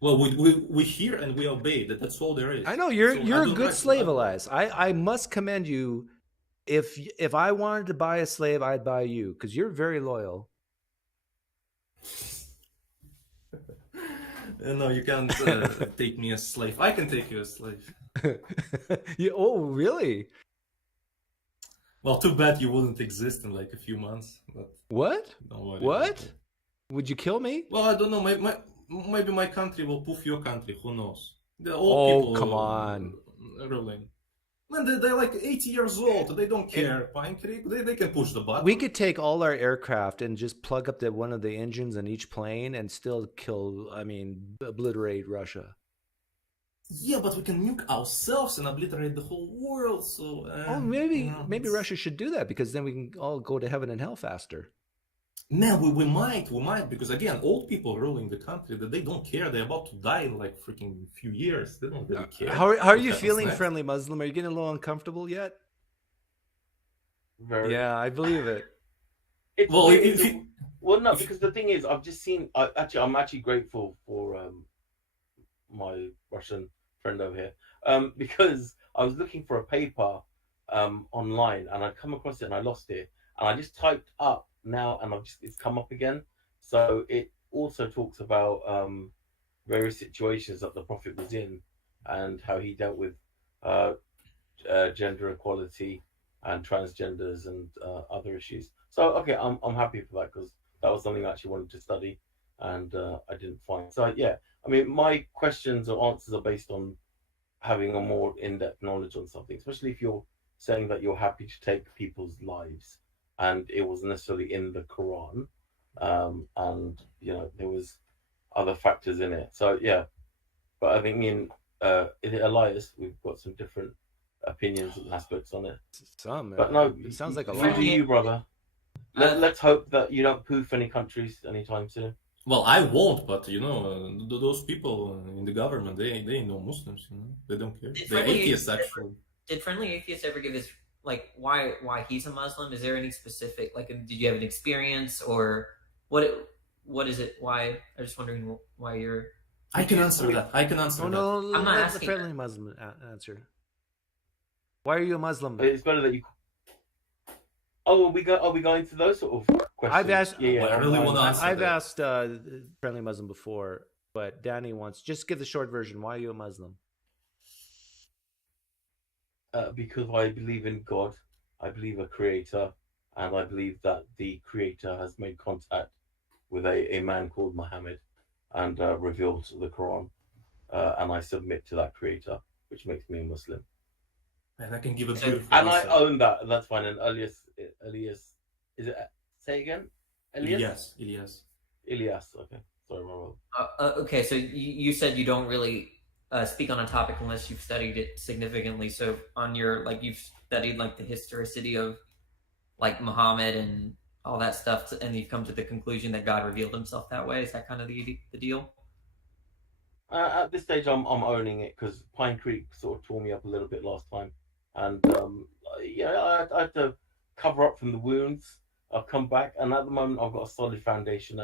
Well, we hear and we obey. That's all there is. I know you're a good slave, Elias. I must commend you. If I wanted to buy a slave, I'd buy you because you're very loyal. No, you can't take me as slave. I can take you as slave. Oh, really? Well, too bad you wouldn't exist in like a few months. But what? What? Would you kill me? Well, I don't know. Maybe my country will poof your country. Who knows? The old people. Come on. Ruling. Man, they're like 80 years old. They don't care. PineCreek, they can push the button. We could take all our aircraft and just plug up one of the engines in each plane and still obliterate Russia. Yeah, but we can nuke ourselves and obliterate the whole world. So maybe Russia should do that because then we can all go to heaven and hell faster. Man, we might because again, old people ruling the country that they don't care. They're about to die in like freaking few years. They don't really care. How are you feeling, Friendly Muslim? Are you getting a little uncomfortable yet? Very. Yeah, I believe it. Well, no, because the thing is, I've just seen. I'm actually grateful for my Russian friend over here because I was looking for a paper online and I come across it and I lost it and I just typed up now and it's come up again. So it also talks about various situations that the Prophet was in and how he dealt with gender equality and transgenders and other issues. So okay, I'm happy for that because that was something I actually wanted to study and I didn't find. So yeah, I mean my questions or answers are based on having a more in-depth knowledge on something, especially if you're saying that you're happy to take people's lives and it wasn't necessarily in the Quran, and there was other factors in it. So yeah, but I think in Elias we've got some different opinions and aspects on it. But no, it sounds like a lot. To you, brother. Let's hope that you don't poof any countries anytime soon. Well, I won't, but those people in the government, they know Muslims. They don't care. They're atheists, actually. Did Friendly Atheist ever give his why he's a Muslim? Is there any specific did you have an experience or what is it? Why? I'm just wondering why you're. I can answer that. No, I'm not let asking the Friendly Muslim answer. Why are you a Muslim? It's better that you. Oh, are we going to those sort of questions? I've asked. Yeah, I really want to answer I've that. asked Friendly Muslim before, but Danny wants just give the short version. Why are you a Muslim? Because I believe in God, I believe a creator, and I believe that the creator has made contact with a man called Muhammad and revealed the Quran, and I submit to that creator, which makes me a Muslim. And I can give a So- beautiful And I answer. own that. That's fine. And Elias, is it? Say again. Elias. Elias. Okay. Sorry, my bad. Okay, so you said you don't really speak on a topic unless you've studied it significantly. So on your you've studied the historicity of Muhammad and all that stuff, and you've come to the conclusion that God revealed Himself that way. Is that kind of the deal? At this stage, I'm owning it because PineCreek sort of tore me up a little bit last time, and I had to cover up from the wounds. I've come back, and at the moment, I've got a solid foundation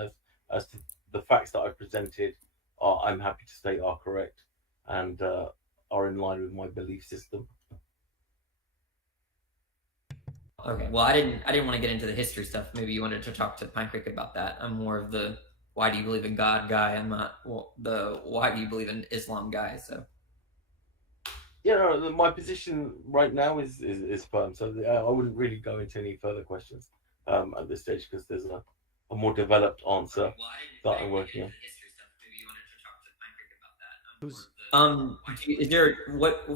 as to the facts that I presented. I'm happy to state are correct and are in line with my belief system. Okay. Well, I didn't want to get into the history stuff. Maybe you wanted to talk to PineCreek about that. I'm more of the why do you believe in God guy. I'm not the why do you believe in Islam guy. So. My position right now is firm, so I wouldn't really go into any further questions at this stage because there's a more developed answer that I'm working on. Is there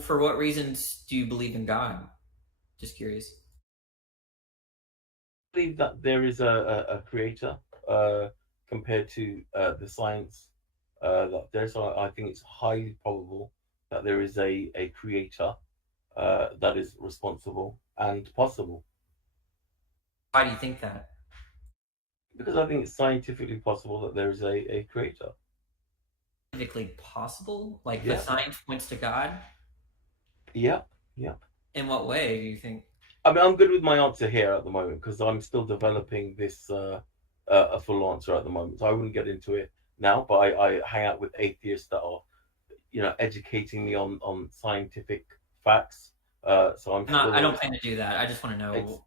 for what reasons do you believe in God? Just curious. I believe that there is a creator compared to the science that there's. I think it's highly probable that there is a creator that is responsible and possible. Why do you think that? Because I think it's scientifically possible that there is a creator. Scientifically possible? The science points to God? Yeah. In what way do you think? I mean, I'm good with my answer here at the moment because I'm still developing this a full answer at the moment. So I wouldn't get into it now, but I hang out with atheists that are, educating me on scientific facts. So I don't plan to do that. I just want to know.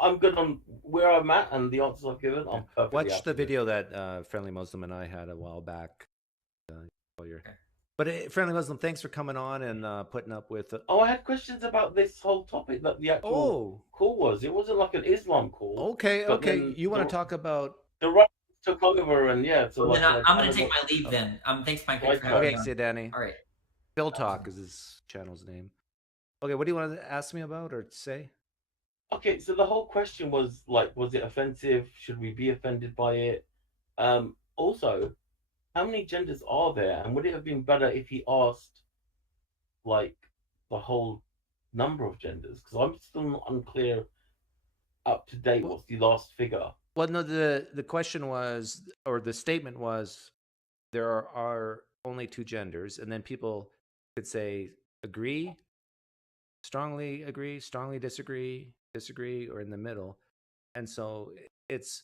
I'm good on where I'm at and the answers I've given. I'm perfectly Watch the video that Friendly Muslim and I had a while back. But Friendly Muslim, thanks for coming on and putting up with. I had questions about this whole topic that the actual call was. It wasn't like an Islam call. Okay. You want to talk about the right took over and So then I'm going to take my leave then. Thanks, Mike. Okay, see you, Danny. All right. Phil Talk is his channel's name. Okay, what do you want to ask me about or say? Okay, so the whole question was was it offensive? Should we be offended by it? Also, how many genders are there? And would it have been better if he asked the whole number of genders? Because I'm still not unclear up to date what's the last figure. Well, no, the question was, or the statement was, there are only two genders, and then people could say agree, strongly disagree, or in the middle. And so it's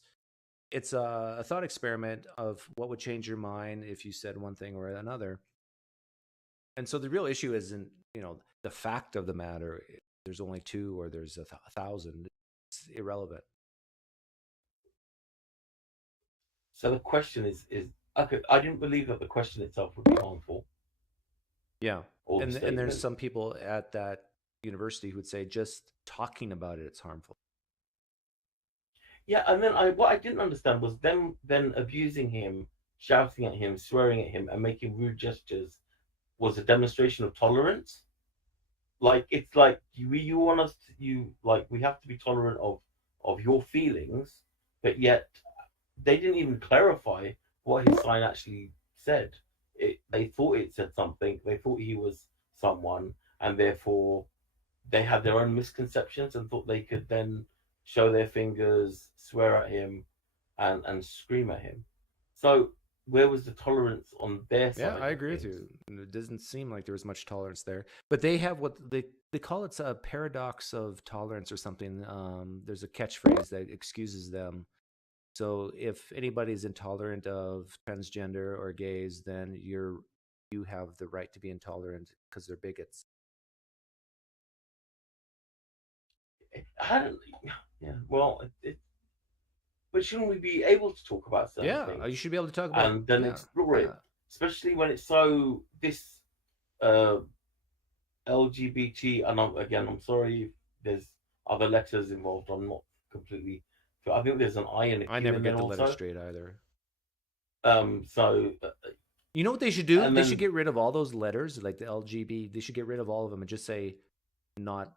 a thought experiment of what would change your mind if you said one thing or another. And so the real issue isn't, the fact of the matter. There's only two or there's 1,000. It's irrelevant. So the question is okay. I didn't believe that the question itself would be harmful. Yeah, and there's some people at that university who would say just talking about it's harmful. Yeah, and then what I didn't understand was them then abusing him, shouting at him, swearing at him, and making rude gestures was a demonstration of tolerance. It's like you want us to, we have to be tolerant of your feelings, but yet they didn't even clarify what his sign actually said. They thought it said something. They thought he was someone, and therefore they had their own misconceptions and thought they could then show their fingers, swear at him, and scream at him. So where was the tolerance on their side? Yeah, I agree with you. It doesn't seem like there was much tolerance there. But they have what they call it a paradox of tolerance or something. There's a catchphrase that excuses them. So if anybody's intolerant of transgender or gays, then you have the right to be intolerant because they're bigots. But shouldn't we be able to talk about certain things? Yeah, you should be able to talk about and then explore it, especially when it's so this LGBT. And I'm sorry if there's other letters involved. I'm not completely. I think there's an I in it. I never get the letter straight either. You know what they should do? They should get rid of all those letters, like the LGB. They should get rid of all of them and just say not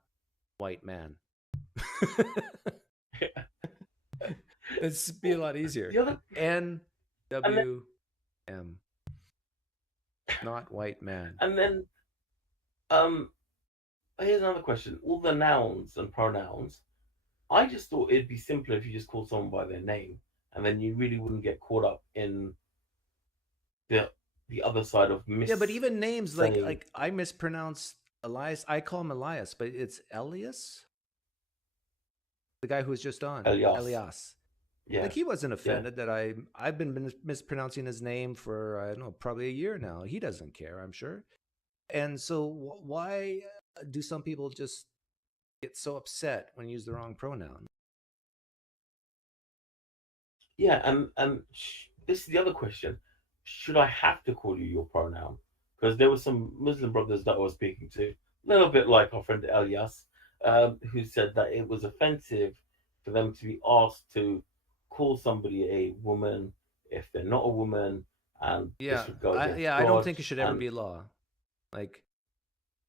white man. It'd be a lot easier. NWM, not white man. And then, here's another question. All the nouns and pronouns, I just thought it'd be simpler if you just called someone by their name, and then you really wouldn't get caught up in the other side of Yeah, but even names like I mispronounce Elias. I call him Elias, but it's Elias. The guy who was just on Elias. Yeah. Like he wasn't offended that I've been mispronouncing his name for I don't know, probably a year now. He doesn't care, I'm sure. And so why do some people just get so upset when you use the wrong pronoun? Yeah, and this is the other question. Should I have to call you your pronoun? Because there were some Muslim brothers that I was speaking to, a little bit like our friend Elias, who said that it was offensive for them to be asked to call somebody a woman if they're not a woman, and disregard I don't think it should ever be law, like,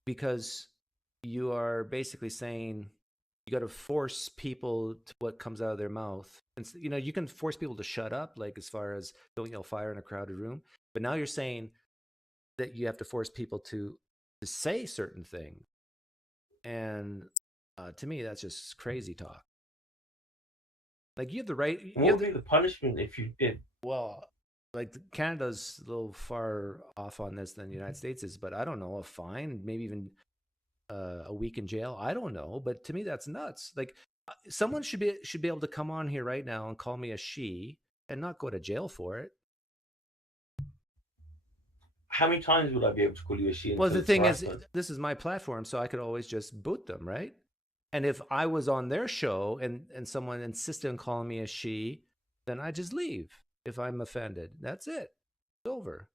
because you are basically saying you got to force people to what comes out of their mouth. And you can force people to shut up, like as far as don't yell fire in a crowded room, but now you're saying that you have to force people to say certain things, and to me that's just crazy talk. Like you have the right. What would be the punishment if you did? Well, like Canada's a little far off on this than the United States is, but I don't know, a fine, maybe even a week in jail. I don't know, but to me that's nuts. Like someone should be able to come on here right now and call me a she and not go to jail for it. How many times would I be able to call you a she? Well, the thing is, this is my platform, so I could always just boot them, right? And if I was on their show and someone insisted on calling me a she, then I just leave if I'm offended. That's it. It's over.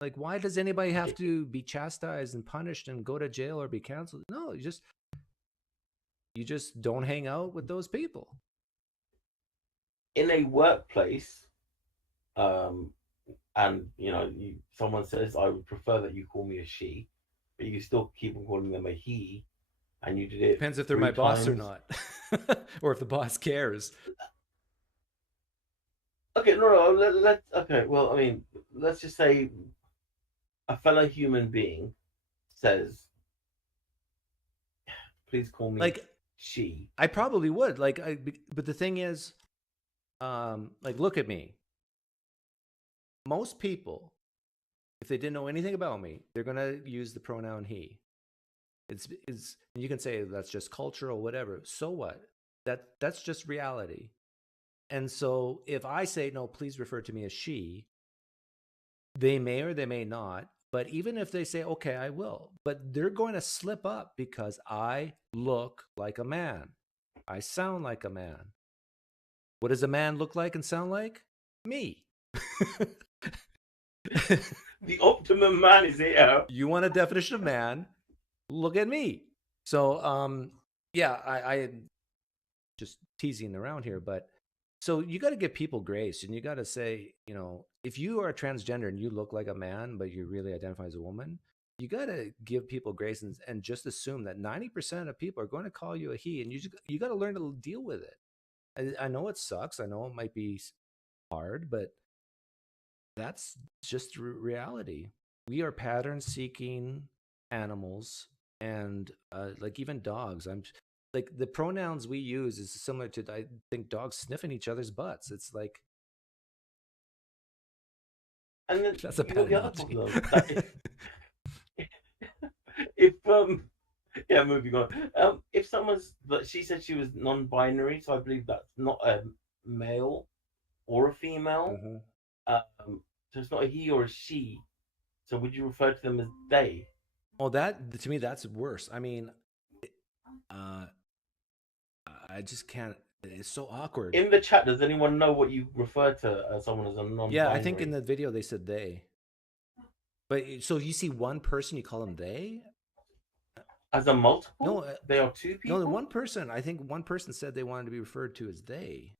Like, why does anybody have to be chastised and punished and go to jail or be canceled? No, you just don't hang out with those people. In a workplace, and someone says, I would prefer that you call me a she, but you still keep on calling them a he, and you did it. Depends if they're my boss or not, or if the boss cares. Okay, no, let's. Okay, well, I mean, let's just say a fellow human being says, "Please call me like she." I probably would. But the thing is, look at me. Most people, if they didn't know anything about me, they're gonna use the pronoun he. It's you can say that's just cultural, whatever. So what? That's just reality. And so if I say no, please refer to me as she, they may or they may not. But even if they say, okay, I will, but they're going to slip up because I look like a man. I sound like a man. What does a man look like and sound like? Me. The optimum man is here. You want a definition of man? Look at me. So, I just teasing around here, but so you got to give people grace, and you got to say, if you are transgender and you look like a man, but you really identify as a woman, you got to give people grace and just assume that 90% of people are going to call you a he, and you got to learn to deal with it. I know it sucks. I know it might be hard, but that's just reality. We are pattern-seeking animals, and like even dogs. Like the pronouns we use is similar to, I think, dogs sniffing each other's butts. It's like, and then that's a the other analogy. problem. If moving on. If someone's, she said she was non-binary, so I believe that's not a male or a female. Mm-hmm. So it's not a he or a she. So would you refer to them as they? Well, that to me that's worse. I mean, I just can't. It's so awkward. In the chat, does anyone know what you refer to someone as a non-binary? Yeah, I think in the video they said they. But so you see one person, you call them they? As a multiple? No, they are two people. No, one person. I think one person said they wanted to be referred to as they.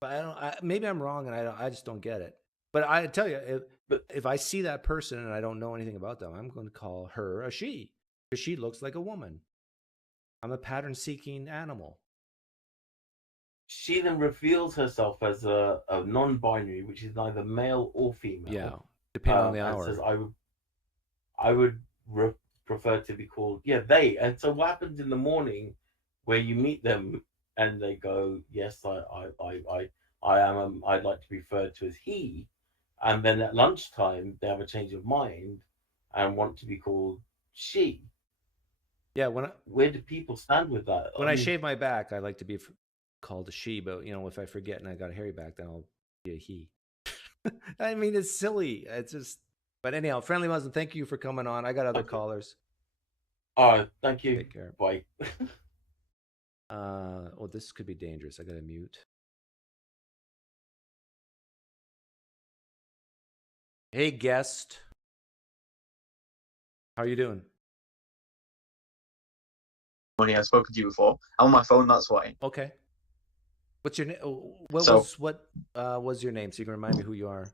But I don't. Maybe I'm wrong, and I just don't get it. But I tell you, if I see that person and I don't know anything about them, I'm going to call her a she. Because she looks like a woman. I'm a pattern-seeking animal. She then reveals herself as a non-binary, which is neither male or female. Yeah, depending on the and hour. says, I would prefer to be called they. And so what happens in the morning where you meet them and they go, yes, I'd like to be referred to as he, and then at lunchtime they have a change of mind and want to be called she. Yeah, where do people stand with that? When I shave my back, I like to be called a she, but if I forget and I got a hairy back, then I'll be a he. I mean, it's silly. It's just, but anyhow, Friendly Muslim, thank you for coming on. I got other callers. Thank you. Take care. Bye. This could be dangerous. I gotta mute. Hey, guest. How are you doing? Money, I've spoken to you before. I'm on my phone, that's why. Okay. What's your name? What was your name? So you can remind me who you are.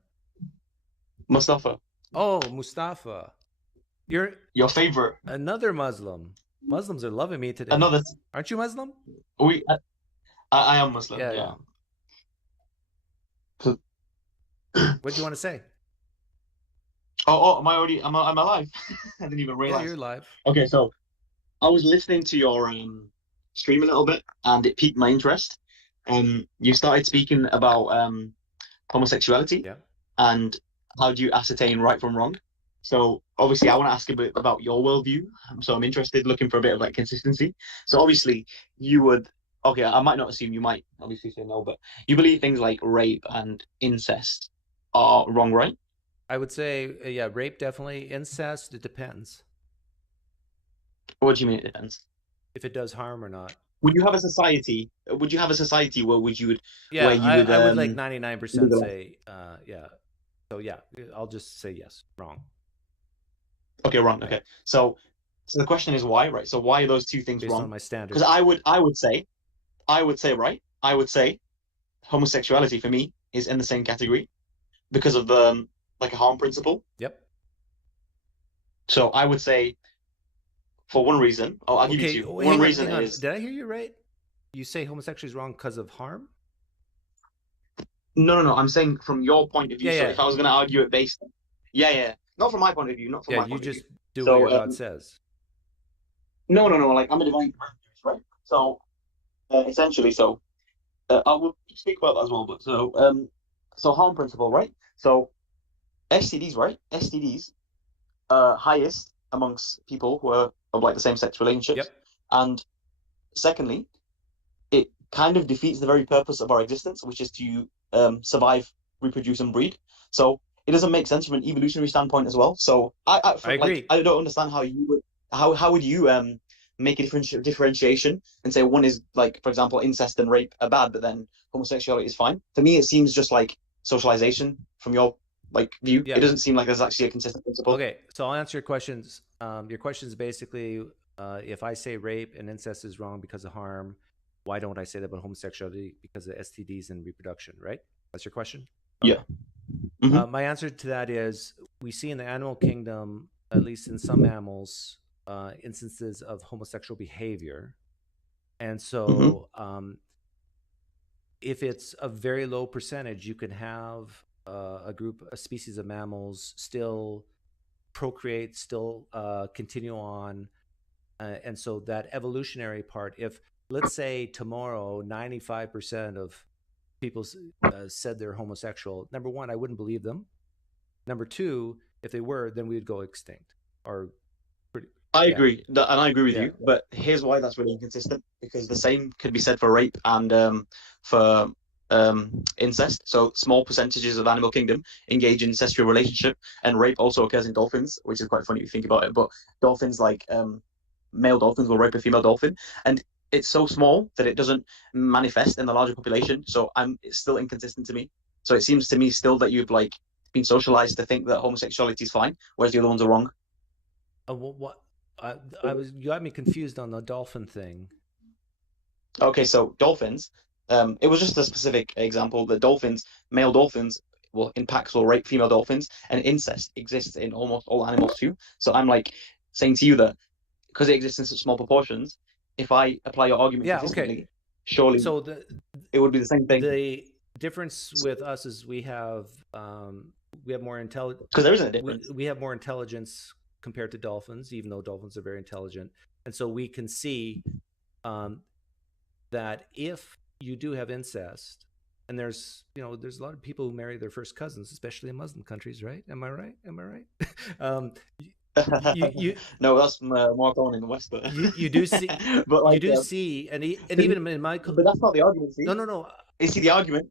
Mustafa. Oh, Mustafa. You're your favorite. Another Muslim. Muslims are loving me today. Another. Aren't you Muslim? I am Muslim. Yeah. What do you want to say? Am I live? I didn't even realize. Yeah, you're live. Okay, so I was listening to your stream a little bit, and it piqued my interest. You started speaking about homosexuality, and how do you ascertain right from wrong? So obviously, I want to ask a bit about your worldview. So I'm interested, looking for a bit of consistency. So obviously, you would. Okay, I might not assume, you might obviously say no, but you believe things like rape and incest are wrong, right? I would say, rape definitely. Incest, it depends. What do you mean it depends? If it does harm or not. Would you have a society? Where you would? Yeah, where you I would 99% say, So I'll just say yes. Wrong. Okay, wrong. Okay, so the question is why, right? So why are those two things based wrong? On my standards. Because I would say, right? I would say homosexuality for me is in the same category because of the a harm principle. Yep. So I would say, for one reason, I'll give you two. One reason is. Did I hear you right? You say homosexuality is wrong because of harm? No. I'm saying from your point of view. So if I was going to argue it based, not from my point of view, not from my point of view. You just do what your God says. No. I'm a divine, right? So essentially, I will speak about that as well. But so harm principle, right? So STDs, right? STDs, highest amongst people who are of the same-sex relationships. Yep. And secondly, it kind of defeats the very purpose of our existence, which is to survive, reproduce, and breed. So it doesn't make sense from an evolutionary standpoint as well. So I agree. I don't understand how you would how would you make a differentiation and say one is for example, incest and rape are bad, but then homosexuality is fine. For me, it seems just like socialization from your view. It doesn't seem like there's actually a consistent principle. Okay, so I'll answer your questions. Your question is basically, if I say rape and incest is wrong because of harm, why don't I say that about homosexuality because of STDs and reproduction, right? That's your question? Yeah. Mm-hmm. My answer to that is we see in the animal kingdom, at least in some mammals, instances of homosexual behavior. And so if it's a very low percentage, you can have a species of mammals still procreate, still continue on. And so that evolutionary part, if let's say tomorrow 95% of people said they're homosexual, number one, I wouldn't believe them. Number two, if they were, then we would go extinct. I agree, and I agree with you. But here's why that's really inconsistent, because the same could be said for rape and for incest. So small percentages of animal kingdom engage in incestual relationship, and rape also occurs in dolphins, which is quite funny if you think about it. But dolphins, male dolphins will rape a female dolphin, and it's so small that it doesn't manifest in the larger population. So it's still inconsistent to me. So it seems to me still that you've been socialized to think that homosexuality is fine, whereas the other ones are wrong. You got me confused on the dolphin thing. Okay, so dolphins. It was just a specific example that male dolphins, in packs will rape female dolphins, and incest exists in almost all animals too. So I'm saying to you that because it exists in such small proportions, if I apply your argument consistently, surely So it would be the same thing. The difference with us is we have more intelligence. Because there isn't a difference. We have more intelligence compared to dolphins, even though dolphins are very intelligent, and so we can see that if you do have incest, and there's a lot of people who marry their first cousins, especially in Muslim countries, right? Am I right? No, that's more common in the West. But you do see, but like, you do see, and even in my, but that's not the argument. See? No. You see, the argument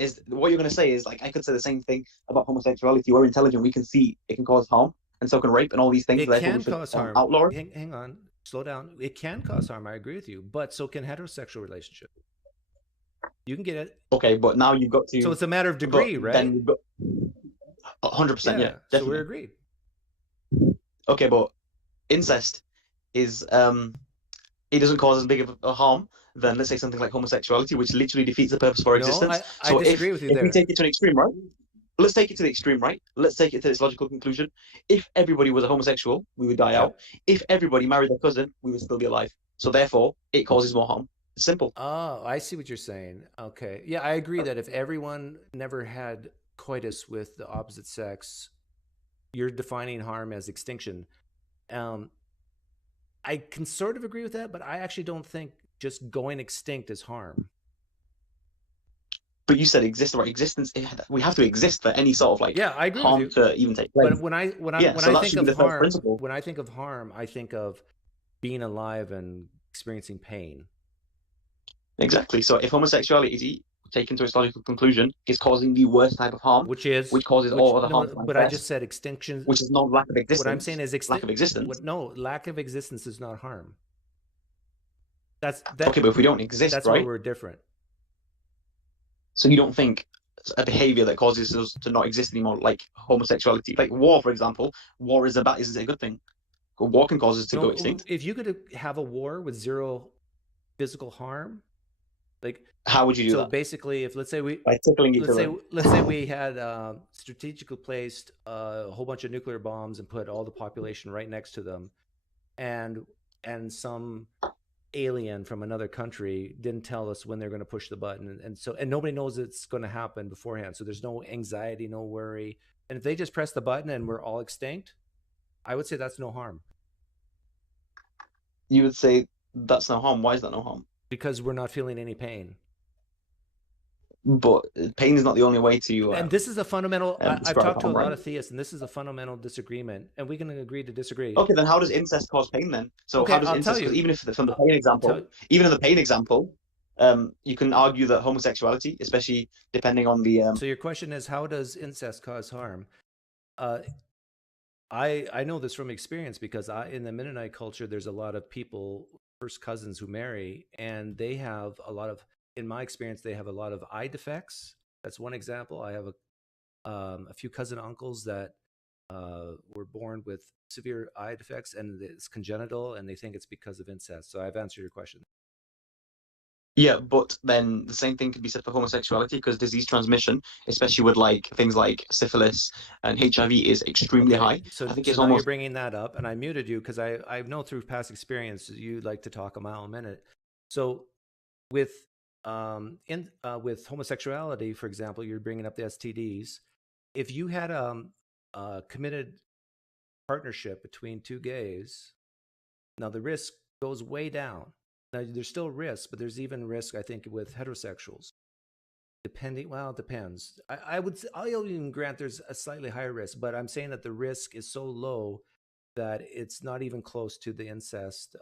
is what you're going to say is like I could say the same thing about homosexuality. We're intelligent. We can see it can cause harm, and so can rape and all these things. It can cause harm. Outlaw. Hang on, slow down. It can cause harm. I agree with you, but so can heterosexual relationship. You can get it. Okay, but now you've got to. So it's a matter of degree, right? Then you've got 100%. Yeah, definitely. So we're agreed. Okay, but incest is it doesn't cause as big of a harm than, let's say, something like homosexuality, which literally defeats the purpose for existence. I disagree with you there. If we take it to an extreme, right? Let's take it to the extreme, right? Let's take it to its logical conclusion. If everybody was a homosexual, we would die out. If everybody married their cousin, we would still be alive. So therefore, it causes more harm. It's simple. Oh, I see what you're saying. Okay. Yeah, I agree that if everyone never had coitus with the opposite sex, you're defining harm as extinction. I can sort of agree with that, but I actually don't think just going extinct is harm. But you said exist, right? Existence. We have to exist for any sort of like I agree harm with you. to even take place. But when I think of harm, I think of being alive and experiencing pain. Exactly. So if homosexuality, taken to its logical conclusion, is causing the worst type of harm, which causes all other harm. But I just said extinction, which is not lack of existence. What I'm saying is lack of existence. Lack of existence is not harm. Okay, but if we don't exist, that's right? where we're different. So you don't think a behavior that causes us to not exist anymore, like homosexuality, like war, for example, war is a good thing. War can cause us to go extinct. If you could have a war with zero physical harm, like how would you do that? So basically, if let's say we had strategically placed a whole bunch of nuclear bombs and put all the population right next to them, and some alien from another country didn't tell us when they're going to push the button, and nobody knows it's going to happen beforehand, so there's no anxiety, no worry, and if they just press the button and we're all extinct, I would say that's no harm. You would say that's no harm. Why is that no harm? Because we're not feeling any pain. But pain is not the only way to. And this is a fundamental. I've talked to a lot of theists, and this is a fundamental disagreement, and we can agree to disagree. Okay, then how does incest cause pain then? So how does incest? Even if from the pain example, you can argue that homosexuality, especially depending on the. So your question is, how does incest cause harm? I know this from experience because in the Mennonite culture, there's a lot of people, first cousins, who marry, and they have a lot of. In my experience, they have a lot of eye defects. That's one example. I have a few cousin uncles that were born with severe eye defects, and it's congenital, and they think it's because of incest. So I've answered your question. Yeah, but then the same thing could be said for homosexuality, because disease transmission, especially with like things like syphilis and HIV, is extremely high. So, I think it's almost. You're bringing that up, and I muted you because I know through past experience you like to talk a mile a minute. So with homosexuality, for example, you're bringing up the STDs. If you had a committed partnership between two gays, now the risk goes way down. Now there's still risk, but there's even risk, I think, with heterosexuals. It depends. I'll even grant there's a slightly higher risk, but I'm saying that the risk is so low that it's not even close to the incest.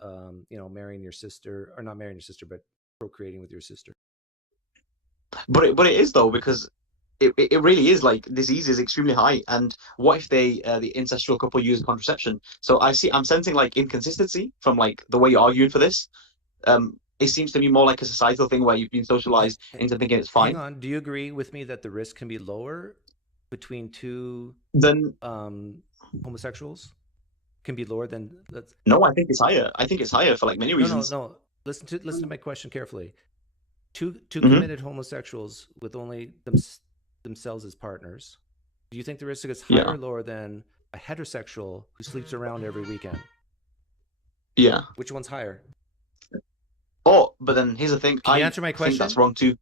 Marrying your sister, or not marrying your sister, but procreating with your sister. But it is though, because it really is, like, disease is extremely high. And what if the incestual couple use contraception? So I'm sensing like inconsistency from like the way you're arguing for this. It seems to me more like a societal thing where you've been socialized into thinking it's fine. Hang on, do you agree with me that the risk can be lower between two homosexuals? Can be lower than No, I think it's higher. I think it's higher for like many reasons. No. Listen to my question carefully. Two committed homosexuals with only themselves as partners. Do you think the risk is higher or lower than a heterosexual who sleeps around every weekend? Yeah. Which one's higher? Oh, but then here's the thing. Can you I answer my think that's question? wrong too.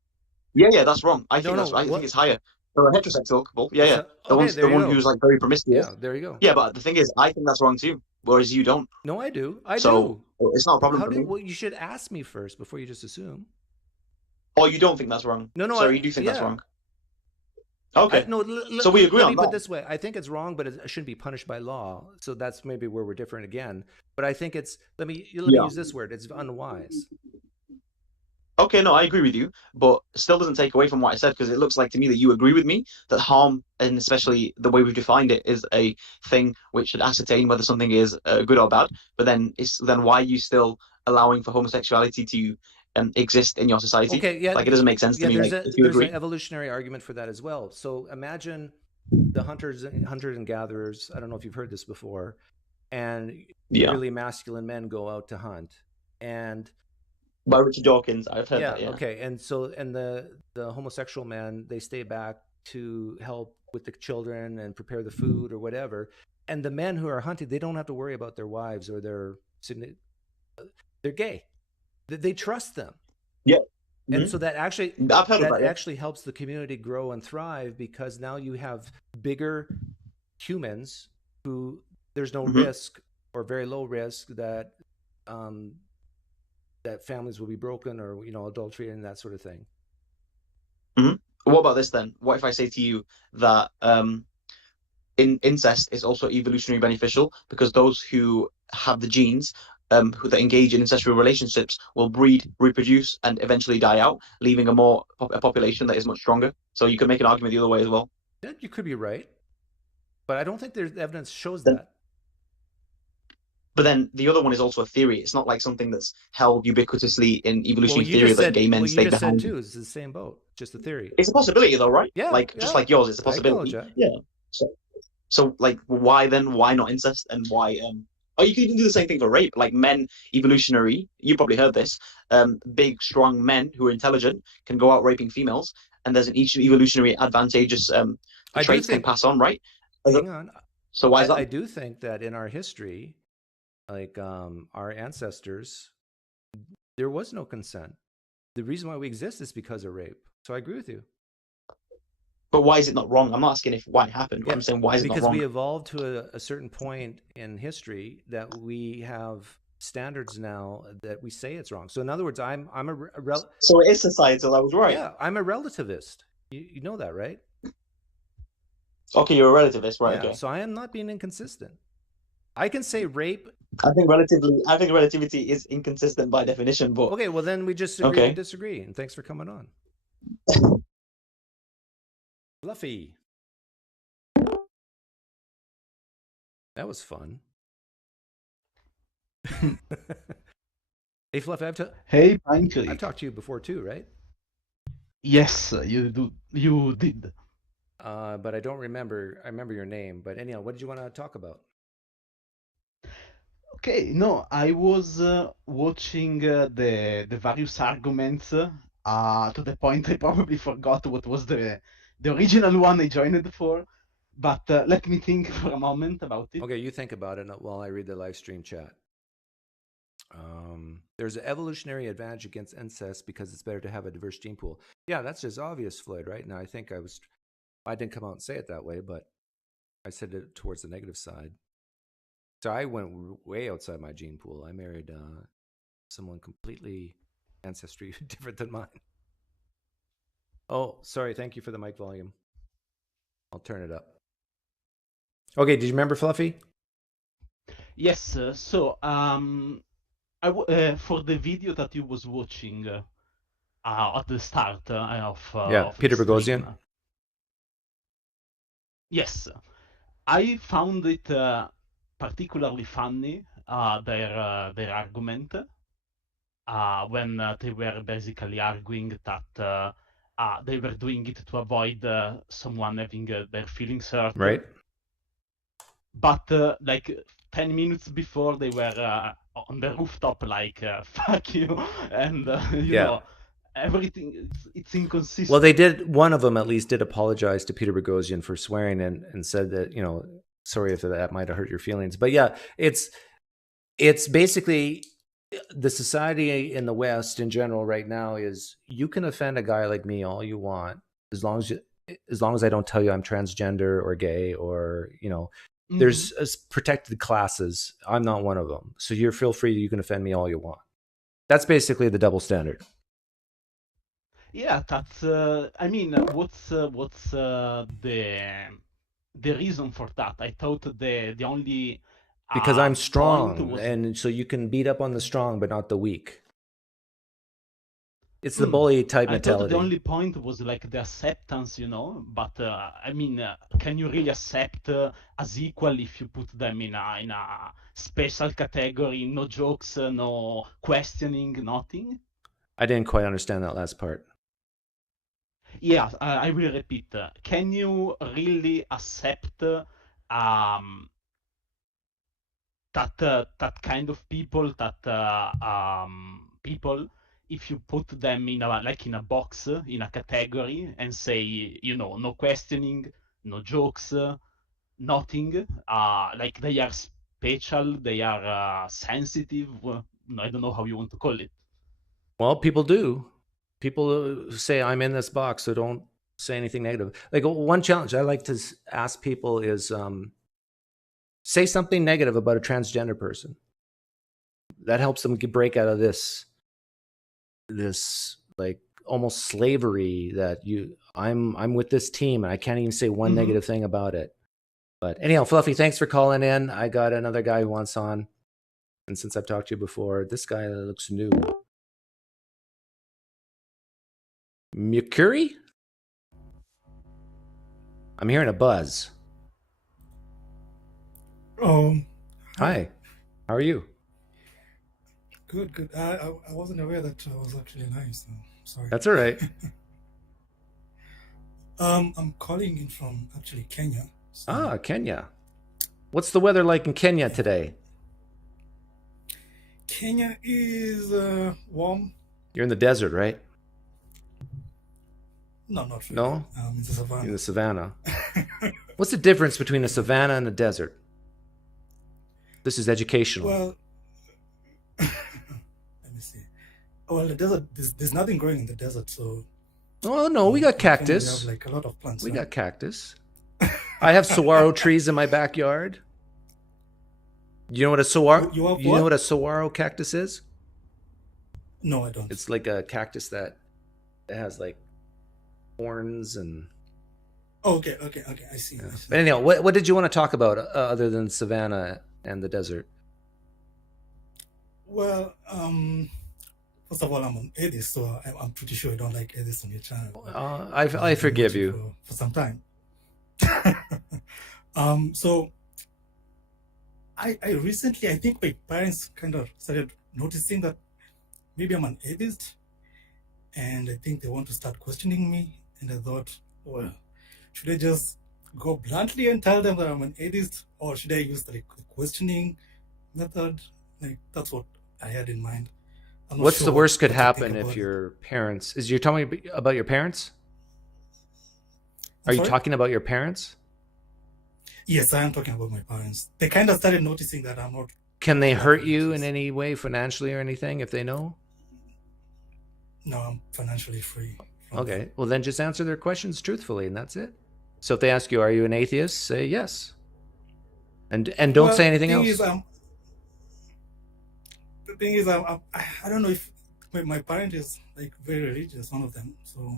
Yeah, that's wrong. I think No, that's. I think what? it's higher for a heterosexual couple. Yeah, It's yeah. The okay, one's there the you one go. who's like very promiscuous. Yeah, there you go. Yeah, but the thing is, I think that's wrong too. Whereas you don't. No, I do. I So do. it's not a problem How for do? me. Well, you should ask me first before you just assume. Or you don't think that's wrong. No, So you do think that's yeah. wrong. Okay. No, So we agree let on me put that. it this way. I think it's wrong, but it shouldn't be punished by law. So that's maybe where we're different again. But I think it's let me Yeah. use this word. It's unwise. Okay, no, I agree with you, but still doesn't take away from what I said because it looks like to me that you agree with me that harm, and especially the way we've defined it, is a thing which should ascertain whether something is good or bad. But then, why are you still allowing for homosexuality to exist in your society? Okay, yeah. Like it doesn't make sense to me. There's Like if you there's agree, an evolutionary argument for that as well. So imagine the hunters and gatherers. I don't know if you've heard this before, and Yeah. really masculine men go out to hunt, and by Richard Dawkins, I've heard that. Yeah. Okay. And so, and the homosexual men, they stay back to help with the children and prepare the food or whatever. And the men who are hunted, they don't have to worry about their wives or they're gay. They trust them. Yeah. And so that actually I've heard of that, yeah. actually helps the community grow and thrive because now you have bigger humans who there's no risk or very low risk that that families will be broken or adultery and that sort of thing. What about this then? What if I say to you that incest is also evolutionary beneficial because those who have the genes who that engage in incestual relationships will breed, reproduce, and eventually die out, leaving a population that is much stronger. So you could make an argument the other way as well. Yeah, you could be right, but I don't think there's evidence shows that. But then the other one is also a theory. It's not like something that's held ubiquitously in evolutionary theory that gay men stay behind. Said too, it's the same boat, just a theory. It's a possibility though, right? Yeah. Like just like yours, it's a possibility. Yeah. So like why then? Why not incest? And why or you can even do the same thing for rape. Like men evolutionary, you probably heard this, big strong men who are intelligent can go out raping females, and there's an each evolutionary advantageous traits they pass on, right? Hang on. So why is that? I do think that in our history, like our ancestors, there was no consent. The reason why we exist is because of rape. So I agree with you. But why is it not wrong? I'm not asking if why it happened. I'm saying why is it not wrong? Because we evolved to a certain point in history that we have standards now that we say it's wrong. So in other words, I'm a so it is societal. I was right. Yeah, I'm a relativist. You know that, right? Okay, you're a relativist, right? Yeah, Okay. so I am not being inconsistent. I can say rape. I think relativity is inconsistent by definition. But okay, well then we just agree to disagree. And thanks for coming on. Fluffy. That was fun. Hey, Fluffy, Hey, PineCreek. I've talked to you before too, right? Yes, you did. But I don't remember. I remember your name. But anyhow, what did you want to talk about? Okay, no, I was watching the various arguments to the point I probably forgot what was the original one I joined for. But let me think for a moment about it. Okay, you think about it while I read the live stream chat. There's an evolutionary advantage against incest because it's better to have a diverse gene pool. Yeah, that's just obvious, Floyd, right? Now, I think I didn't come out and say it that way, but I said it towards the negative side. So I went way outside my gene pool. I married someone completely ancestry different than mine. Oh, sorry. Thank you for the mic volume. I'll turn it up. Okay, did you remember Fluffy? Yes. So for the video that you was watching at the start of Peter the Boghossian. stream, yes, I found it particularly funny their argument when they were basically arguing that they were doing it to avoid someone having their feelings hurt. Right. But like 10 minutes before, they were on the rooftop like fuck you, and you know, everything, it's inconsistent. Well, they did. One of them at least did apologize to Peter Boghossian for swearing and said that, sorry if that might have hurt your feelings. But yeah, it's It's basically the society in the West in general right now is you can offend a guy like me all you want as long as I don't tell you I'm transgender or gay or there's protected classes. I'm not one of them, so you feel free. You can offend me all you want. That's basically the double standard. Yeah, that's. I mean, what's the reason for that? I thought the only Because I'm point strong, was. and so you can beat up on the strong, but not the weak. It's the bully type I thought mentality. the only point was like the acceptance, But I mean, can you really accept as equal if you put them in a special category? No jokes, no questioning, nothing. I didn't quite understand that last part. Yeah, I will repeat. Can you really accept that kind of people, people, if you put them in a box, in a category, and say, no questioning, no jokes, nothing, like they are special, they are sensitive. I don't know how you want to call it. Well, people do. People say I'm in this box, so don't say anything negative. Like one challenge I like to ask people is say something negative about a transgender person. That helps them break out of this like almost slavery that I'm with this team and I can't even say one negative thing about it. But anyhow, Fluffy, thanks for calling in. I got another guy who wants on. And since I've talked to you before, this guy looks new. Mercury? I'm hearing a buzz. Hi. How are you? Good. I wasn't aware that I was actually live, so sorry. That's all right. I'm calling in from actually Kenya. So. Kenya. What's the weather like in Kenya today? Kenya is warm. You're in the desert, right? No, not really. No? In the savannah. In the savannah. What's the difference between a savannah and a desert? This is educational. Well, let me see. Well, the desert, there's nothing growing in the desert, so... Oh, no, we got cactus. We have like a lot of plants. We got cactus. I have saguaro trees in my backyard. You know what a saguaro? You have know what a saguaro cactus is? No, I don't. It's like a cactus that has like horns and. Oh, okay. I see. Yeah. But anyhow, what did you want to talk about other than savannah and the desert? Well, first of all, I'm an atheist, so I'm pretty sure you don't like atheists on your channel. I forgive you for some time. So I recently, I think my parents kind of started noticing that maybe I'm an atheist, and I think they want to start questioning me. And I thought, well, should I just go bluntly and tell them that I'm an atheist, or should I use the questioning method? Like that's what I had in mind. What's the worst could happen if your parents? You're talking about your parents? Are you talking about your parents? Yes, I am talking about my parents. They kind of started noticing that I'm not. Can they hurt you in any way financially or anything if they know? No, I'm financially free. Okay, well then just answer their questions truthfully and that's it. So if they ask you, are you an atheist? Say yes. And don't say anything else. The thing is, I don't know if my parent is like very religious, one of them. So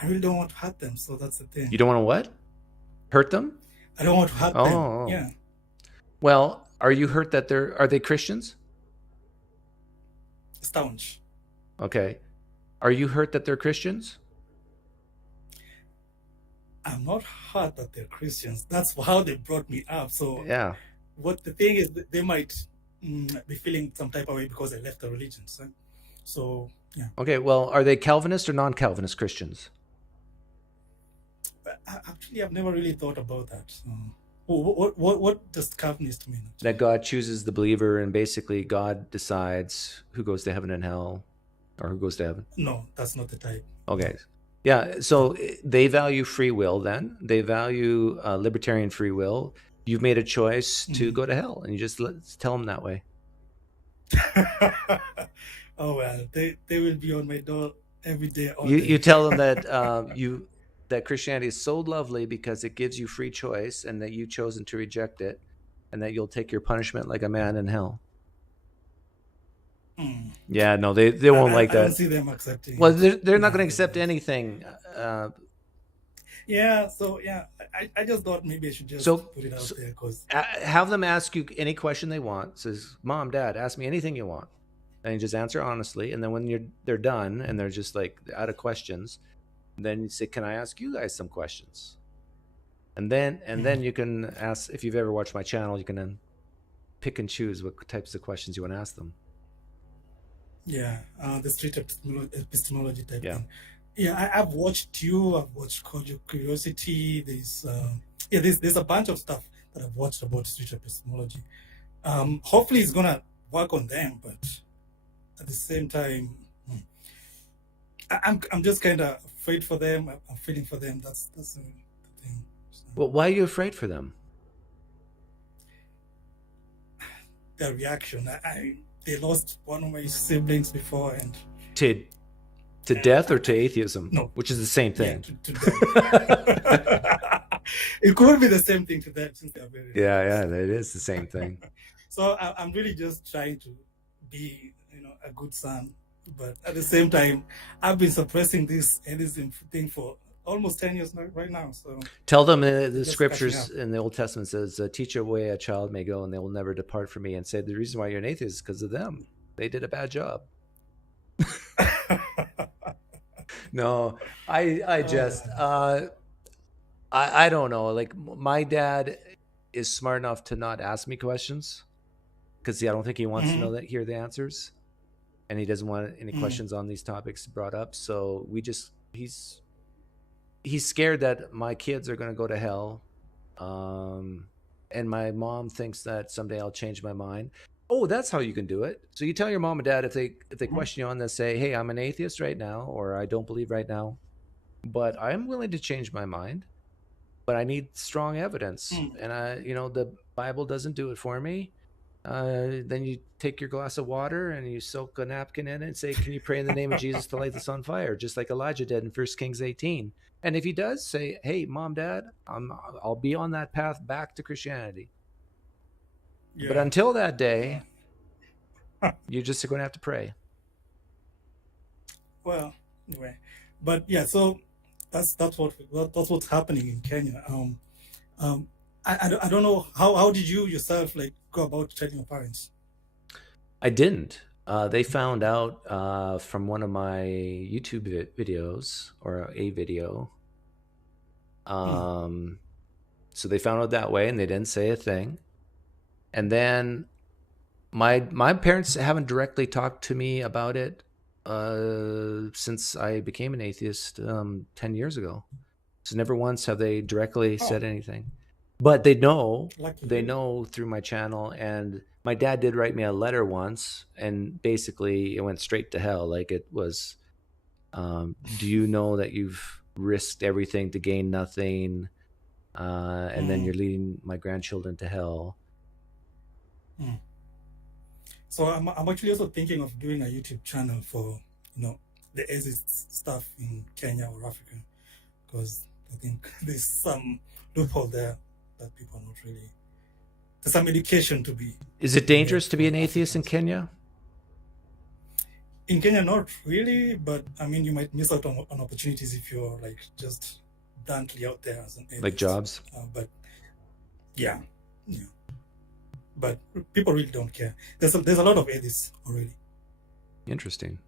I really don't want to hurt them. So that's the thing. You don't want to what? Hurt them? I don't want to hurt them. Yeah. Well, are you hurt that are they Christians? Staunch. Okay. Are you hurt that they're Christians? I'm not hurt that they're Christians. That's how they brought me up. So yeah. What the thing is, they might be feeling some type of way because I left the religion. So yeah. Okay. Well, are they Calvinist or non-Calvinist Christians? Actually, I've never really thought about that. What does Calvinist mean? That God chooses the believer and basically God decides who goes to heaven and hell or who goes to heaven? No, that's not the type. Okay. Yeah. So they value free will then. They value libertarian free will. you've made a choice to go to hell, and you just tell them that way. Oh well, they will be on my door every day. All You day. you tell them that that Christianity is so lovely because it gives you free choice, and that you've chosen to reject it, and that you'll take your punishment like a man in hell. Yeah, no, they won't like that. I don't see them accepting. Well, they're not going to accept anything. Yeah, so yeah, I just thought maybe I should just put it out there because Have them ask you any question they want. Says, Mom, Dad, ask me anything you want, and you just answer honestly. And then when they're done and they're just like out of questions, then you say, can I ask you guys some questions? And then you can ask. If you've ever watched my channel, you can then pick and choose what types of questions you want to ask them. yeah, the street epistemology type Yeah. thing. Yeah, I've watched you. I've watched Curiosity. There's a bunch of stuff that I've watched about street epistemology. Hopefully, it's gonna work on them, but at the same time, I'm just kind of afraid for them. I'm feeling for them. That's the thing. Well, why are you afraid for them? Their reaction. They lost one of my siblings before, and To death or to atheism? No. Which is the same thing. to it could be the same thing to them since they're very. Yeah, it is the same thing. So I'm really just trying to be, a good son, but at the same time, I've been suppressing this atheism thing for almost 10 years right now. So Tell them the just scriptures catching up. in the Old Testament says, teach a way a child may go and they will never depart from me, and say the reason why you're an atheist is because of them. They did a bad job. No, I just I don't know. Like, my dad is smart enough to not ask me questions because I don't think he wants to hear the answers, and he doesn't want any questions on these topics brought up. So he's scared that my kids are going to go to hell, and my mom thinks that someday I'll change my mind. Oh, that's how you can do it. So you tell your mom and dad, if they question you on this, say, hey, I'm an atheist right now, or I don't believe right now, but I'm willing to change my mind, but I need strong evidence. And the Bible doesn't do it for me. Then you take your glass of water and you soak a napkin in it and say, can you pray in the name of Jesus to light this on fire, just like Elijah did in 1 Kings 18. And if he does, say, hey, Mom, Dad, I'll be on that path back to Christianity. Yeah. But until that day, you're just going to have to pray. Well, anyway, but yeah, so that's what's happening in Kenya. I don't know how did you yourself go about telling your parents? I didn't. They found out from one of my YouTube videos, or a video. So they found out that way, and they didn't say a thing. And then my parents haven't directly talked to me about it since I became an atheist 10 years ago. So never once have they directly said anything. But they know through my channel, and my dad did write me a letter once, and basically it went straight to hell. Like, it was, do you know that you've risked everything to gain nothing, and then you're leading my grandchildren to hell? So I'm actually also thinking of doing a YouTube channel for the atheist stuff in Kenya or Africa, because I think there's some loophole there that people are not really. There's some education to be. Is it dangerous to be an atheist in Kenya? In Kenya, not really, but I mean, you might miss out on opportunities if you're just bluntly out there as an atheist. Like jobs? But yeah. But people really don't care. There's a lot of atheists already. Interesting.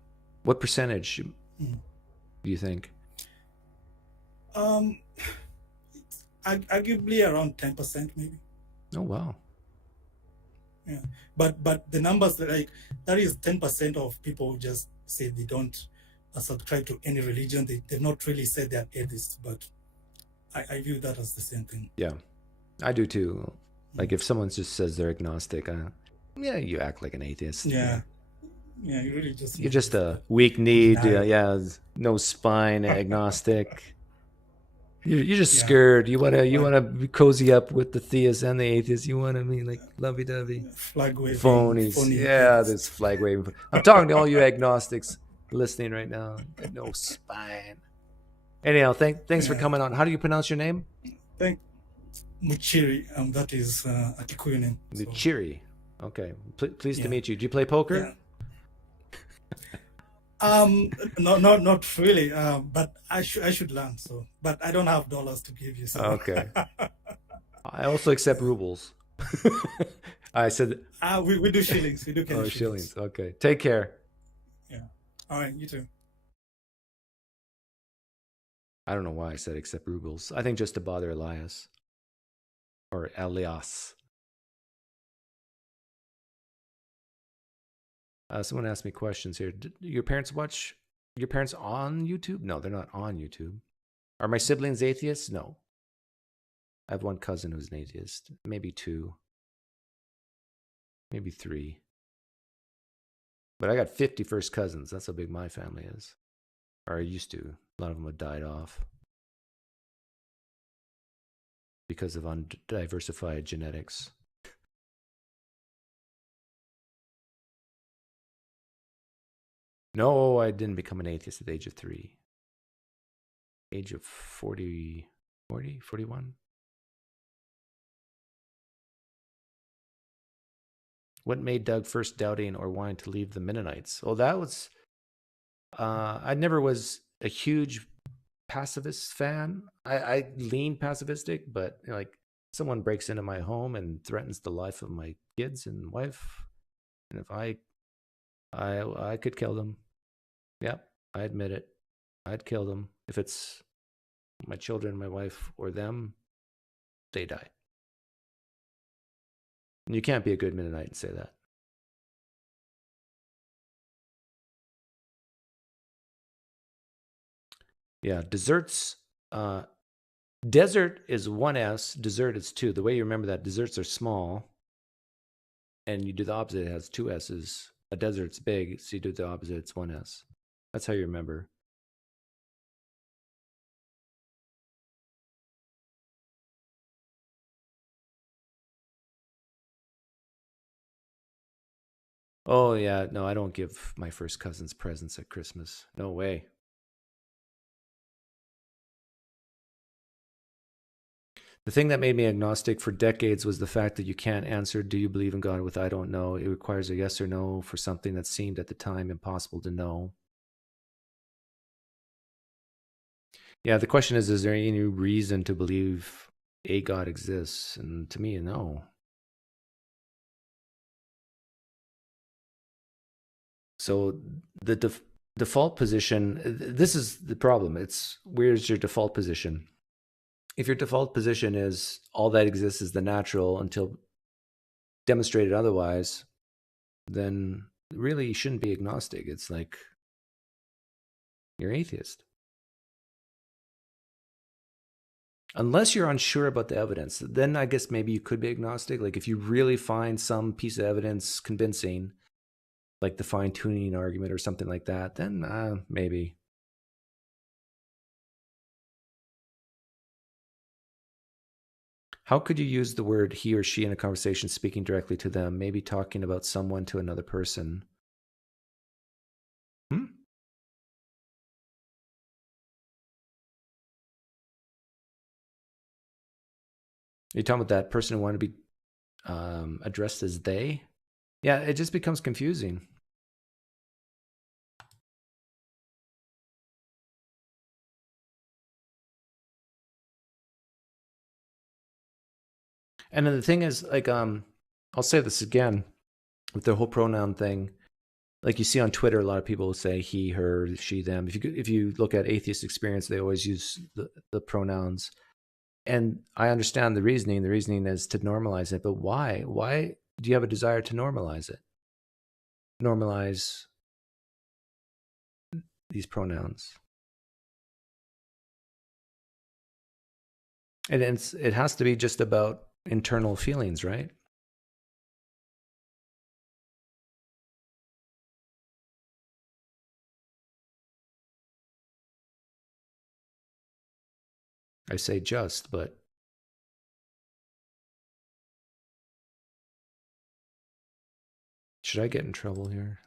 What percentage do you think? Arguably around 10%, maybe. Oh, wow. Yeah, but the numbers that is 10% of people who just say they don't subscribe to any religion. They've not really said they're atheists, but I view that as the same thing. Yeah, I do too. Like, if someone just says they're agnostic, you act like an atheist. Yeah, you really just. You're just a weak-kneed, no spine, agnostic. You're just Yeah. scared. You wanna cozy up with the theists and the atheists. You wanna be like lovey-dovey. Flag waving, Phonies. phony Yeah, atheists. this flag waving. I'm talking to all you agnostics listening right now. No spine. Anyhow, thanks for Yeah. coming on. How do you pronounce your name? Thank Muchiri. That is a Kikuyu name. So, Luchiri. Okay. Pleased to Yeah. meet you. Do you play poker? Yeah. Not really. But I should learn. So, but I don't have dollars to give you. So. Okay. I also accept rubles. I said. We do shillings. We do Oh, shillings. shillings. Okay. Take care. Yeah. All right. You too. I don't know why I said accept rubles. I think just to bother Elias. Or Elias. Someone asked me questions here. Did your parents watch your parents on YouTube? No, they're not on YouTube. Are my siblings atheists? No. I have one cousin who's an atheist. Maybe two. Maybe three. But I got 50 first cousins. That's how big my family is. Or I used to. A lot of them have died off. Because of undiversified genetics. No, I didn't become an atheist at the age of 3. Age of 40, 41? What made Doug first doubting or wanting to leave the Mennonites? Well, that was, I never was a huge pacifist fan. I lean pacifistic, but like someone breaks into my home and threatens the life of my kids and wife, and if I could kill them. Yep, I admit it. I'd kill them. If it's my children, my wife, or them, they die. And you can't be a good Mennonite and say that. Yeah, desserts. Desert is 1S, dessert is 2. The way you remember that, desserts are small, and you do the opposite, it has 2 S's. A desert's big, so you do the opposite, it's 1S. That's how you remember. Oh, yeah, no, I don't give my first cousins presents at Christmas. No way. The thing that made me agnostic for decades was the fact that you can't answer, do you believe in God, with I don't know. It requires a yes or no for something that seemed at the time impossible to know. Yeah, the question is there any reason to believe a God exists? And to me, no. So the default position, this is the problem. It's where's your default position? If your default position is all that exists is the natural until demonstrated otherwise, then really you shouldn't be agnostic. It's like you're atheist. Unless you're unsure about the evidence, then I guess maybe you could be agnostic. Like if you really find some piece of evidence convincing, like the fine-tuning argument or something like that, then maybe. How could you use the word he or she in a conversation speaking directly to them, maybe talking about someone to another person? You're talking about that person who wanted to be addressed as they? Yeah, it just becomes confusing. And then the thing is, like, I'll say this again with the whole pronoun thing. Like you see on Twitter, a lot of people will say he, her, she, them. If you look at atheist experience, they always use the pronouns. And I understand the reasoning. The reasoning is to normalize it. But why? Why do you have a desire to normalize it? Normalize these pronouns. And it has to be just about internal feelings, right? I say just, but should I get in trouble here?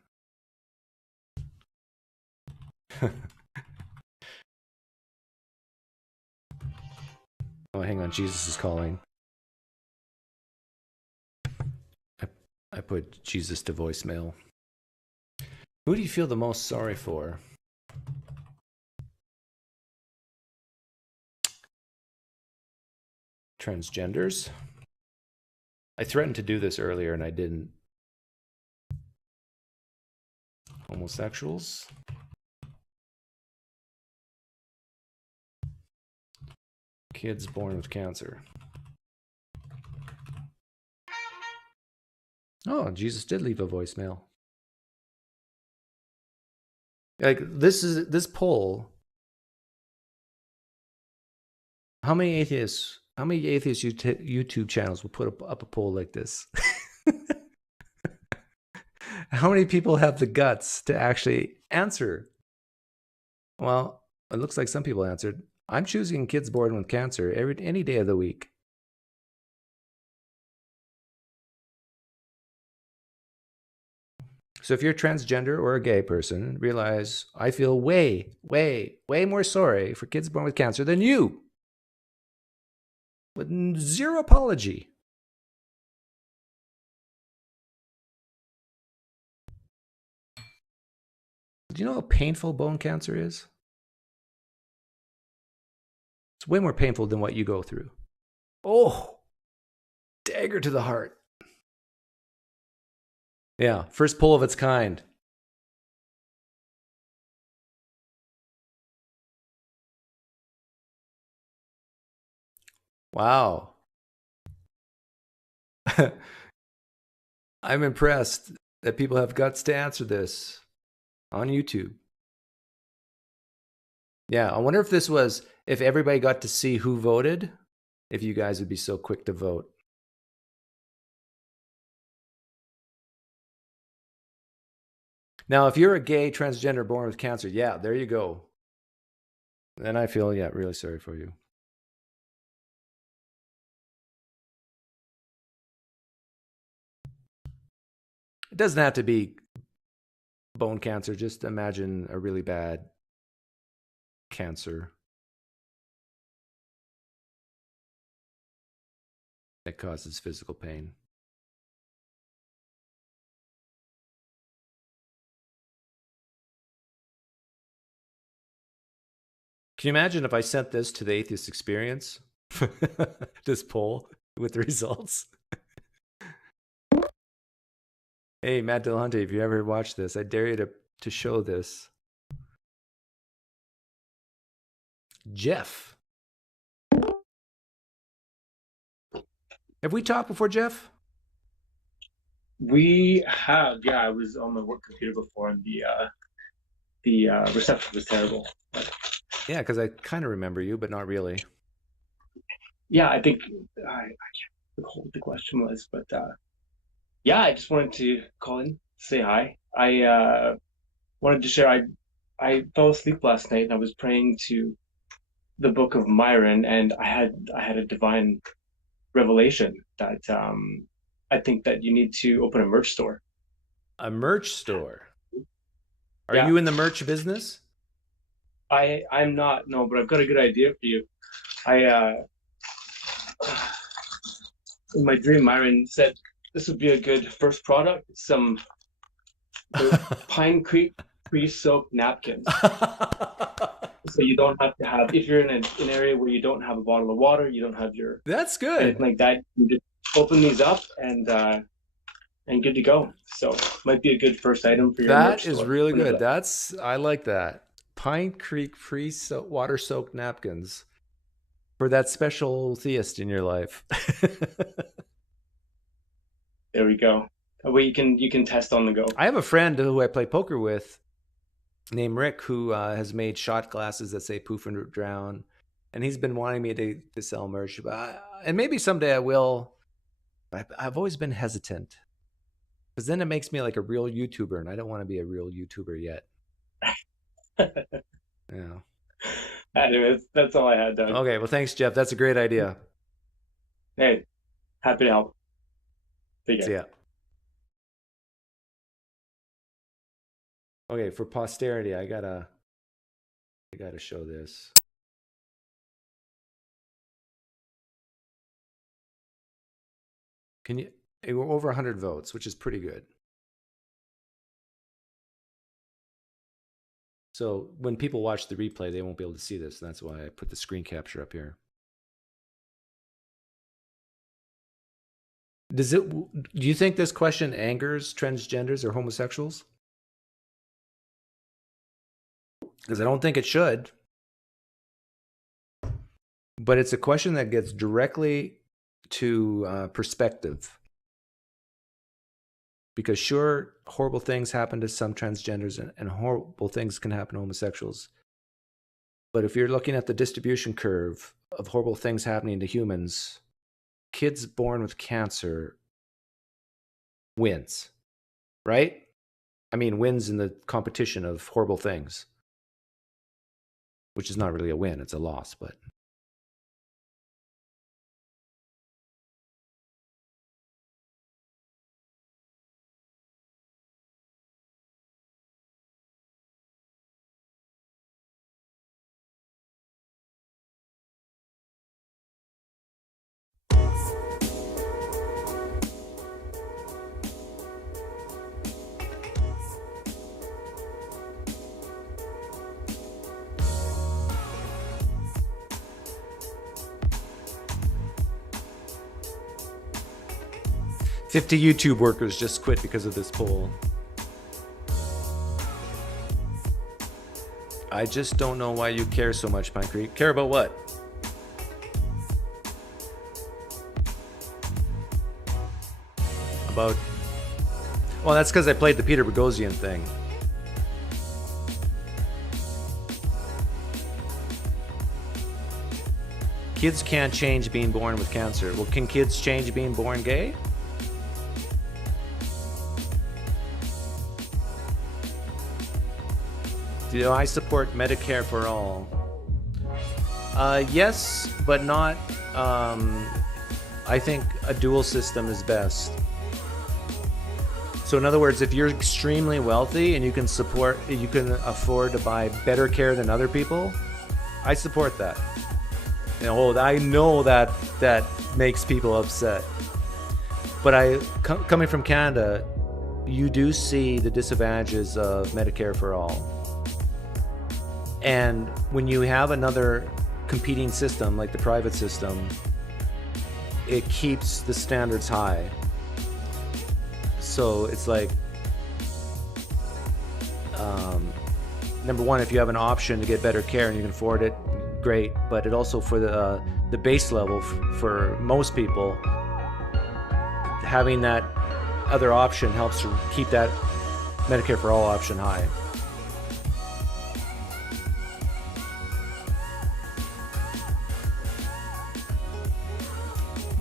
Oh, hang on. Jesus is calling. I put Jesus to voicemail. Who do you feel the most sorry for? Transgenders? I threatened to do this earlier and I didn't. Homosexuals? Kids born with cancer. Oh, Jesus did leave a voicemail. Like this poll. How many atheists YouTube channels will put up a poll like this? How many people have the guts to actually answer? Well, it looks like some people answered. I'm choosing kids born with cancer any day of the week. So if you're transgender or a gay person, realize I feel way, way, way more sorry for kids born with cancer than you. With zero apology. Do you know how painful bone cancer is? It's way more painful than what you go through. Oh, dagger to the heart. Yeah, first poll of its kind. Wow. I'm impressed that people have guts to answer this on YouTube. Yeah, I wonder if everybody got to see who voted, if you guys would be so quick to vote. Now, if you're a gay transgender born with cancer, yeah, there you go. Then I feel, yeah, really sorry for you. It doesn't have to be bone cancer. Just imagine a really bad cancer that causes physical pain. Can you imagine if I sent this to the Atheist Experience? This poll with the results? Hey, Matt Delahunty, if you ever watch this, I dare you to show this. Jeff. Have we talked before, Jeff? We have, yeah. I was on my work computer before, and the reception was terrible. Yeah, because I kind of remember you, but not really. Yeah, I think I can't recall what the question was, but yeah, I just wanted to call in, say hi. I wanted to share. I fell asleep last night, and I was praying to the Book of Myron, and I had a divine revelation that I think that you need to open a merch store. A merch store? Are you in the merch business? I'm not, no, but I've got a good idea for you. In my dream, Myron said this would be a good first product, some PineCreek pre-soaked napkins. So you don't have to have, if you're in an area where you don't have a bottle of water, you don't have your... That's good. Anything like that, you just open these up and good to go. So might be a good first item for your merch That is store. really good. I like that. PineCreek water soaked napkins for that special theist in your life. There we go. Well, you can test on the go. I have a friend who I play poker with named Rick who has made shot glasses that say poof and drown, and he's been wanting me to sell merch, and maybe someday I will. I've always been hesitant because then it makes me like a real YouTuber, and I don't want to be a real YouTuber yet. Yeah. Anyways, that's all I had, Doug. Okay, well, thanks, Jeff. That's a great idea. Hey, happy to help. Take care. See ya. Okay, for posterity, I gotta show this. We're over 100 votes, which is pretty good. So when people watch the replay, they won't be able to see this. And that's why I put the screen capture up here. Do you think this question angers transgenders or homosexuals? Because I don't think it should. But it's a question that gets directly to perspective. Because sure, horrible things happen to some transgenders and horrible things can happen to homosexuals. But if you're looking at the distribution curve of horrible things happening to humans, kids born with cancer wins, right? I mean, wins in the competition of horrible things, which is not really a win, it's a loss, but... "50 YouTube workers just quit because of this poll." I just don't know why you care so much, PineCreek. Care about what? About... Well, that's because I played the Peter Boghossian thing. Kids can't change being born with cancer. Well, can kids change being born gay? Do I support Medicare for all? Yes, but not. I think a dual system is best. So in other words, if you're extremely wealthy and you can afford to buy better care than other people, I support that. You know, I know that makes people upset. But coming from Canada, you do see the disadvantages of Medicare for all. And when you have another competing system like the private system, it keeps the standards high. So it's like, number one, if you have an option to get better care and you can afford it, great. But it also, for the base level, for most people, having that other option helps to keep that Medicare for all option high.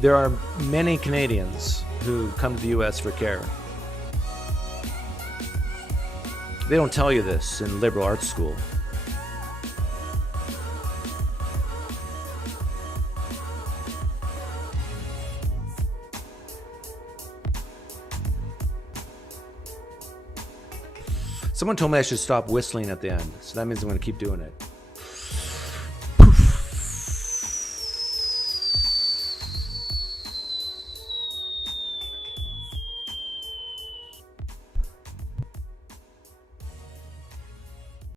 There are many Canadians who come to the US for care. They don't tell you this in liberal arts school. Someone told me I should stop whistling at the end, so that means I'm going to keep doing it.